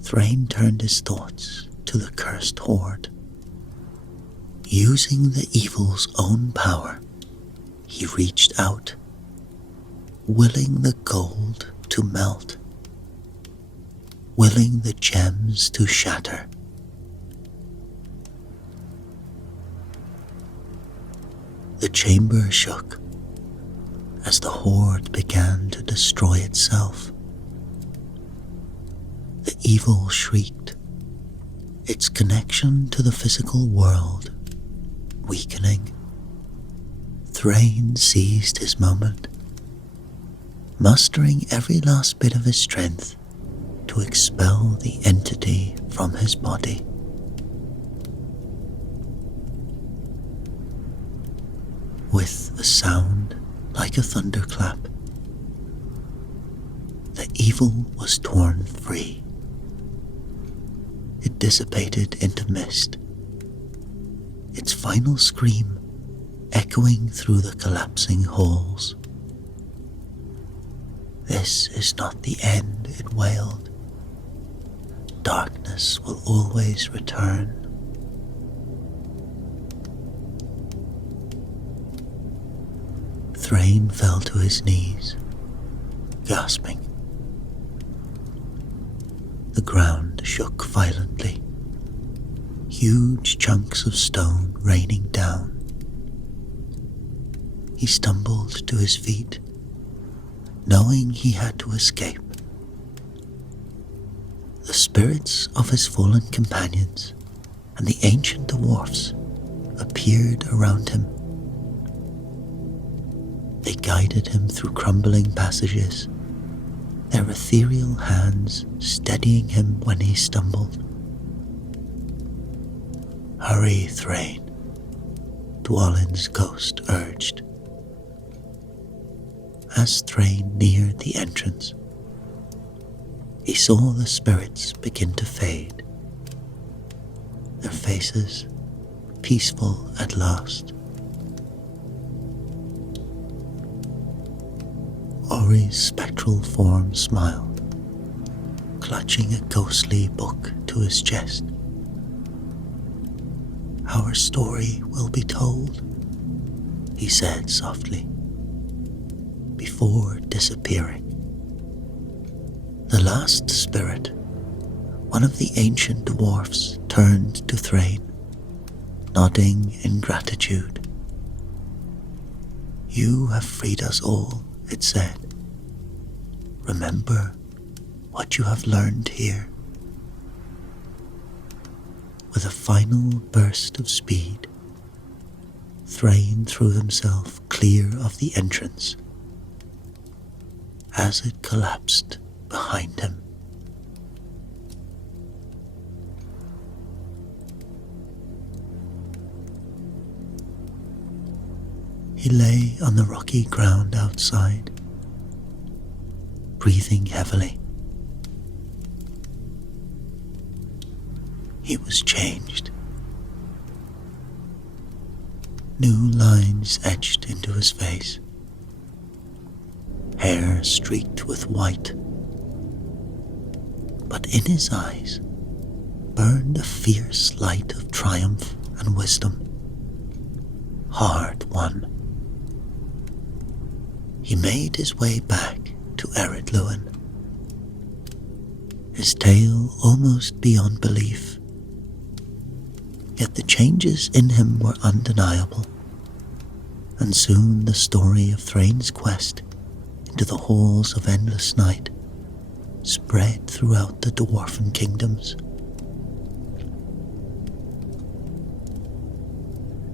Thrain turned his thoughts to the cursed horde. Using the evil's own power, he reached out, willing the gold to melt, willing the gems to shatter. The chamber shook as the horde began to destroy itself. The evil shrieked, its connection to the physical world weakening. Thrain seized his moment, mustering every last bit of his strength to expel the entity from his body. With a sound like a thunderclap, the evil was torn free. It dissipated into mist, its final scream echoing through the collapsing halls. This is not the end, it wailed. Darkness will always return. Thrain fell to his knees, gasping. The ground shook violently, huge chunks of stone raining down. He stumbled to his feet, knowing he had to escape. The spirits of his fallen companions and the ancient dwarfs appeared around him. They guided him through crumbling passages, their ethereal hands steadying him when he stumbled. Hurry, Thrain, Dwalin's ghost urged. As Thrain neared the entrance, he saw the spirits begin to fade, their faces peaceful at last. Ori's spectral form smiled, clutching a ghostly book to his chest. Our story will be told, he said softly, before disappearing. The last spirit, one of the ancient dwarfs, turned to Thrain, nodding in gratitude. You have freed us all, it said. Remember what you have learned here. With a final burst of speed, Thrain threw himself clear of the entrance as it collapsed behind him. He lay on the rocky ground outside, breathing heavily. he was changed. New lines etched into his face, hair streaked with white, but in his eyes burned a fierce light of triumph and wisdom, hard won. He made his way back to Ered Luin, his tale almost beyond belief. Yet the changes in him were undeniable, and soon the story of Thrain's quest into the halls of endless night spread throughout the dwarven kingdoms.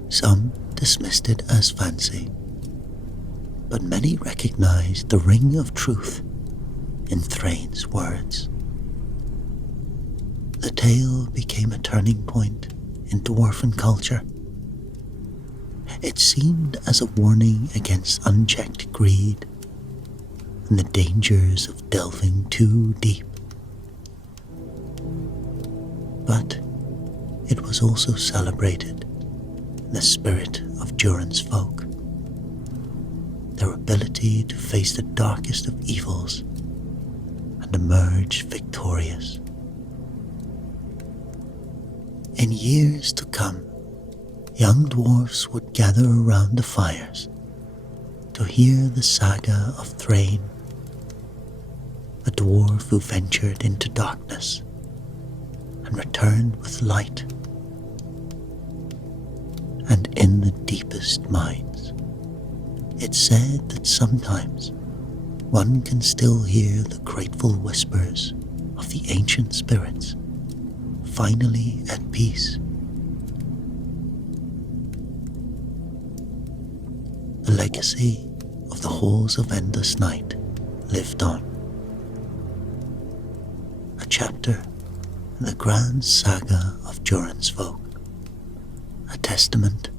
Some dismissed it as fancy, but many recognized the ring of truth in Thrain's words. The tale became a turning point in dwarven culture. It seemed as a warning against unchecked greed and the dangers of delving too deep. But it was also celebrated in the spirit of Durin's folk, their ability to face the darkest of evils and emerge victorious. In years to come, young dwarfs would gather around the fires to hear the saga of Thrain, a dwarf who ventured into darkness and returned with light. And in the deepest minds, it's said that sometimes one can still hear the grateful whispers of the ancient spirits, finally at peace. The legacy of the halls of endless night lived on. A chapter in the grand saga of Durin's folk, a testament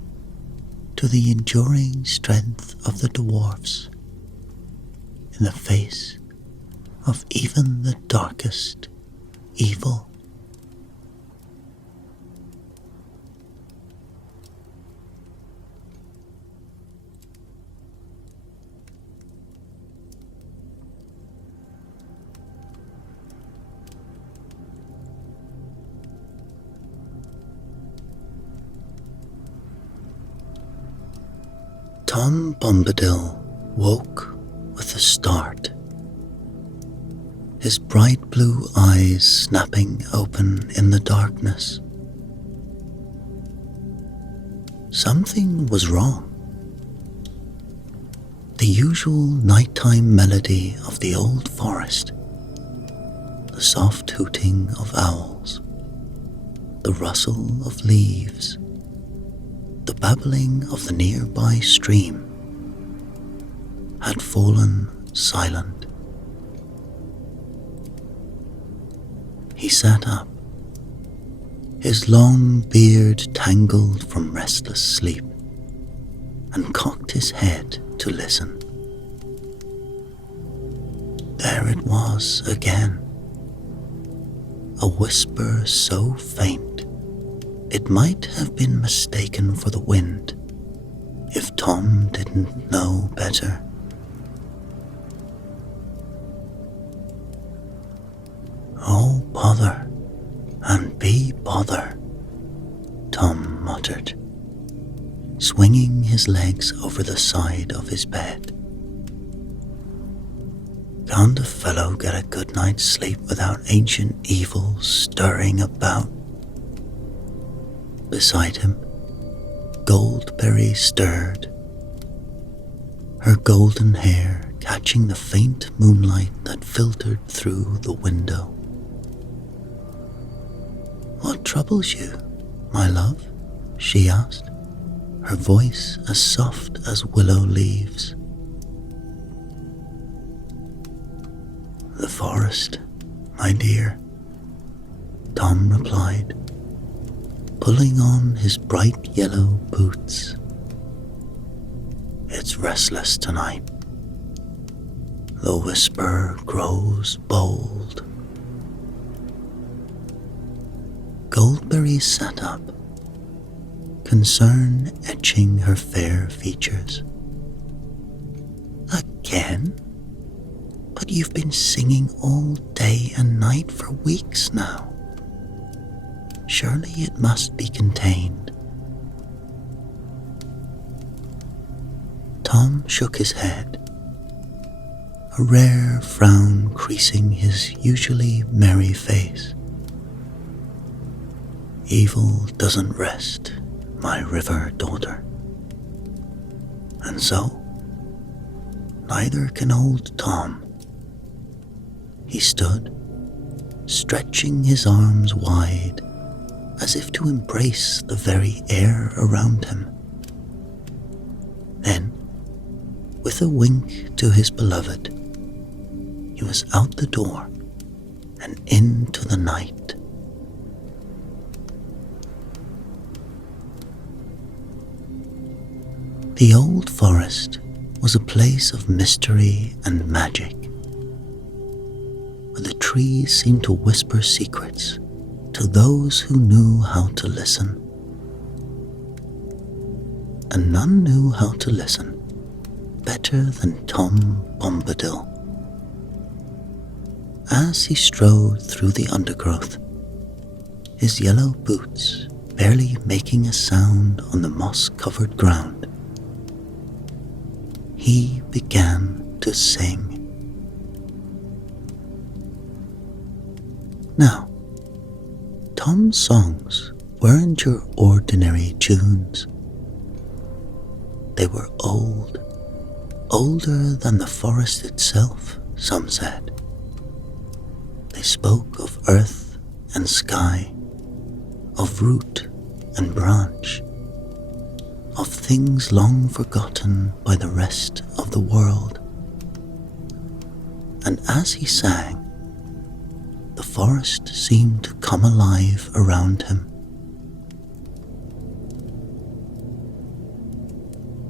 to the enduring strength of the dwarfs in the face of even the darkest evil. Tom Bombadil woke with a start, his bright blue eyes snapping open in the darkness. Something was wrong. The usual nighttime melody of the old forest, the soft hooting of owls, the rustle of leaves, the babbling of the nearby stream, had fallen silent. He sat up, his long beard tangled from restless sleep, and cocked his head to listen. There it was again, a whisper so faint it might have been mistaken for the wind if Tom didn't know better. "Oh, bother, and be bother," Tom muttered, swinging his legs over the side of his bed. "Can't a fellow get a good night's sleep without ancient evils stirring about?" Beside him, Goldberry stirred, her golden hair catching the faint moonlight that filtered through the window. "What troubles you, my love?" she asked, her voice as soft as willow leaves. "The forest, my dear," Tom replied, pulling on his bright yellow boots. "It's restless tonight. The whisper grows bold." Goldberry sat up, concern etching her fair features. Again? But you've been singing all day and night for weeks now. Surely it must be contained. Tom shook his head, a rare frown creasing his usually merry face. Evil doesn't rest, my river daughter. And so, neither can old Tom. He stood, stretching his arms wide, as if to embrace the very air around him. Then, with a wink to his beloved, he was out the door and into the night. The old forest was a place of mystery and magic, where the trees seemed to whisper secrets to those who knew how to listen. And none knew how to listen better than Tom Bombadil. As he strode through the undergrowth, his yellow boots barely making a sound on the moss-covered ground, he began to sing. Now, Tom's songs weren't your ordinary tunes. They were old, older than the forest itself, some said. They spoke of earth and sky, of root and branch, of things long forgotten by the rest of the world. And as he sang, the forest seemed to come alive around him.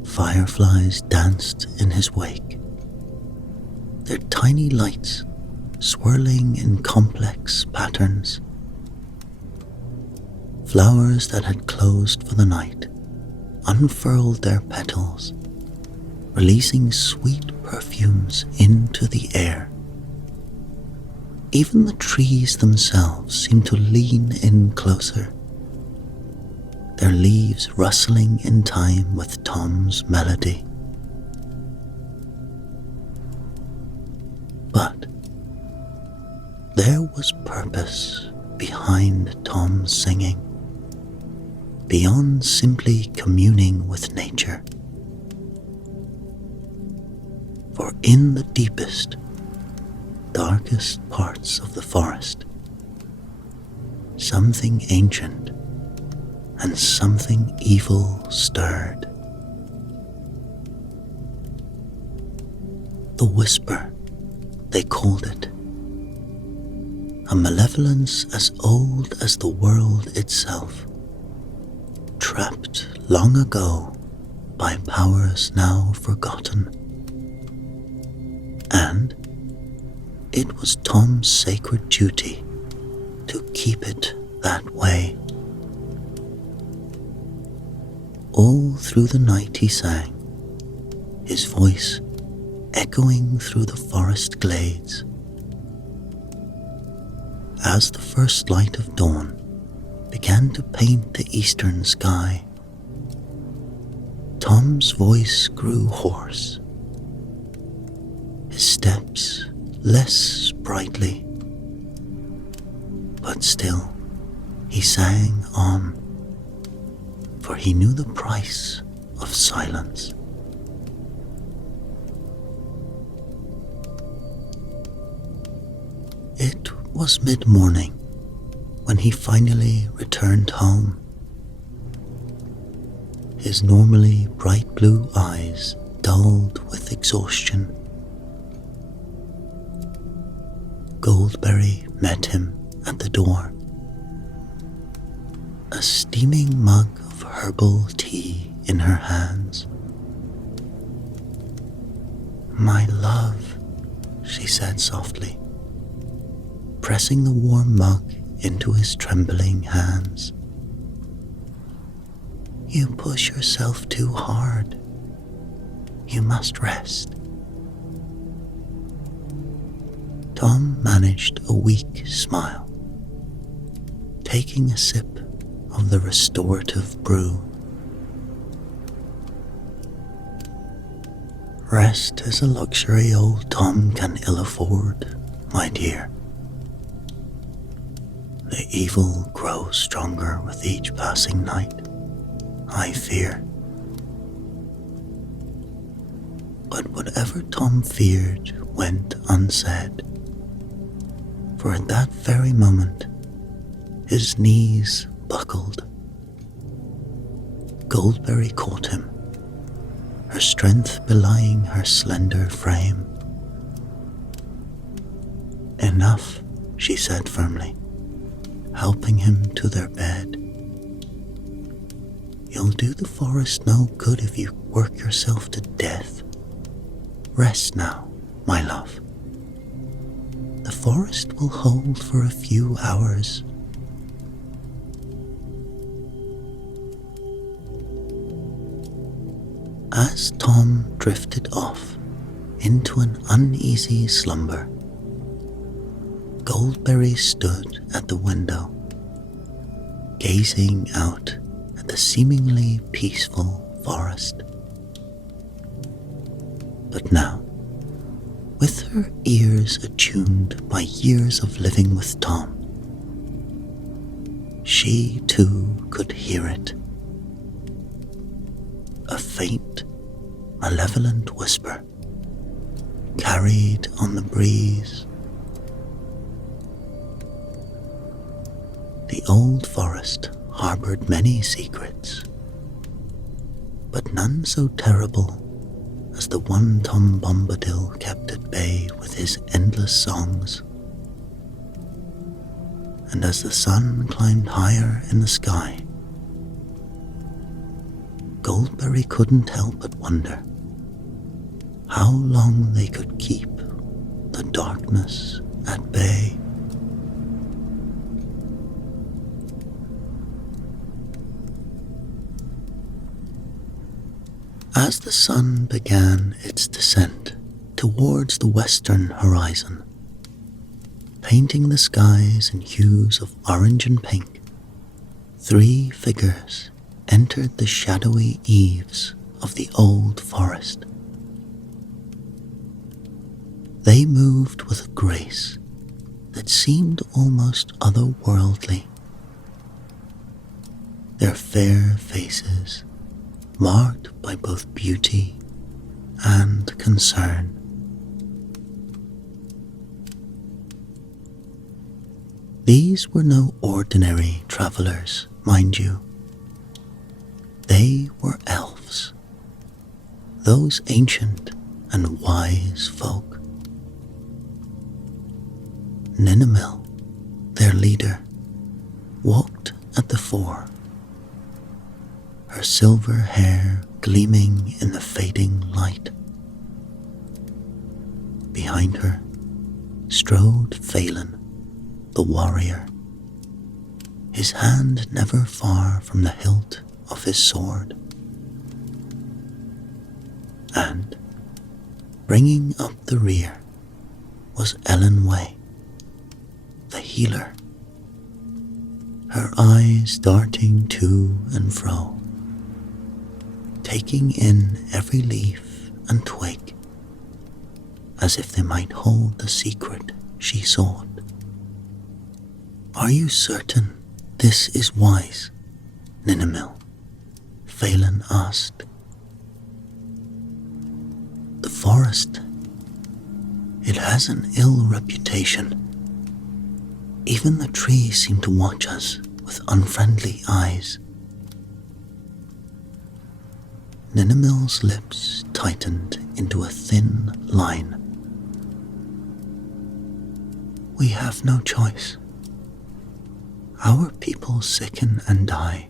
Fireflies danced in his wake, their tiny lights swirling in complex patterns. Flowers that had closed for the night unfurled their petals, releasing sweet perfumes into the air. Even the trees themselves seemed to lean in closer, their leaves rustling in time with Tom's melody. But there was purpose behind Tom's singing, beyond simply communing with nature. For in the deepest, darkest parts of the forest, something ancient and something evil stirred. The whisper, they called it, a malevolence as old as the world itself, trapped long ago by powers now forgotten. And it was Tom's sacred duty to keep it that way. All through the night he sang, his voice echoing through the forest glades. As the first light of dawn began to paint the eastern sky, Tom's voice grew hoarse, his steps less sprightly, but still he sang on, for he knew the price of silence. It was mid-morning when he finally returned home. His normally bright blue eyes dulled with exhaustion. Goldberry met him at the door, a steaming mug of herbal tea in her hands. "My love," she said softly, pressing the warm mug into his trembling hands. You push yourself too hard. You must rest. Tom managed a weak smile, taking a sip of the restorative brew. Rest is a luxury old Tom can ill afford, my dear. The evil grows stronger with each passing night, I fear. But whatever Tom feared went unsaid, for at that very moment his knees buckled. Goldberry caught him, her strength belying her slender frame. Enough, she said firmly, helping him to their bed. You'll do the forest no good if you work yourself to death. Rest now, my love. The forest will hold for a few hours. As Tom drifted off into an uneasy slumber, Goldberry stood at the window, gazing out at the seemingly peaceful forest. But now, with her ears attuned by years of living with Tom, she too could hear it. A faint, malevolent whisper, carried on the breeze. The old forest harbored many secrets, but none so terrible as the one Tom Bombadil kept at bay with his endless songs. And as the sun climbed higher in the sky, Goldberry couldn't help but wonder how long they could keep the darkness at bay. As the sun began its descent towards the western horizon, painting the skies in hues of orange and pink, 3 figures entered the shadowy eaves of the old forest. They moved with a grace that seemed almost otherworldly. Their fair faces, marked by both beauty and concern. These were no ordinary travelers, mind you. They were elves, those ancient and wise folk. Ninimil, their leader, walked at the fore, her silver hair gleaming in the fading light. Behind her strode Phelan, the warrior, his hand never far from the hilt of his sword. And, bringing up the rear, was Ellen Way, the healer, her eyes darting to and fro, taking in every leaf and twig, as if they might hold the secret she sought. Are you certain this is wise, Ninimil? Phelan asked. The forest, it has an ill reputation. Even the trees seem to watch us with unfriendly eyes. Ninimil's lips tightened into a thin line. We have no choice. Our people sicken and die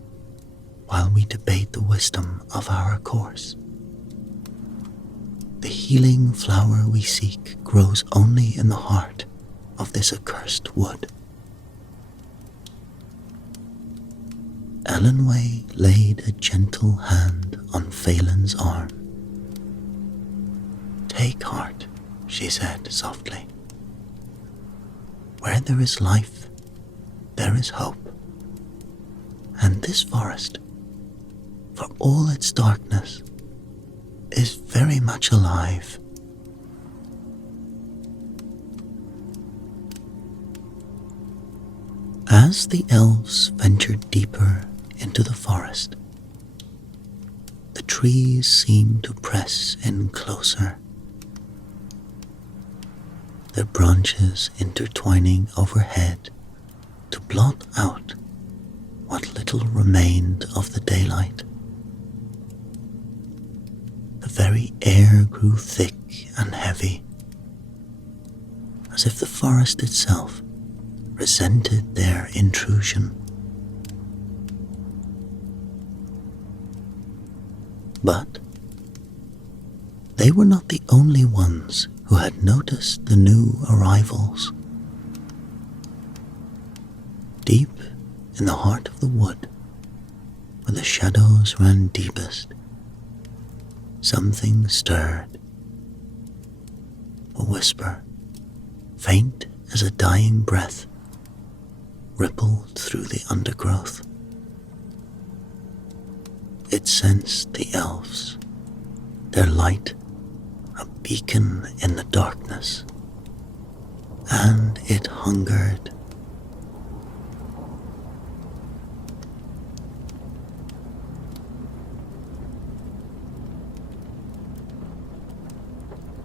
while we debate the wisdom of our course. The healing flower we seek grows only in the heart of this accursed wood. Ellenway laid a gentle hand on Phelan's arm. "Take heart," she said softly. "Where there is life, there is hope. And this forest, for all its darkness, is very much alive." As the elves ventured deeper into the forest, the trees seemed to press in closer, their branches intertwining overhead to blot out what little remained of the daylight. The very air grew thick and heavy, as if the forest itself resented their intrusion. But they were not the only ones who had noticed the new arrivals. Deep in the heart of the wood, where the shadows ran deepest, something stirred. A whisper, faint as a dying breath, rippled through the undergrowth. It sensed the elves, their light a beacon in the darkness, and it hungered.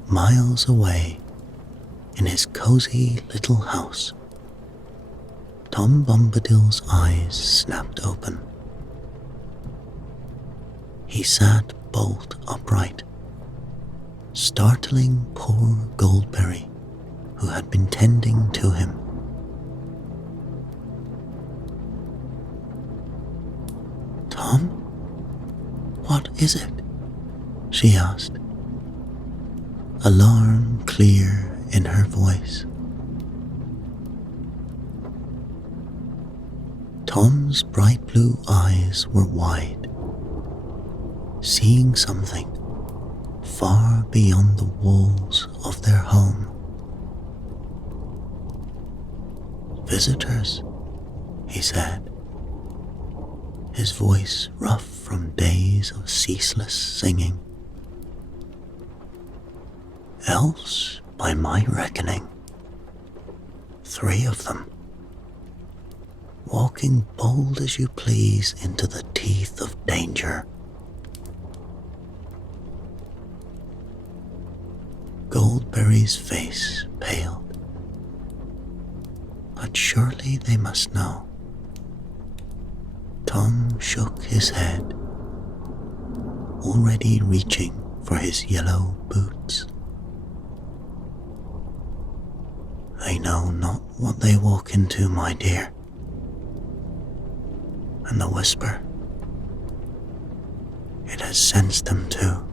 Miles away, in his cozy little house, Tom Bombadil's eyes snapped open. He sat bolt upright, startling poor Goldberry, who had been tending to him. "Tom, what is it?" she asked, alarm clear in her voice. Tom's bright blue eyes were wide, seeing something far beyond the walls of their home. "Visitors," he said, his voice rough from days of ceaseless singing. "Elves, by my reckoning. 3 of them. Walking bold as you please into the teeth of danger." Goldberry's face paled. "But surely they must know." Tom shook his head, already reaching for his yellow boots. "They know not what they walk into, my dear." And the whisper, it has sensed them too.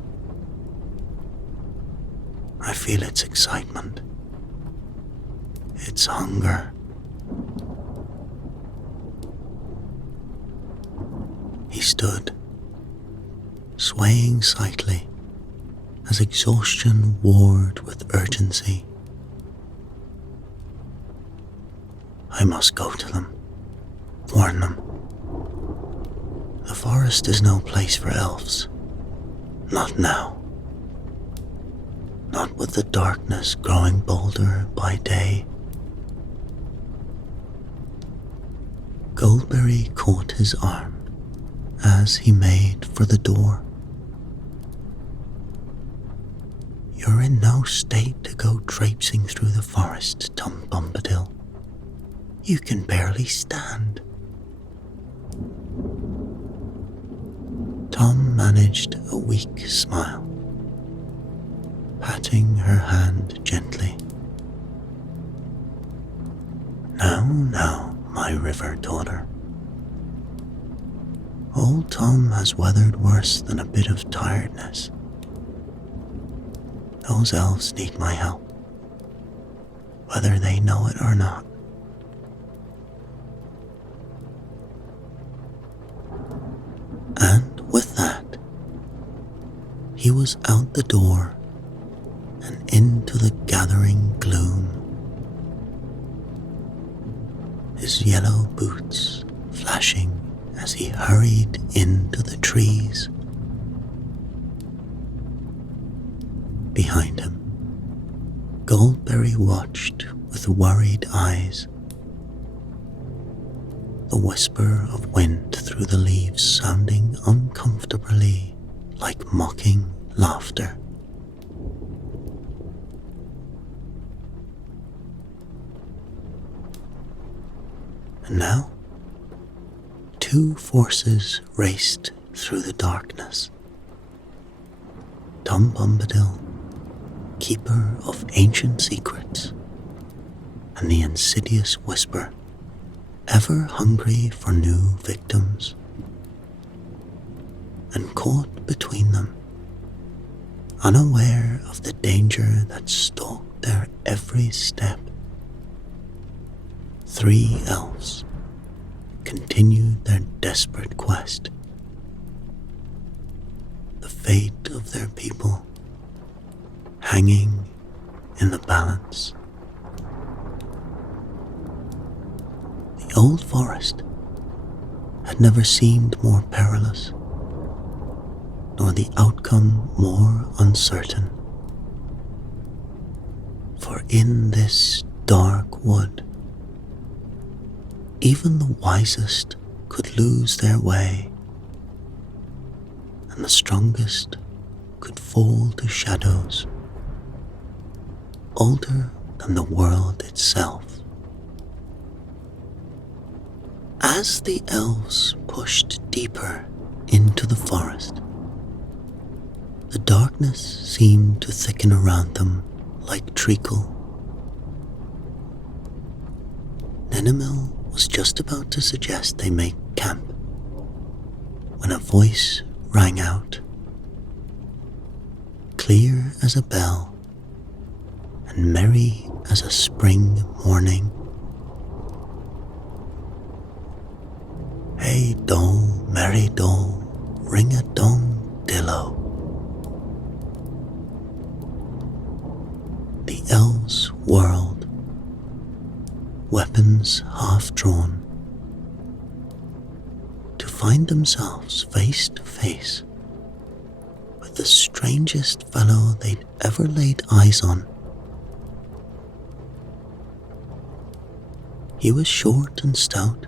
I feel its excitement, its hunger. He stood, swaying slightly as exhaustion warred with urgency. "I must go to them, warn them. The forest is no place for elves. Not now. Not with the darkness growing bolder by day." Goldberry caught his arm as he made for the door. "You're in no state to go traipsing through the forest, Tom Bombadil. You can barely stand." Tom managed a weak smile, patting her hand gently. Now, my river daughter. Old Tom has weathered worse than a bit of tiredness. Those elves need my help, whether they know it or not. he was out the door and into the gathering gloom. His yellow boots flashing as he hurried into the trees. Behind him, Goldberry watched with worried eyes, the whisper of wind through the leaves sounding uncomfortably like mocking laughter. And now, two forces raced through the darkness. Tom Bombadil, keeper of ancient secrets, and the insidious whisper, ever hungry for new victims. And caught between them, unaware of the danger that stalked their every step, three elves continued their desperate quest. The fate of their people hanging in the balance. The old forest had never seemed more perilous, nor the outcome more uncertain. For in this dark wood, even the wisest could lose their way, and the strongest could fall to shadows older than the world itself. As the elves pushed deeper into the forest, the darkness seemed to thicken around them like treacle. Nenamil was just about to suggest they make camp when a voice rang out, clear as a bell and merry as a spring morning. Hey dole, merry dole, ring a dong dillo. The elves whirled, weapons half drawn, to find themselves face to face with the strangest fellow they'd ever laid eyes on. He was short and stout,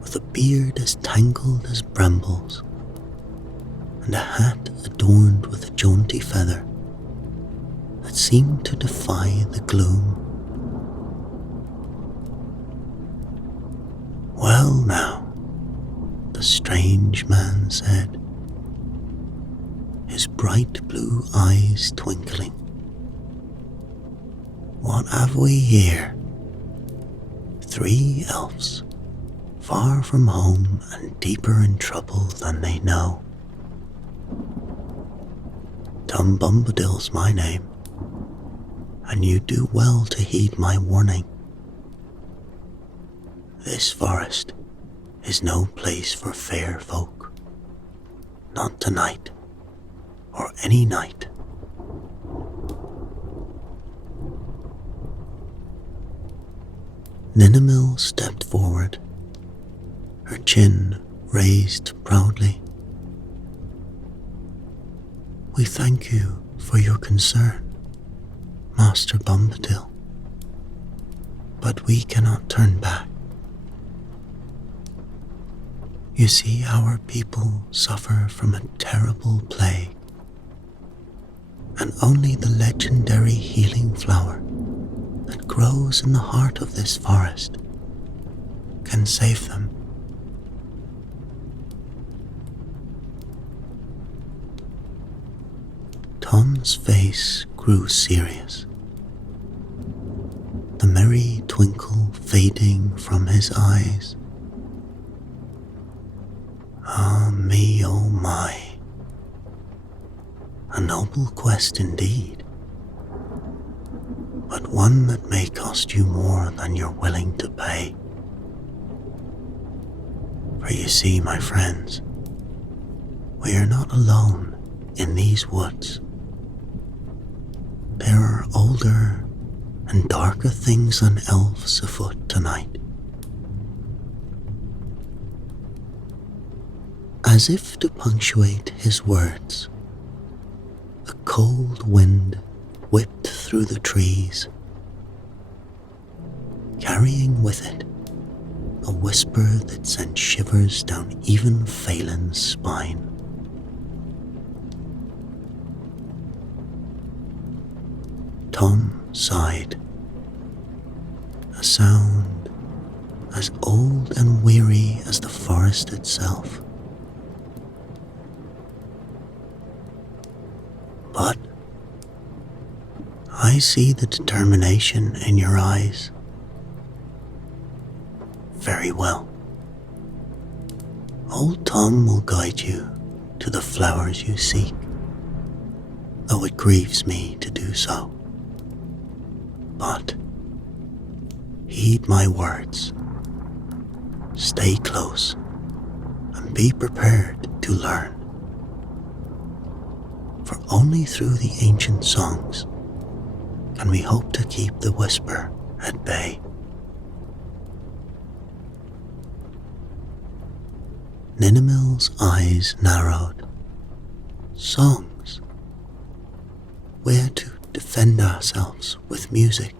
with a beard as tangled as brambles, and a hat adorned with a jaunty feather that seemed to defy the gloom. Well now, the strange man said, his bright blue eyes twinkling, what have we here? Three elves, far from home and deeper in trouble than they know. Tom Bombadil's my name, and you do well to heed my warning. This forest is no place for fair folk, not tonight, or any night. Nenamil stepped forward, her chin raised proudly. We thank you for your concern, Master Bombadil, but we cannot turn back. You see, our people suffer from a terrible plague, and only the legendary healing flower that grows in the heart of this forest can save them. Tom's face grew serious, the merry twinkle fading from his eyes. Ah me, oh my, a noble quest indeed, but one that may cost you more than you're willing to pay. For you see, my friends, we are not alone in these woods. There are older and darker things than elves afoot tonight. As if to punctuate his words, a cold wind whipped through the trees, carrying with it a whisper that sent shivers down even Phelan's spine. Tom sighed, a sound as old and weary as the forest itself. But I see the determination in your eyes. Very well. Old Tom will guide you to the flowers you seek, though it grieves me to do so. But heed my words. Stay close and be prepared to learn. For only through the ancient songs can we hope to keep the whisper at bay. Ninimil's eyes narrowed. Songs? Where to defend ourselves with music?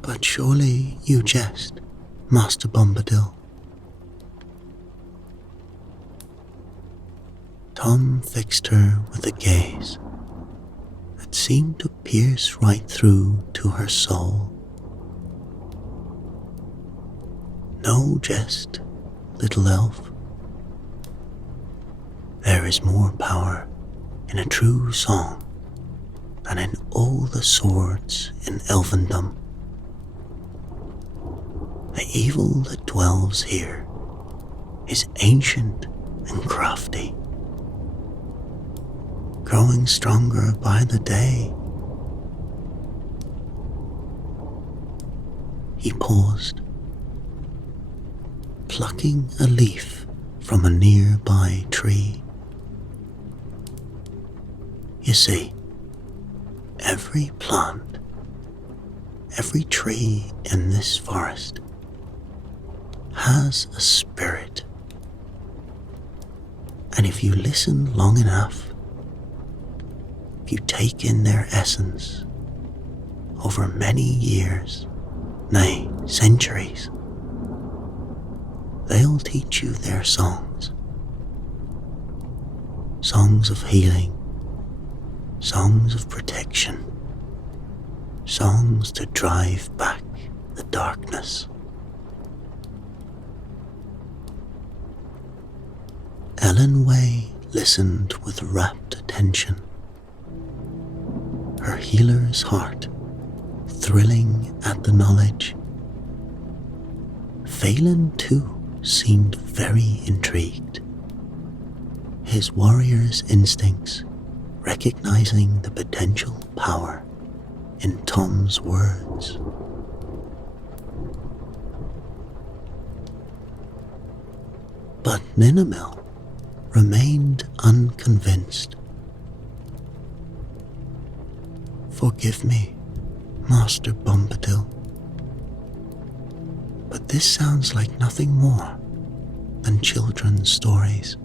But surely you jest, Master Bombadil. Tom fixed her with a gaze that seemed to pierce right through to her soul. No jest, little elf. There is more power in a true song than in all the swords in Elvendom. The evil that dwells here is ancient and crafty, growing stronger by the day. He paused, plucking a leaf from a nearby tree. You see, every plant, every tree in this forest has a spirit. And if you listen long enough, if you take in their essence over many years, nay, centuries, they'll teach you their songs. Songs of healing, songs of protection, songs to drive back the darkness. Ellen Way listened with rapt attention, her healer's heart thrilling at the knowledge. Phelan too seemed very intrigued, his warrior's instincts recognizing the potential power in Tom's words. But Ninimil remained unconvinced. Forgive me, Master Bombadil, but this sounds like nothing more than children's stories.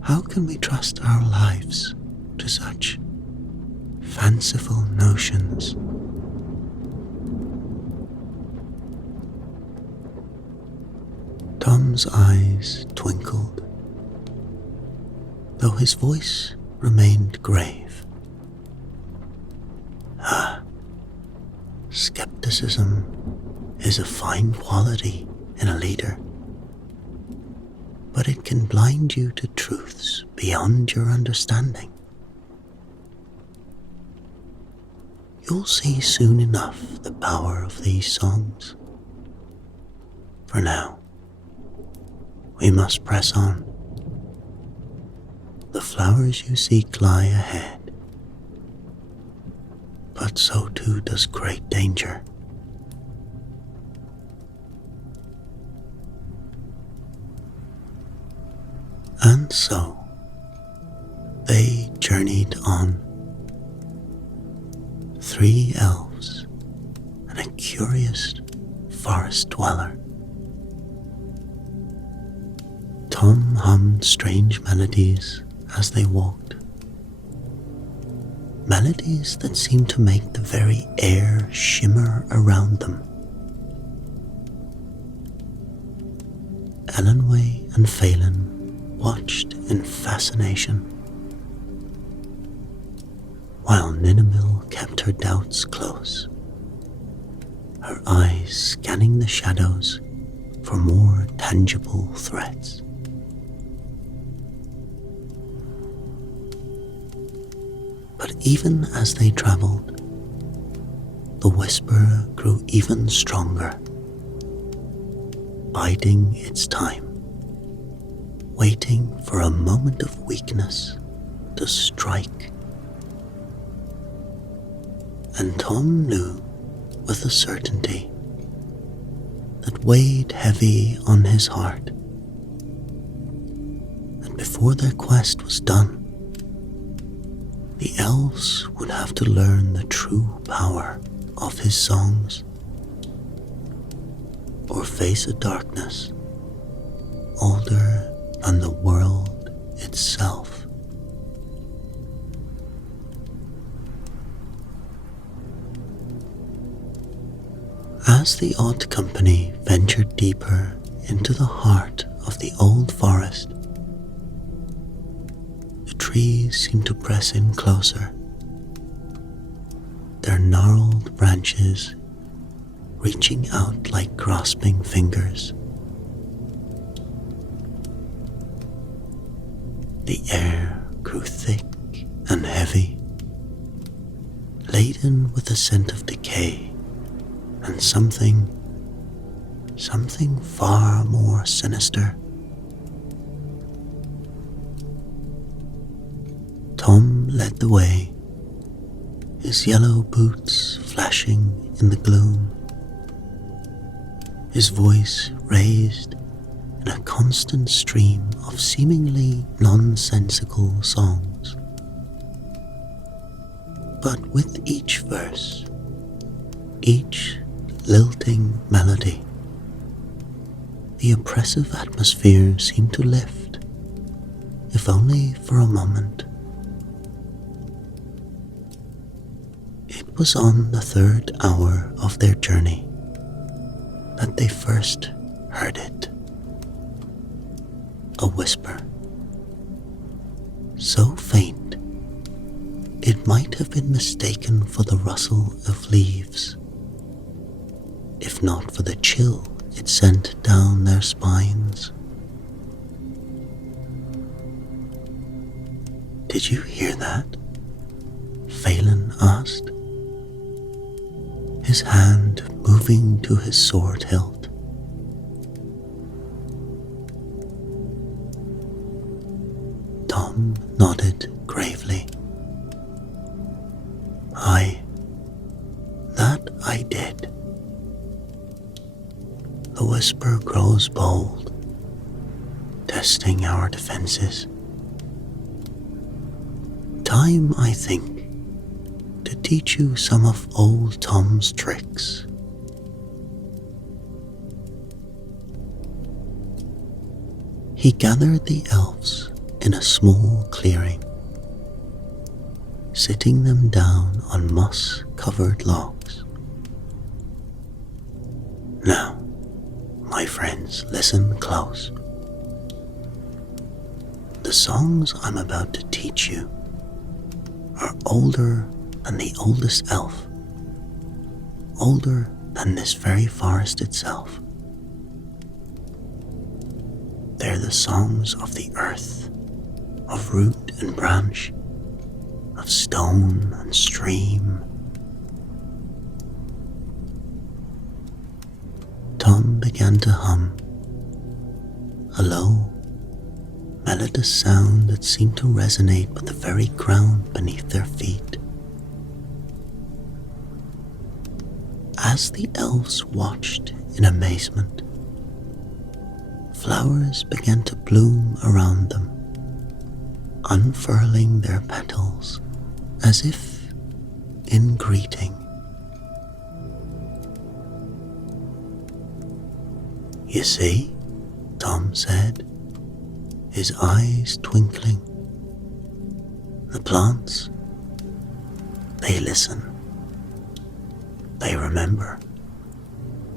How can we trust our lives to such fanciful notions? Tom's eyes twinkled, though his voice remained grave. Skepticism is a fine quality in a leader, but it can blind you to truths beyond your understanding. You'll see soon enough the power of these songs. For now, we must press on. The flowers you seek lie ahead, but so too does great danger. And so they journeyed on. 3 elves and a curious forest dweller. Tom hummed strange melodies as they walked. Melodies that seemed to make the very air shimmer around them. Elenway and Phelan watched in fascination, while Ninamil kept her doubts close, her eyes scanning the shadows for more tangible threats. But even as they traveled, the whisper grew even stronger, biding its time, waiting for a moment of weakness to strike. And Tom knew with a certainty that weighed heavy on his heart that before their quest was done, the elves would have to learn the true power of his songs, or face a darkness older than the world itself. As the odd company ventured deeper into the heart of the old forest, the trees seemed to press in closer, their gnarled branches reaching out like grasping fingers. The air grew thick and heavy, laden with the scent of decay and something far more sinister. Tom led the way, his yellow boots flashing in the gloom, his voice raised in a constant stream of seemingly nonsensical songs. But with each verse, each lilting melody, the oppressive atmosphere seemed to lift, if only for a moment. It was on the 3rd hour of their journey that they first heard it. A whisper, so faint it might have been mistaken for the rustle of leaves, if not for the chill it sent down their spines. "Did you hear that?" Phelan asked, his hand moving to his sword hilt. Tom nodded gravely. That I did." The whisper grows bold, testing our defenses. Time, I think, to teach you some of old Tom's tricks. He gathered the elves in a small clearing, sitting them down on moss-covered logs. "Now, my friends, listen close. The songs I'm about to teach you are older than the oldest elf, older than this very forest itself. They're the songs of the earth, of root and branch, of stone and stream." Tom began to hum, a low, melodious sound that seemed to resonate with the very ground beneath their feet. As the elves watched in amazement, flowers began to bloom around them, unfurling their petals as if in greeting. "You see," Tom said, his eyes twinkling. "The plants, they listen, they remember,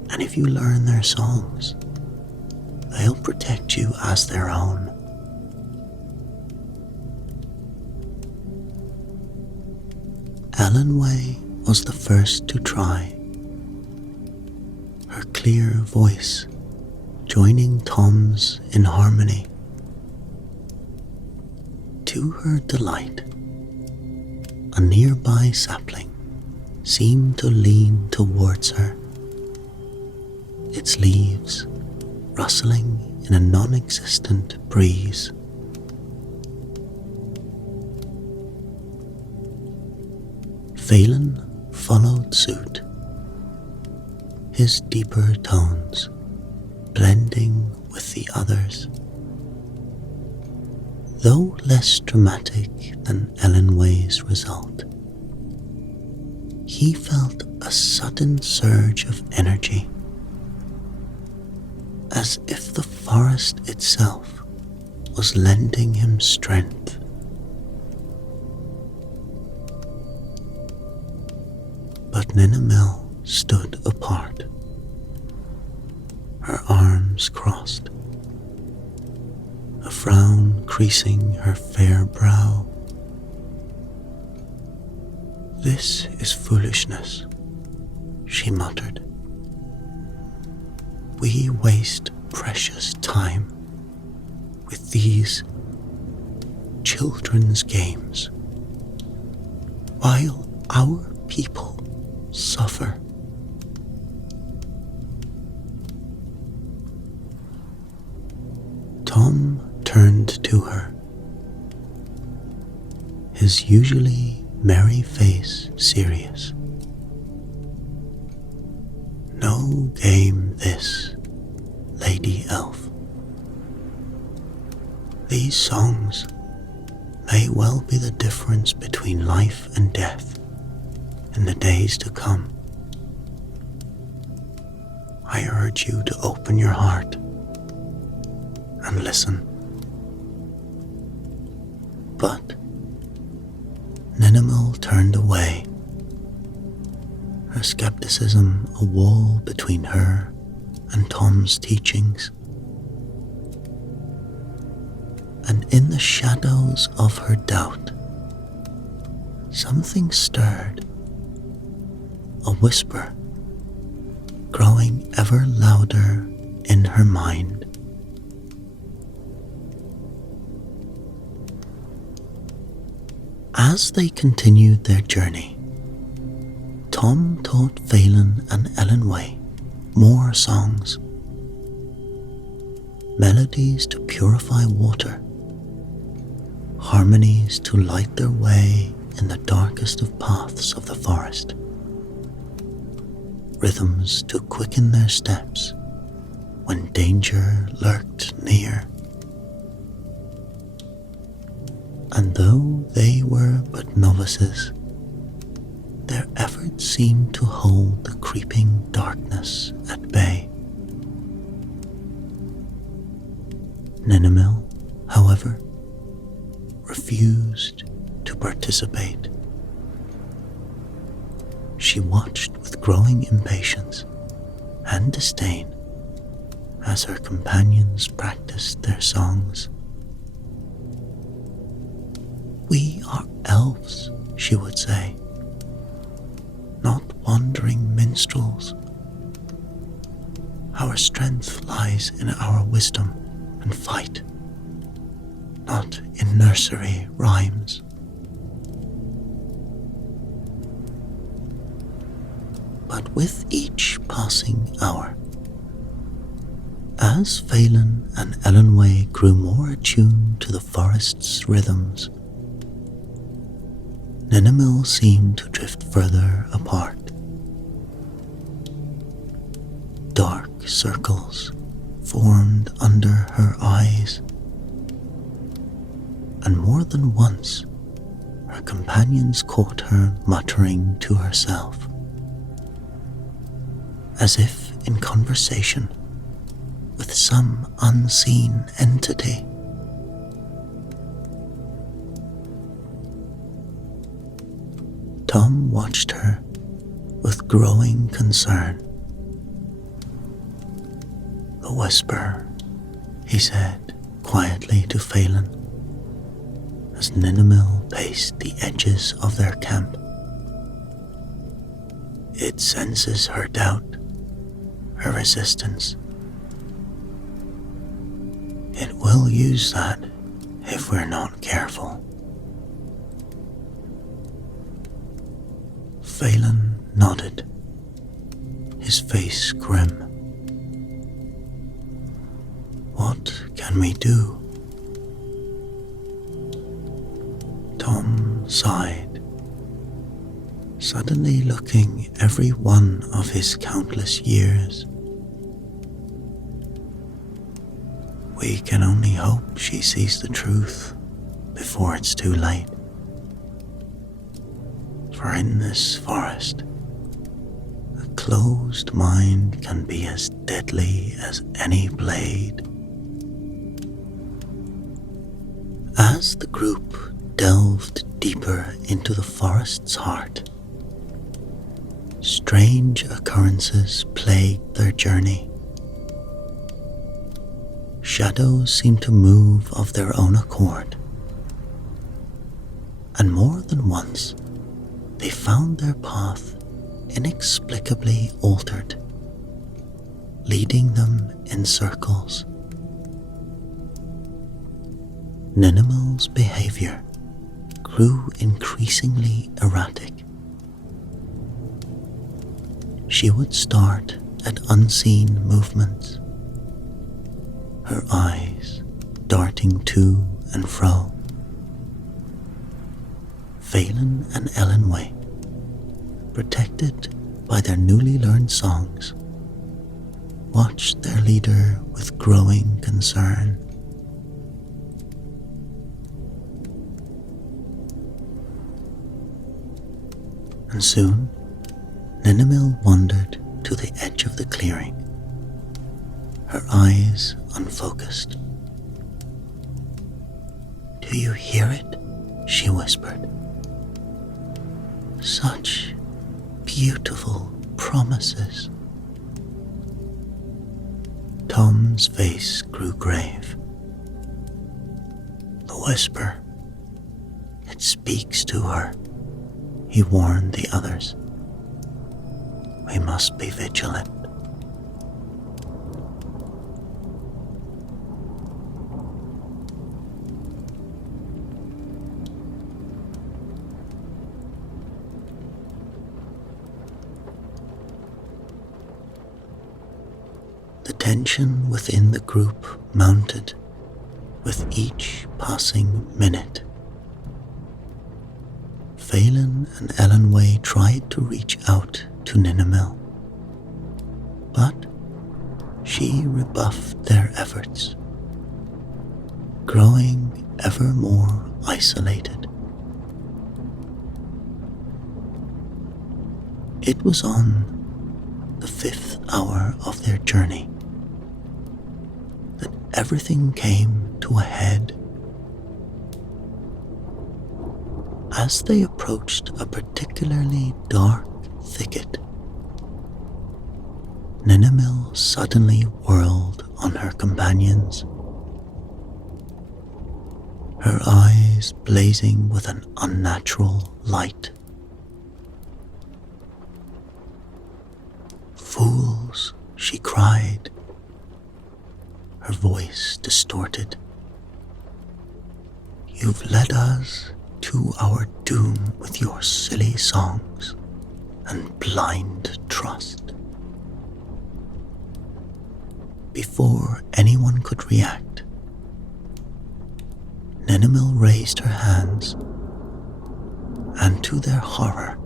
and if you learn their songs, they'll protect you as their own." Ellenway was the first to try, her clear voice joining Tom's in harmony. To her delight, a nearby sapling seemed to lean towards her, its leaves rustling in a non-existent breeze. Phelan followed suit, his deeper tones blending with the others. Though less dramatic than Ellenway's result, he felt a sudden surge of energy, as if the forest itself was lending him strength. But Ninamil stood apart, her arms crossed, a frown creasing her fair brow. "This is foolishness," she muttered. "We waste precious time with these children's games, while our people suffer." Tom turned to her, his usually merry face serious. "No game this, Lady Elf. These songs may well be the difference between life and death in the days to come. I urge you to open your heart and listen." But Ninamil turned away, her skepticism a wall between her and Tom's teachings. And in the shadows of her doubt, something stirred, a whisper growing ever louder in her mind. As they continued their journey, Tom taught Phelan and Ellenway more songs, melodies to purify water, harmonies to light their way in the darkest of paths of the forest, rhythms to quicken their steps when danger lurked near. And though they were but novices, their efforts seemed to hold the creeping darkness at bay. Ninamil, however, refused to participate. She watched with growing impatience and disdain as her companions practiced their songs. "We are elves," she would say, "not wandering minstrels. Our strength lies in our wisdom and fight, not in nursery rhymes." But with each passing hour, as Phelan and Ellenway grew more attuned to the forest's rhythms, Ninamil seemed to drift further apart. Dark circles formed under her eyes, and more than once her companions caught her muttering to herself, as if in conversation with some unseen entity. Tom watched her with growing concern. "The whisper," he said quietly to Phelan, as Ninamil paced the edges of their camp. "It senses her doubt, her resistance. It will use that if we're not careful." Phelan nodded, his face grim. "What can we do?" Tom sighed, suddenly looking every one of his countless years. "We can only hope she sees the truth before it's too late. For in this forest, a closed mind can be as deadly as any blade." As the group delved deeper into the forest's heart, strange occurrences plagued their journey. Shadows seemed to move of their own accord, and more than once they found their path inexplicably altered, leading them in circles. Ninimil's behavior grew increasingly erratic. She would start at unseen movements, her eyes darting to and fro. Phelan and Ellenway, protected by their newly learned songs, watched their leader with growing concern. And soon, Ninamil wandered to the edge of the clearing, her eyes unfocused. "Do you hear it?" she whispered. "Such beautiful promises." Tom's face grew grave. "The whisper, it speaks to her," he warned the others. "We must be vigilant." The tension within the group mounted with each passing minute. Phelan and Ellenway tried to reach out to Ninamil, but she rebuffed their efforts, growing ever more isolated. It was on the 5th hour of their journey that everything came to a head. As they approached a particularly dark thicket, Ninamil suddenly whirled on her companions, her eyes blazing with an unnatural light. "Fools," she cried, her voice distorted. "You've led us to our doom with your silly songs and blind trust." Before anyone could react, Ninamil raised her hands, and to their horror,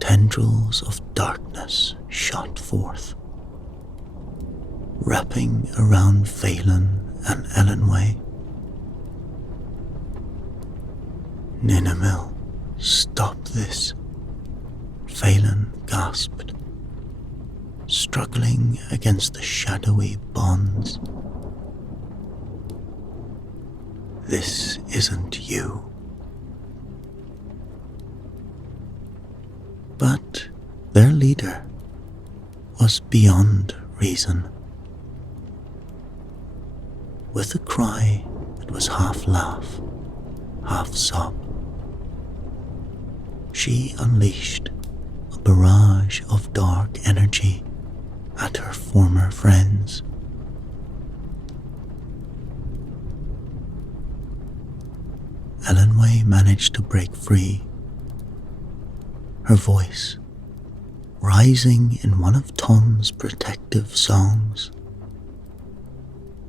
tendrils of darkness shot forth, wrapping around Phelan and Ellenway. Ninamil, stop this, Phelan gasped, struggling against the shadowy bonds. This isn't you. But their leader was beyond reason. With a cry that was half laugh, half sob, she unleashed a barrage of dark energy at her former friends. Elenway managed to break free, her voice rising in one of Tom's protective songs.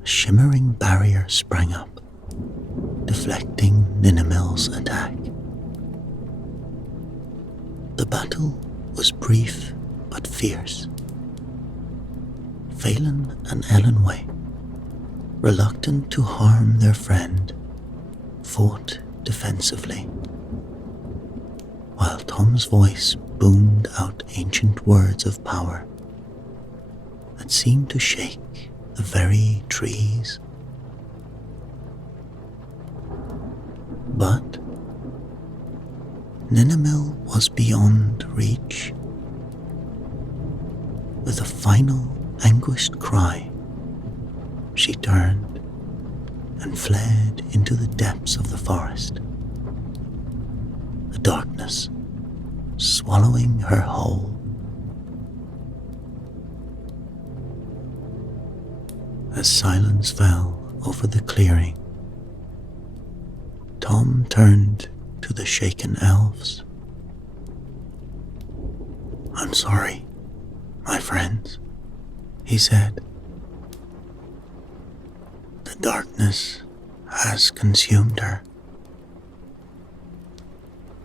A shimmering barrier sprang up, deflecting Ninamil's attack. The battle was brief but fierce. Phelan and Elenway, reluctant to harm their friend, fought defensively, while Tom's voice boomed out ancient words of power that seemed to shake the very trees. But Ninamil was beyond reach. With a final anguished cry, she turned and fled into the depths of the forest, the darkness swallowing her whole. As silence fell over the clearing, Tom turned to the shaken elves. "I'm sorry, my friends," he said. "The darkness has consumed her.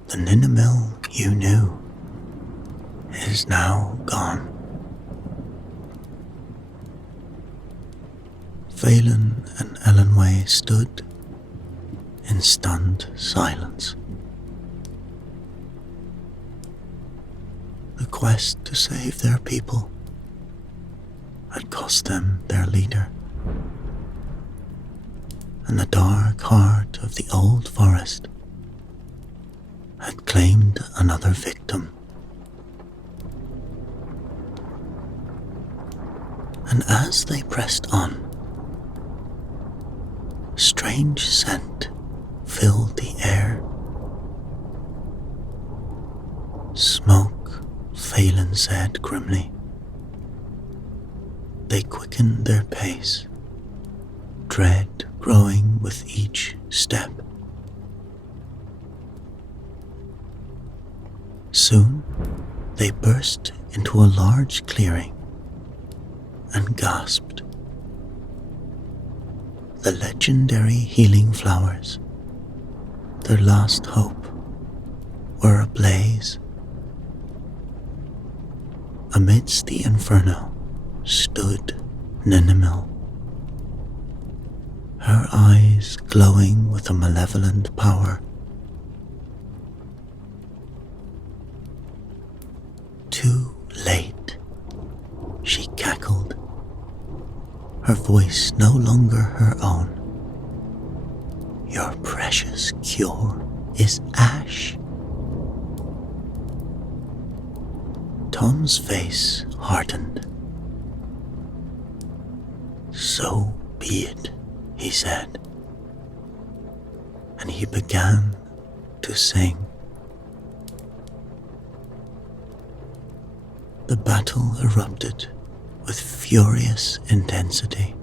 The Ninamil you knew is now gone." Phelan and Elenway stood in stunned silence. The quest to save their people had cost them their leader, and the dark heart of the old forest had claimed another victim. And as they pressed on, a strange scent filled the air. "Smoke," Phelan said grimly. They quickened their pace, dread growing with each step. Soon they burst into a large clearing and gasped. The legendary healing flowers, their last hope, were ablaze. Amidst the inferno stood Ninamil, her eyes glowing with a malevolent power. "Too late," she cackled, her voice no longer her own. "Your precious cure is ash." Tom's face hardened. "So be it," he said, and he began to sing. The battle erupted with furious intensity.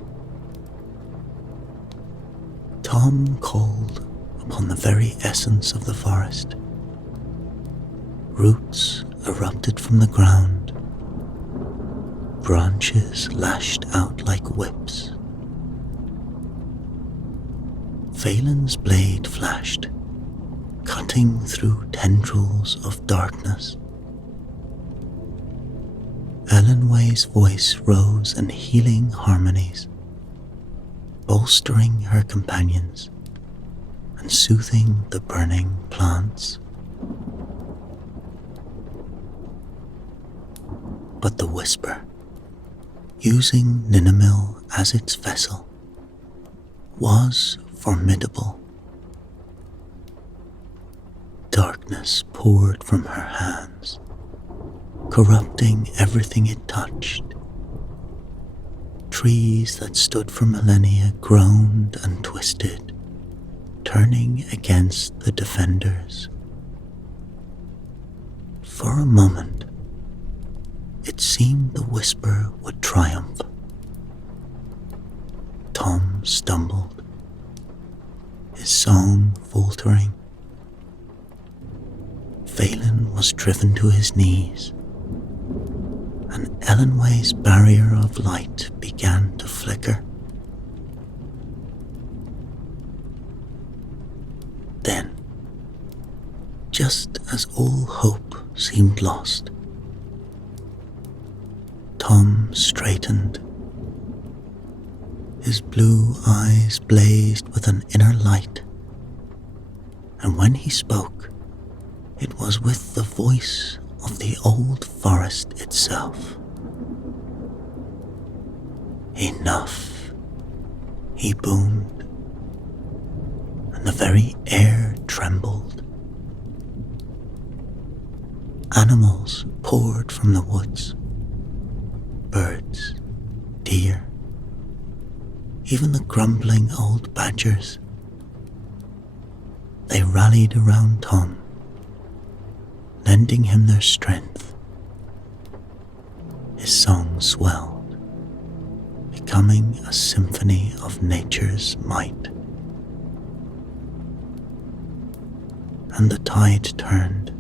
Tom called upon the very essence of the forest. Roots erupted from the ground. Branches lashed out like whips. Phelan's blade flashed, cutting through tendrils of darkness. Elenway's voice rose in healing harmonies, bolstering her companions and soothing the burning plants. But the whisper, using Ninimil as its vessel, was formidable. Darkness poured from her hands, corrupting everything it touched. Trees that stood for millennia groaned and twisted, turning against the defenders. For a moment, it seemed the whisper would triumph. Tom stumbled, his song faltering. Phelan was driven to his knees, and Elenway's barrier of light began to flicker. Then, just as all hope seemed lost, Tom straightened. His blue eyes blazed with an inner light, and when he spoke, it was with the voice of the old forest itself. "Enough," he boomed, and the very air trembled. Animals poured from the woods. Birds, deer, even the grumbling old badgers. They rallied around Tom, lending him their strength. His song swelled, becoming a symphony of nature's might. And the tide turned.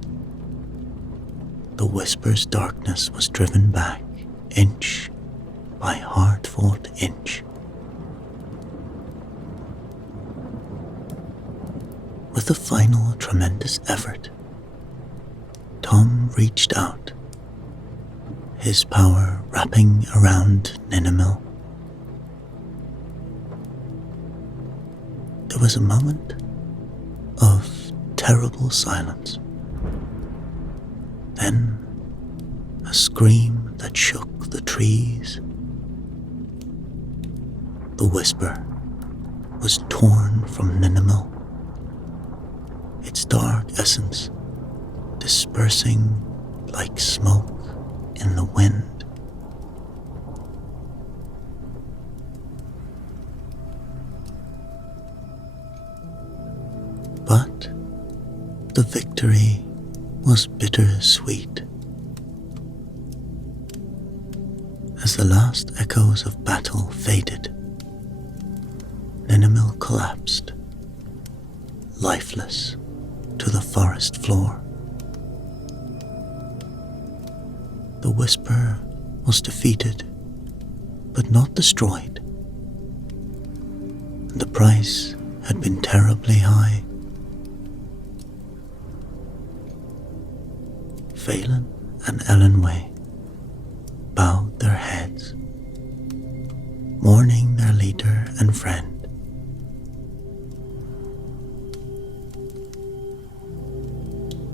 The whisper's darkness was driven back, inch by hard-fought inch. With a final tremendous effort, Tom reached out, his power wrapping around Ninimil. There was a moment of terrible silence. Then a scream that shook the trees. The whisper was torn from Ninimil, its dark essence dispersing like smoke in the wind. But the victory was bittersweet. As the last echoes of battle faded, Ninimil collapsed, lifeless, to the forest floor. The whisper was defeated, but not destroyed. The price had been terribly high. Phelan and Elenway bowed their heads, mourning their leader and friend.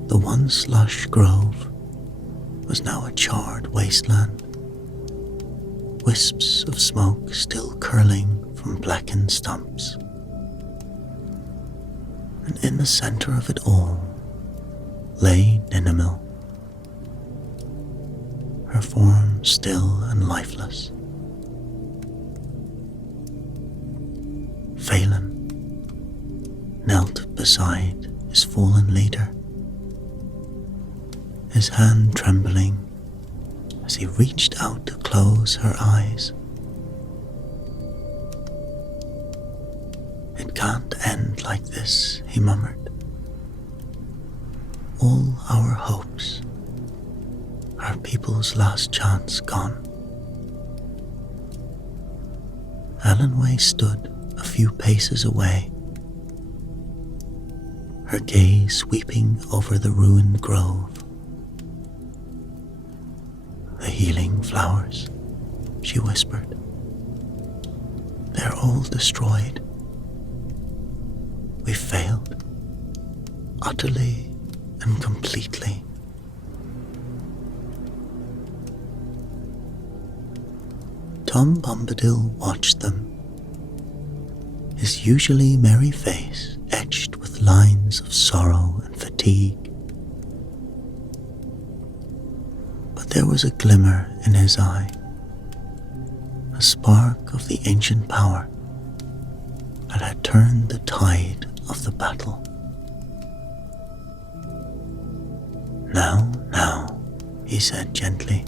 The once lush grove was now a charred wasteland, wisps of smoke still curling from blackened stumps. And in the center of it all lay Ninimil, her form still and lifeless. Phelan knelt beside his fallen leader, his hand trembling as he reached out to close her eyes. "It can't end like this," he murmured. "All our hopes, our people's last chance gone." Elenway stood a few paces away, her gaze sweeping over the ruined grove. "The healing flowers," she whispered. "They're all destroyed. we failed, utterly and completely. Tom Bombadil watched them, his usually merry face etched with lines of sorrow and fatigue. But there was a glimmer in his eye, a spark of the ancient power that had turned the tide of the battle. Now, he said gently,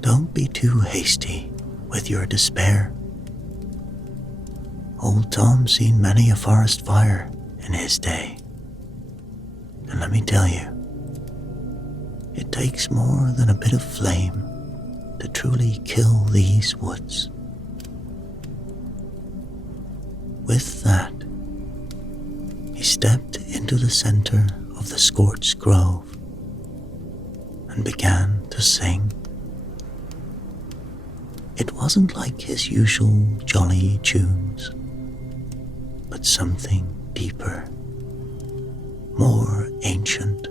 don't be too hasty with your despair. Old Tom's seen many a forest fire in his day, and let me tell you, it takes more than a bit of flame to truly kill these woods. With that, he stepped into the center of the scorched grove and began to sing. It wasn't like his usual jolly tunes, but something deeper, more ancient.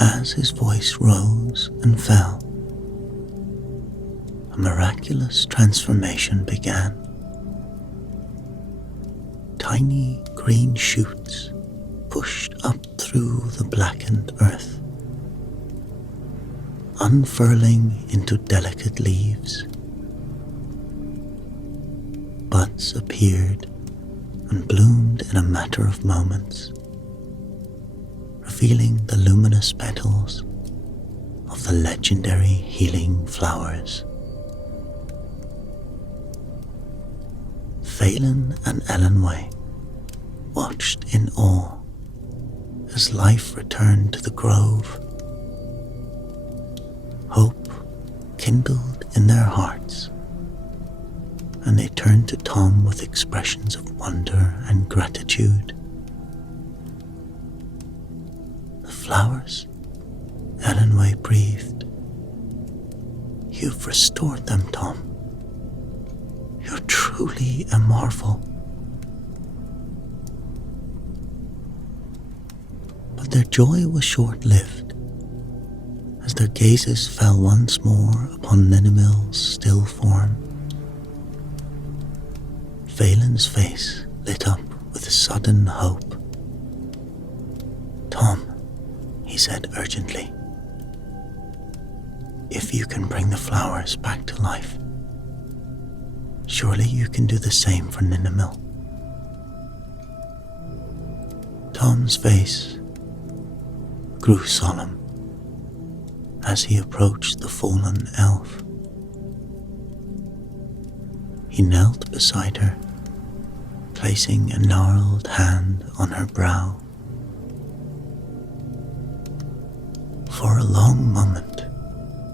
As his voice rose and fell, a miraculous transformation began. Tiny green shoots pushed up through the blackened earth, unfurling into delicate leaves. Buds appeared and bloomed in a matter of moments, revealing the luminous petals of the legendary healing flowers. Phelan and Ellenway watched in awe as life returned to the grove. Hope kindled in their hearts, and they turned to Tom with expressions of wonder and gratitude. The flowers, Ellenway breathed. You've restored them, Tom. You're truly a marvel. But their joy was short-lived, as their gazes fell once more upon Ninimil's still form. Phelan's face lit up with sudden hope. Tom, he said urgently, if you can bring the flowers back to life, surely you can do the same for Ninimil. Tom's face grew solemn as he approached the fallen elf. He knelt beside her, placing a gnarled hand on her brow. For a long moment,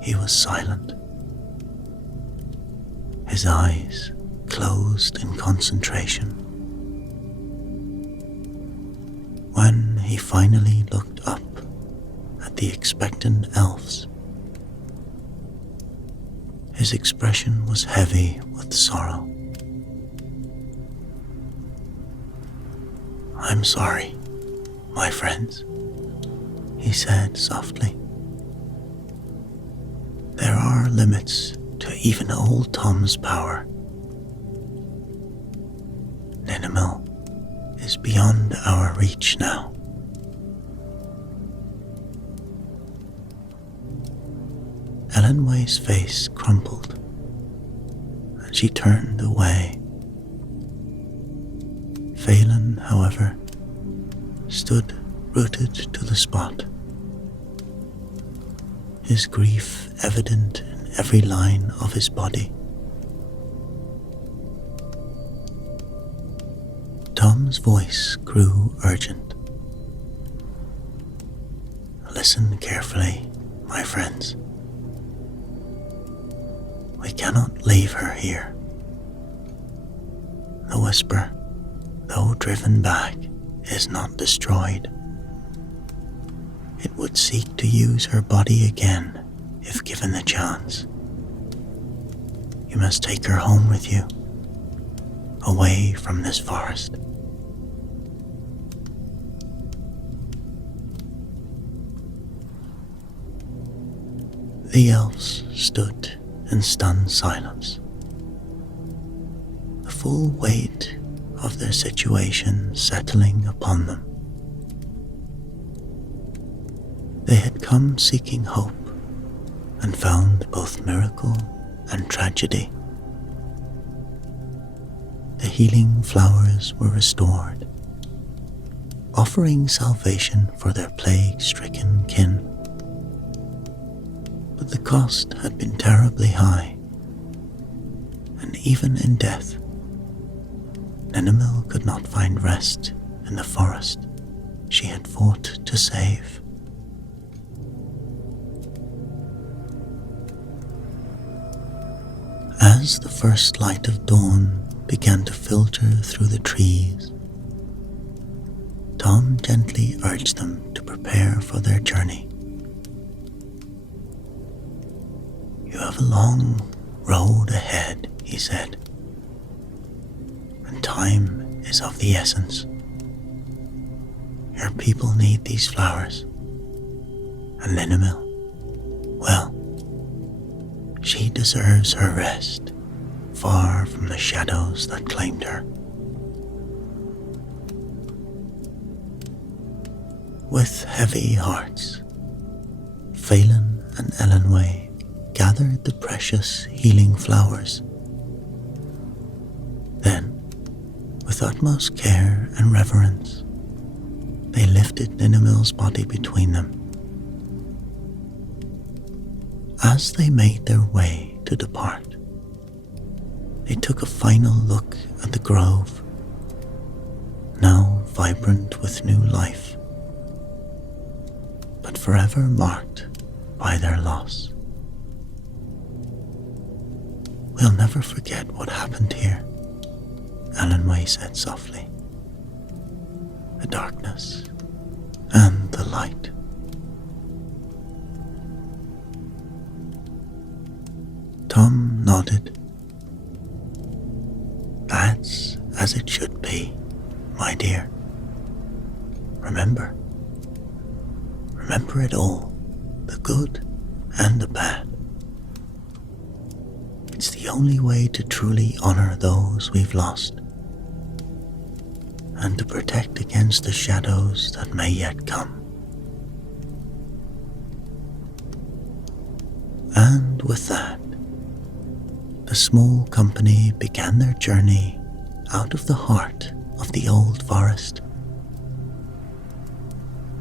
he was silent, his eyes closed in concentration. When he finally looked up at the expectant elves, his expression was heavy with sorrow. I'm sorry, my friends, he said softly. There are limits to even old Tom's power. Ninimil is beyond our reach now. Ellenway's face crumpled, and she turned away. Phelan, however, stood rooted to the spot, his grief evident in every line of his body. Tom's voice grew urgent. Listen carefully, my friends. We cannot leave her here. The whisper, though driven back, is not destroyed. It would seek to use her body again if given the chance. You must take her home with you, away from this forest. The elves stood in stunned silence, the full weight of their situation settling upon them. They had come seeking hope and found both miracle and tragedy. The healing flowers were restored, offering salvation for their plague-stricken kin. But the cost had been terribly high, and even in death, Ninimil could not find rest in the forest she had fought to save. As the first light of dawn began to filter through the trees, Tom gently urged them to prepare for their journey. "You have a long road ahead," he said, "and time is of the essence. Your people need these flowers, and Ninimil, well, she deserves her rest, far from the shadows that claimed her." With heavy hearts, Phelan and Ellenway gathered the precious healing flowers. Then, with utmost care and reverence, they lifted Ninimil's body between them. As they made their way to depart, they took a final look at the grove, now vibrant with new life, but forever marked by their loss. "We'll never forget what happened here," Ellenway said softly. "The darkness and the light." Tom nodded. "That's as it should be, my dear. Remember it all, the good and the bad. It's the only way to truly honor those we've lost, and to protect against the shadows that may yet come." And with that, the small company began their journey out of the heart of the old forest,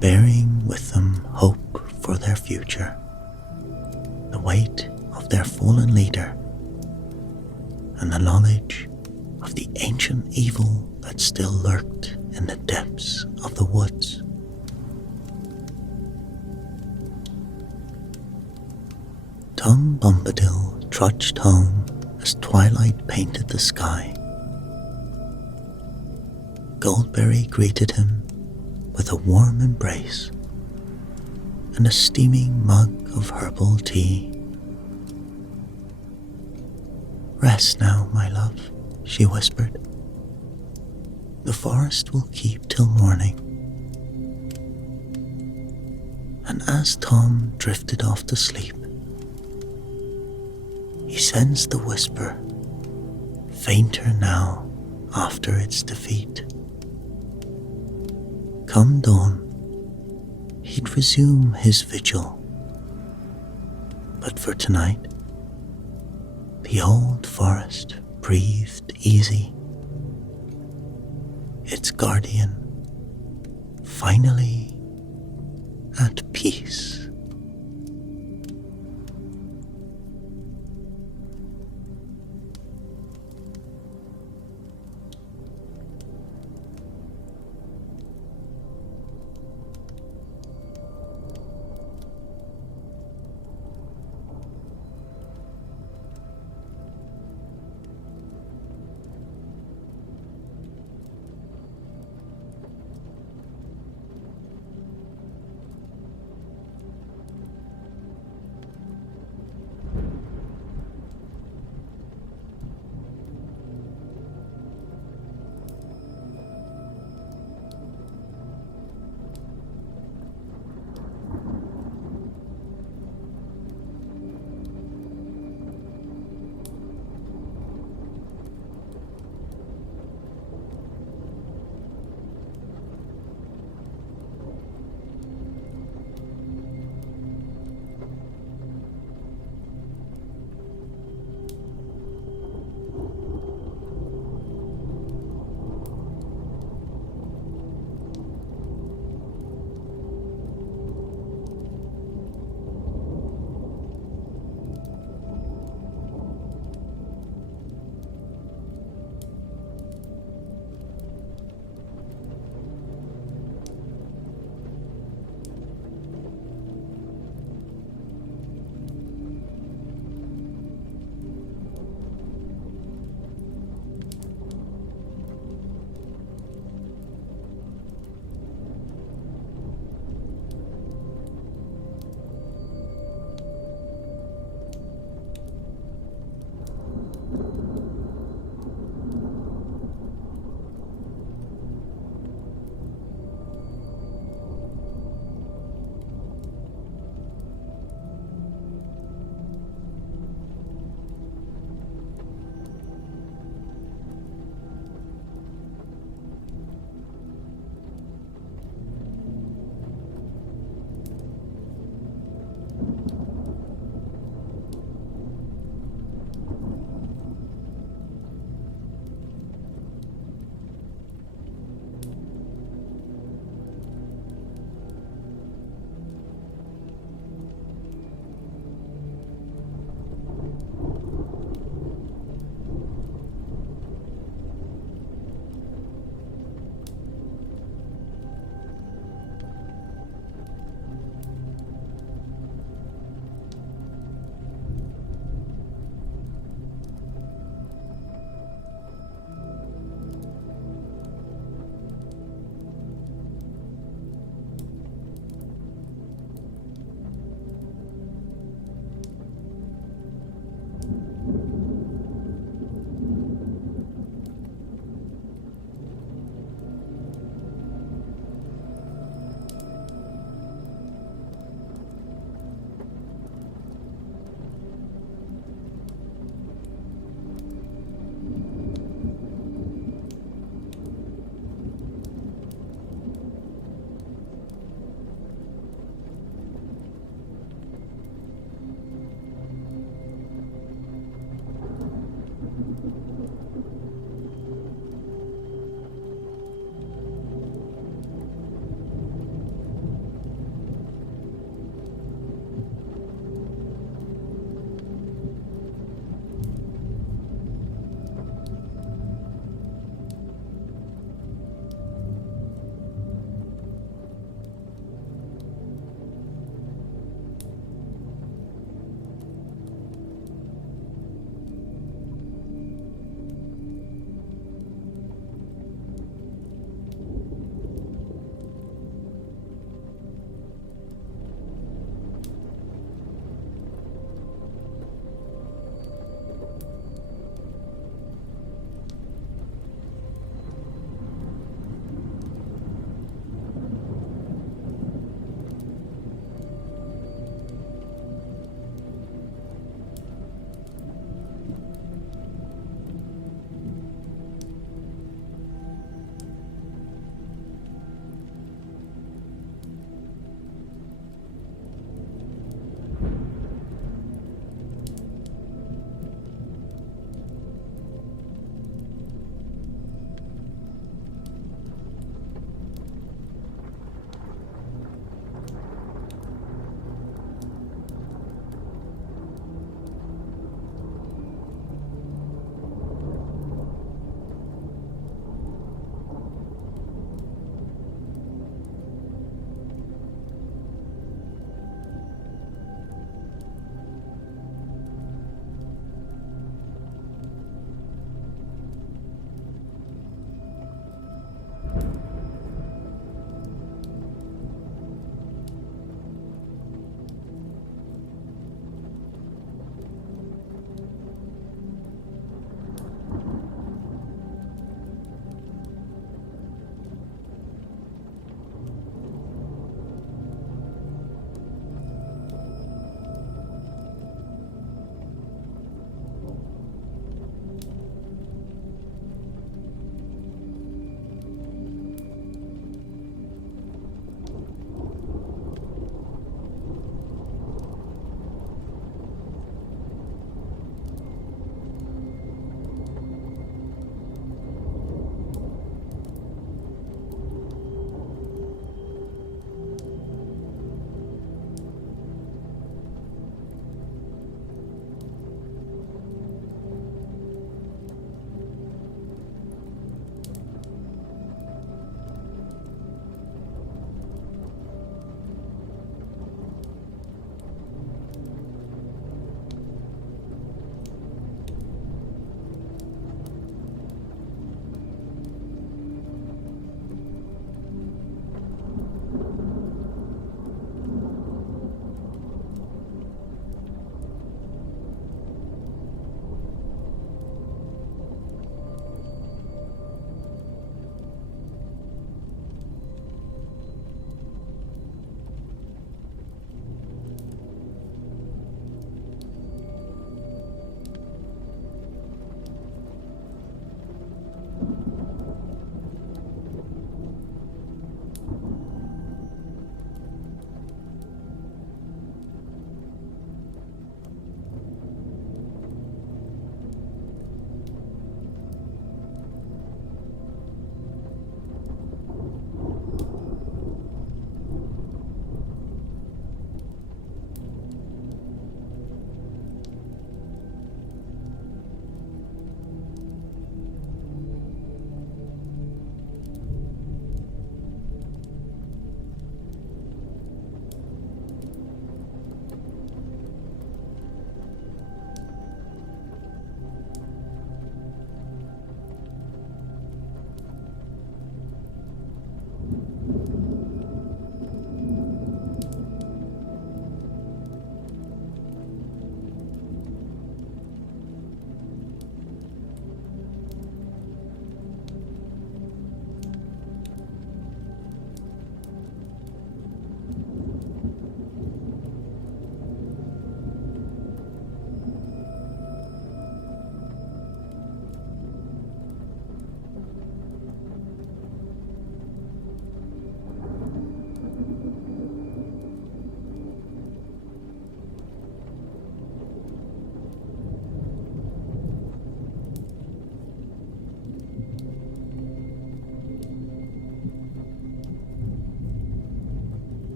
bearing with them hope for their future, the weight of their fallen leader, and the knowledge of the ancient evil that still lurked in the depths of the woods. Tom Bombadil trudged home as twilight painted the sky. Goldberry greeted him with a warm embrace and a steaming mug of herbal tea. "Rest now, my love," she whispered. "The forest will keep till morning." And as Tom drifted off to sleep, he sensed the whisper, fainter now after its defeat. Come dawn, he'd resume his vigil. But for tonight, the old forest breathed easy. Its guardian finally at peace.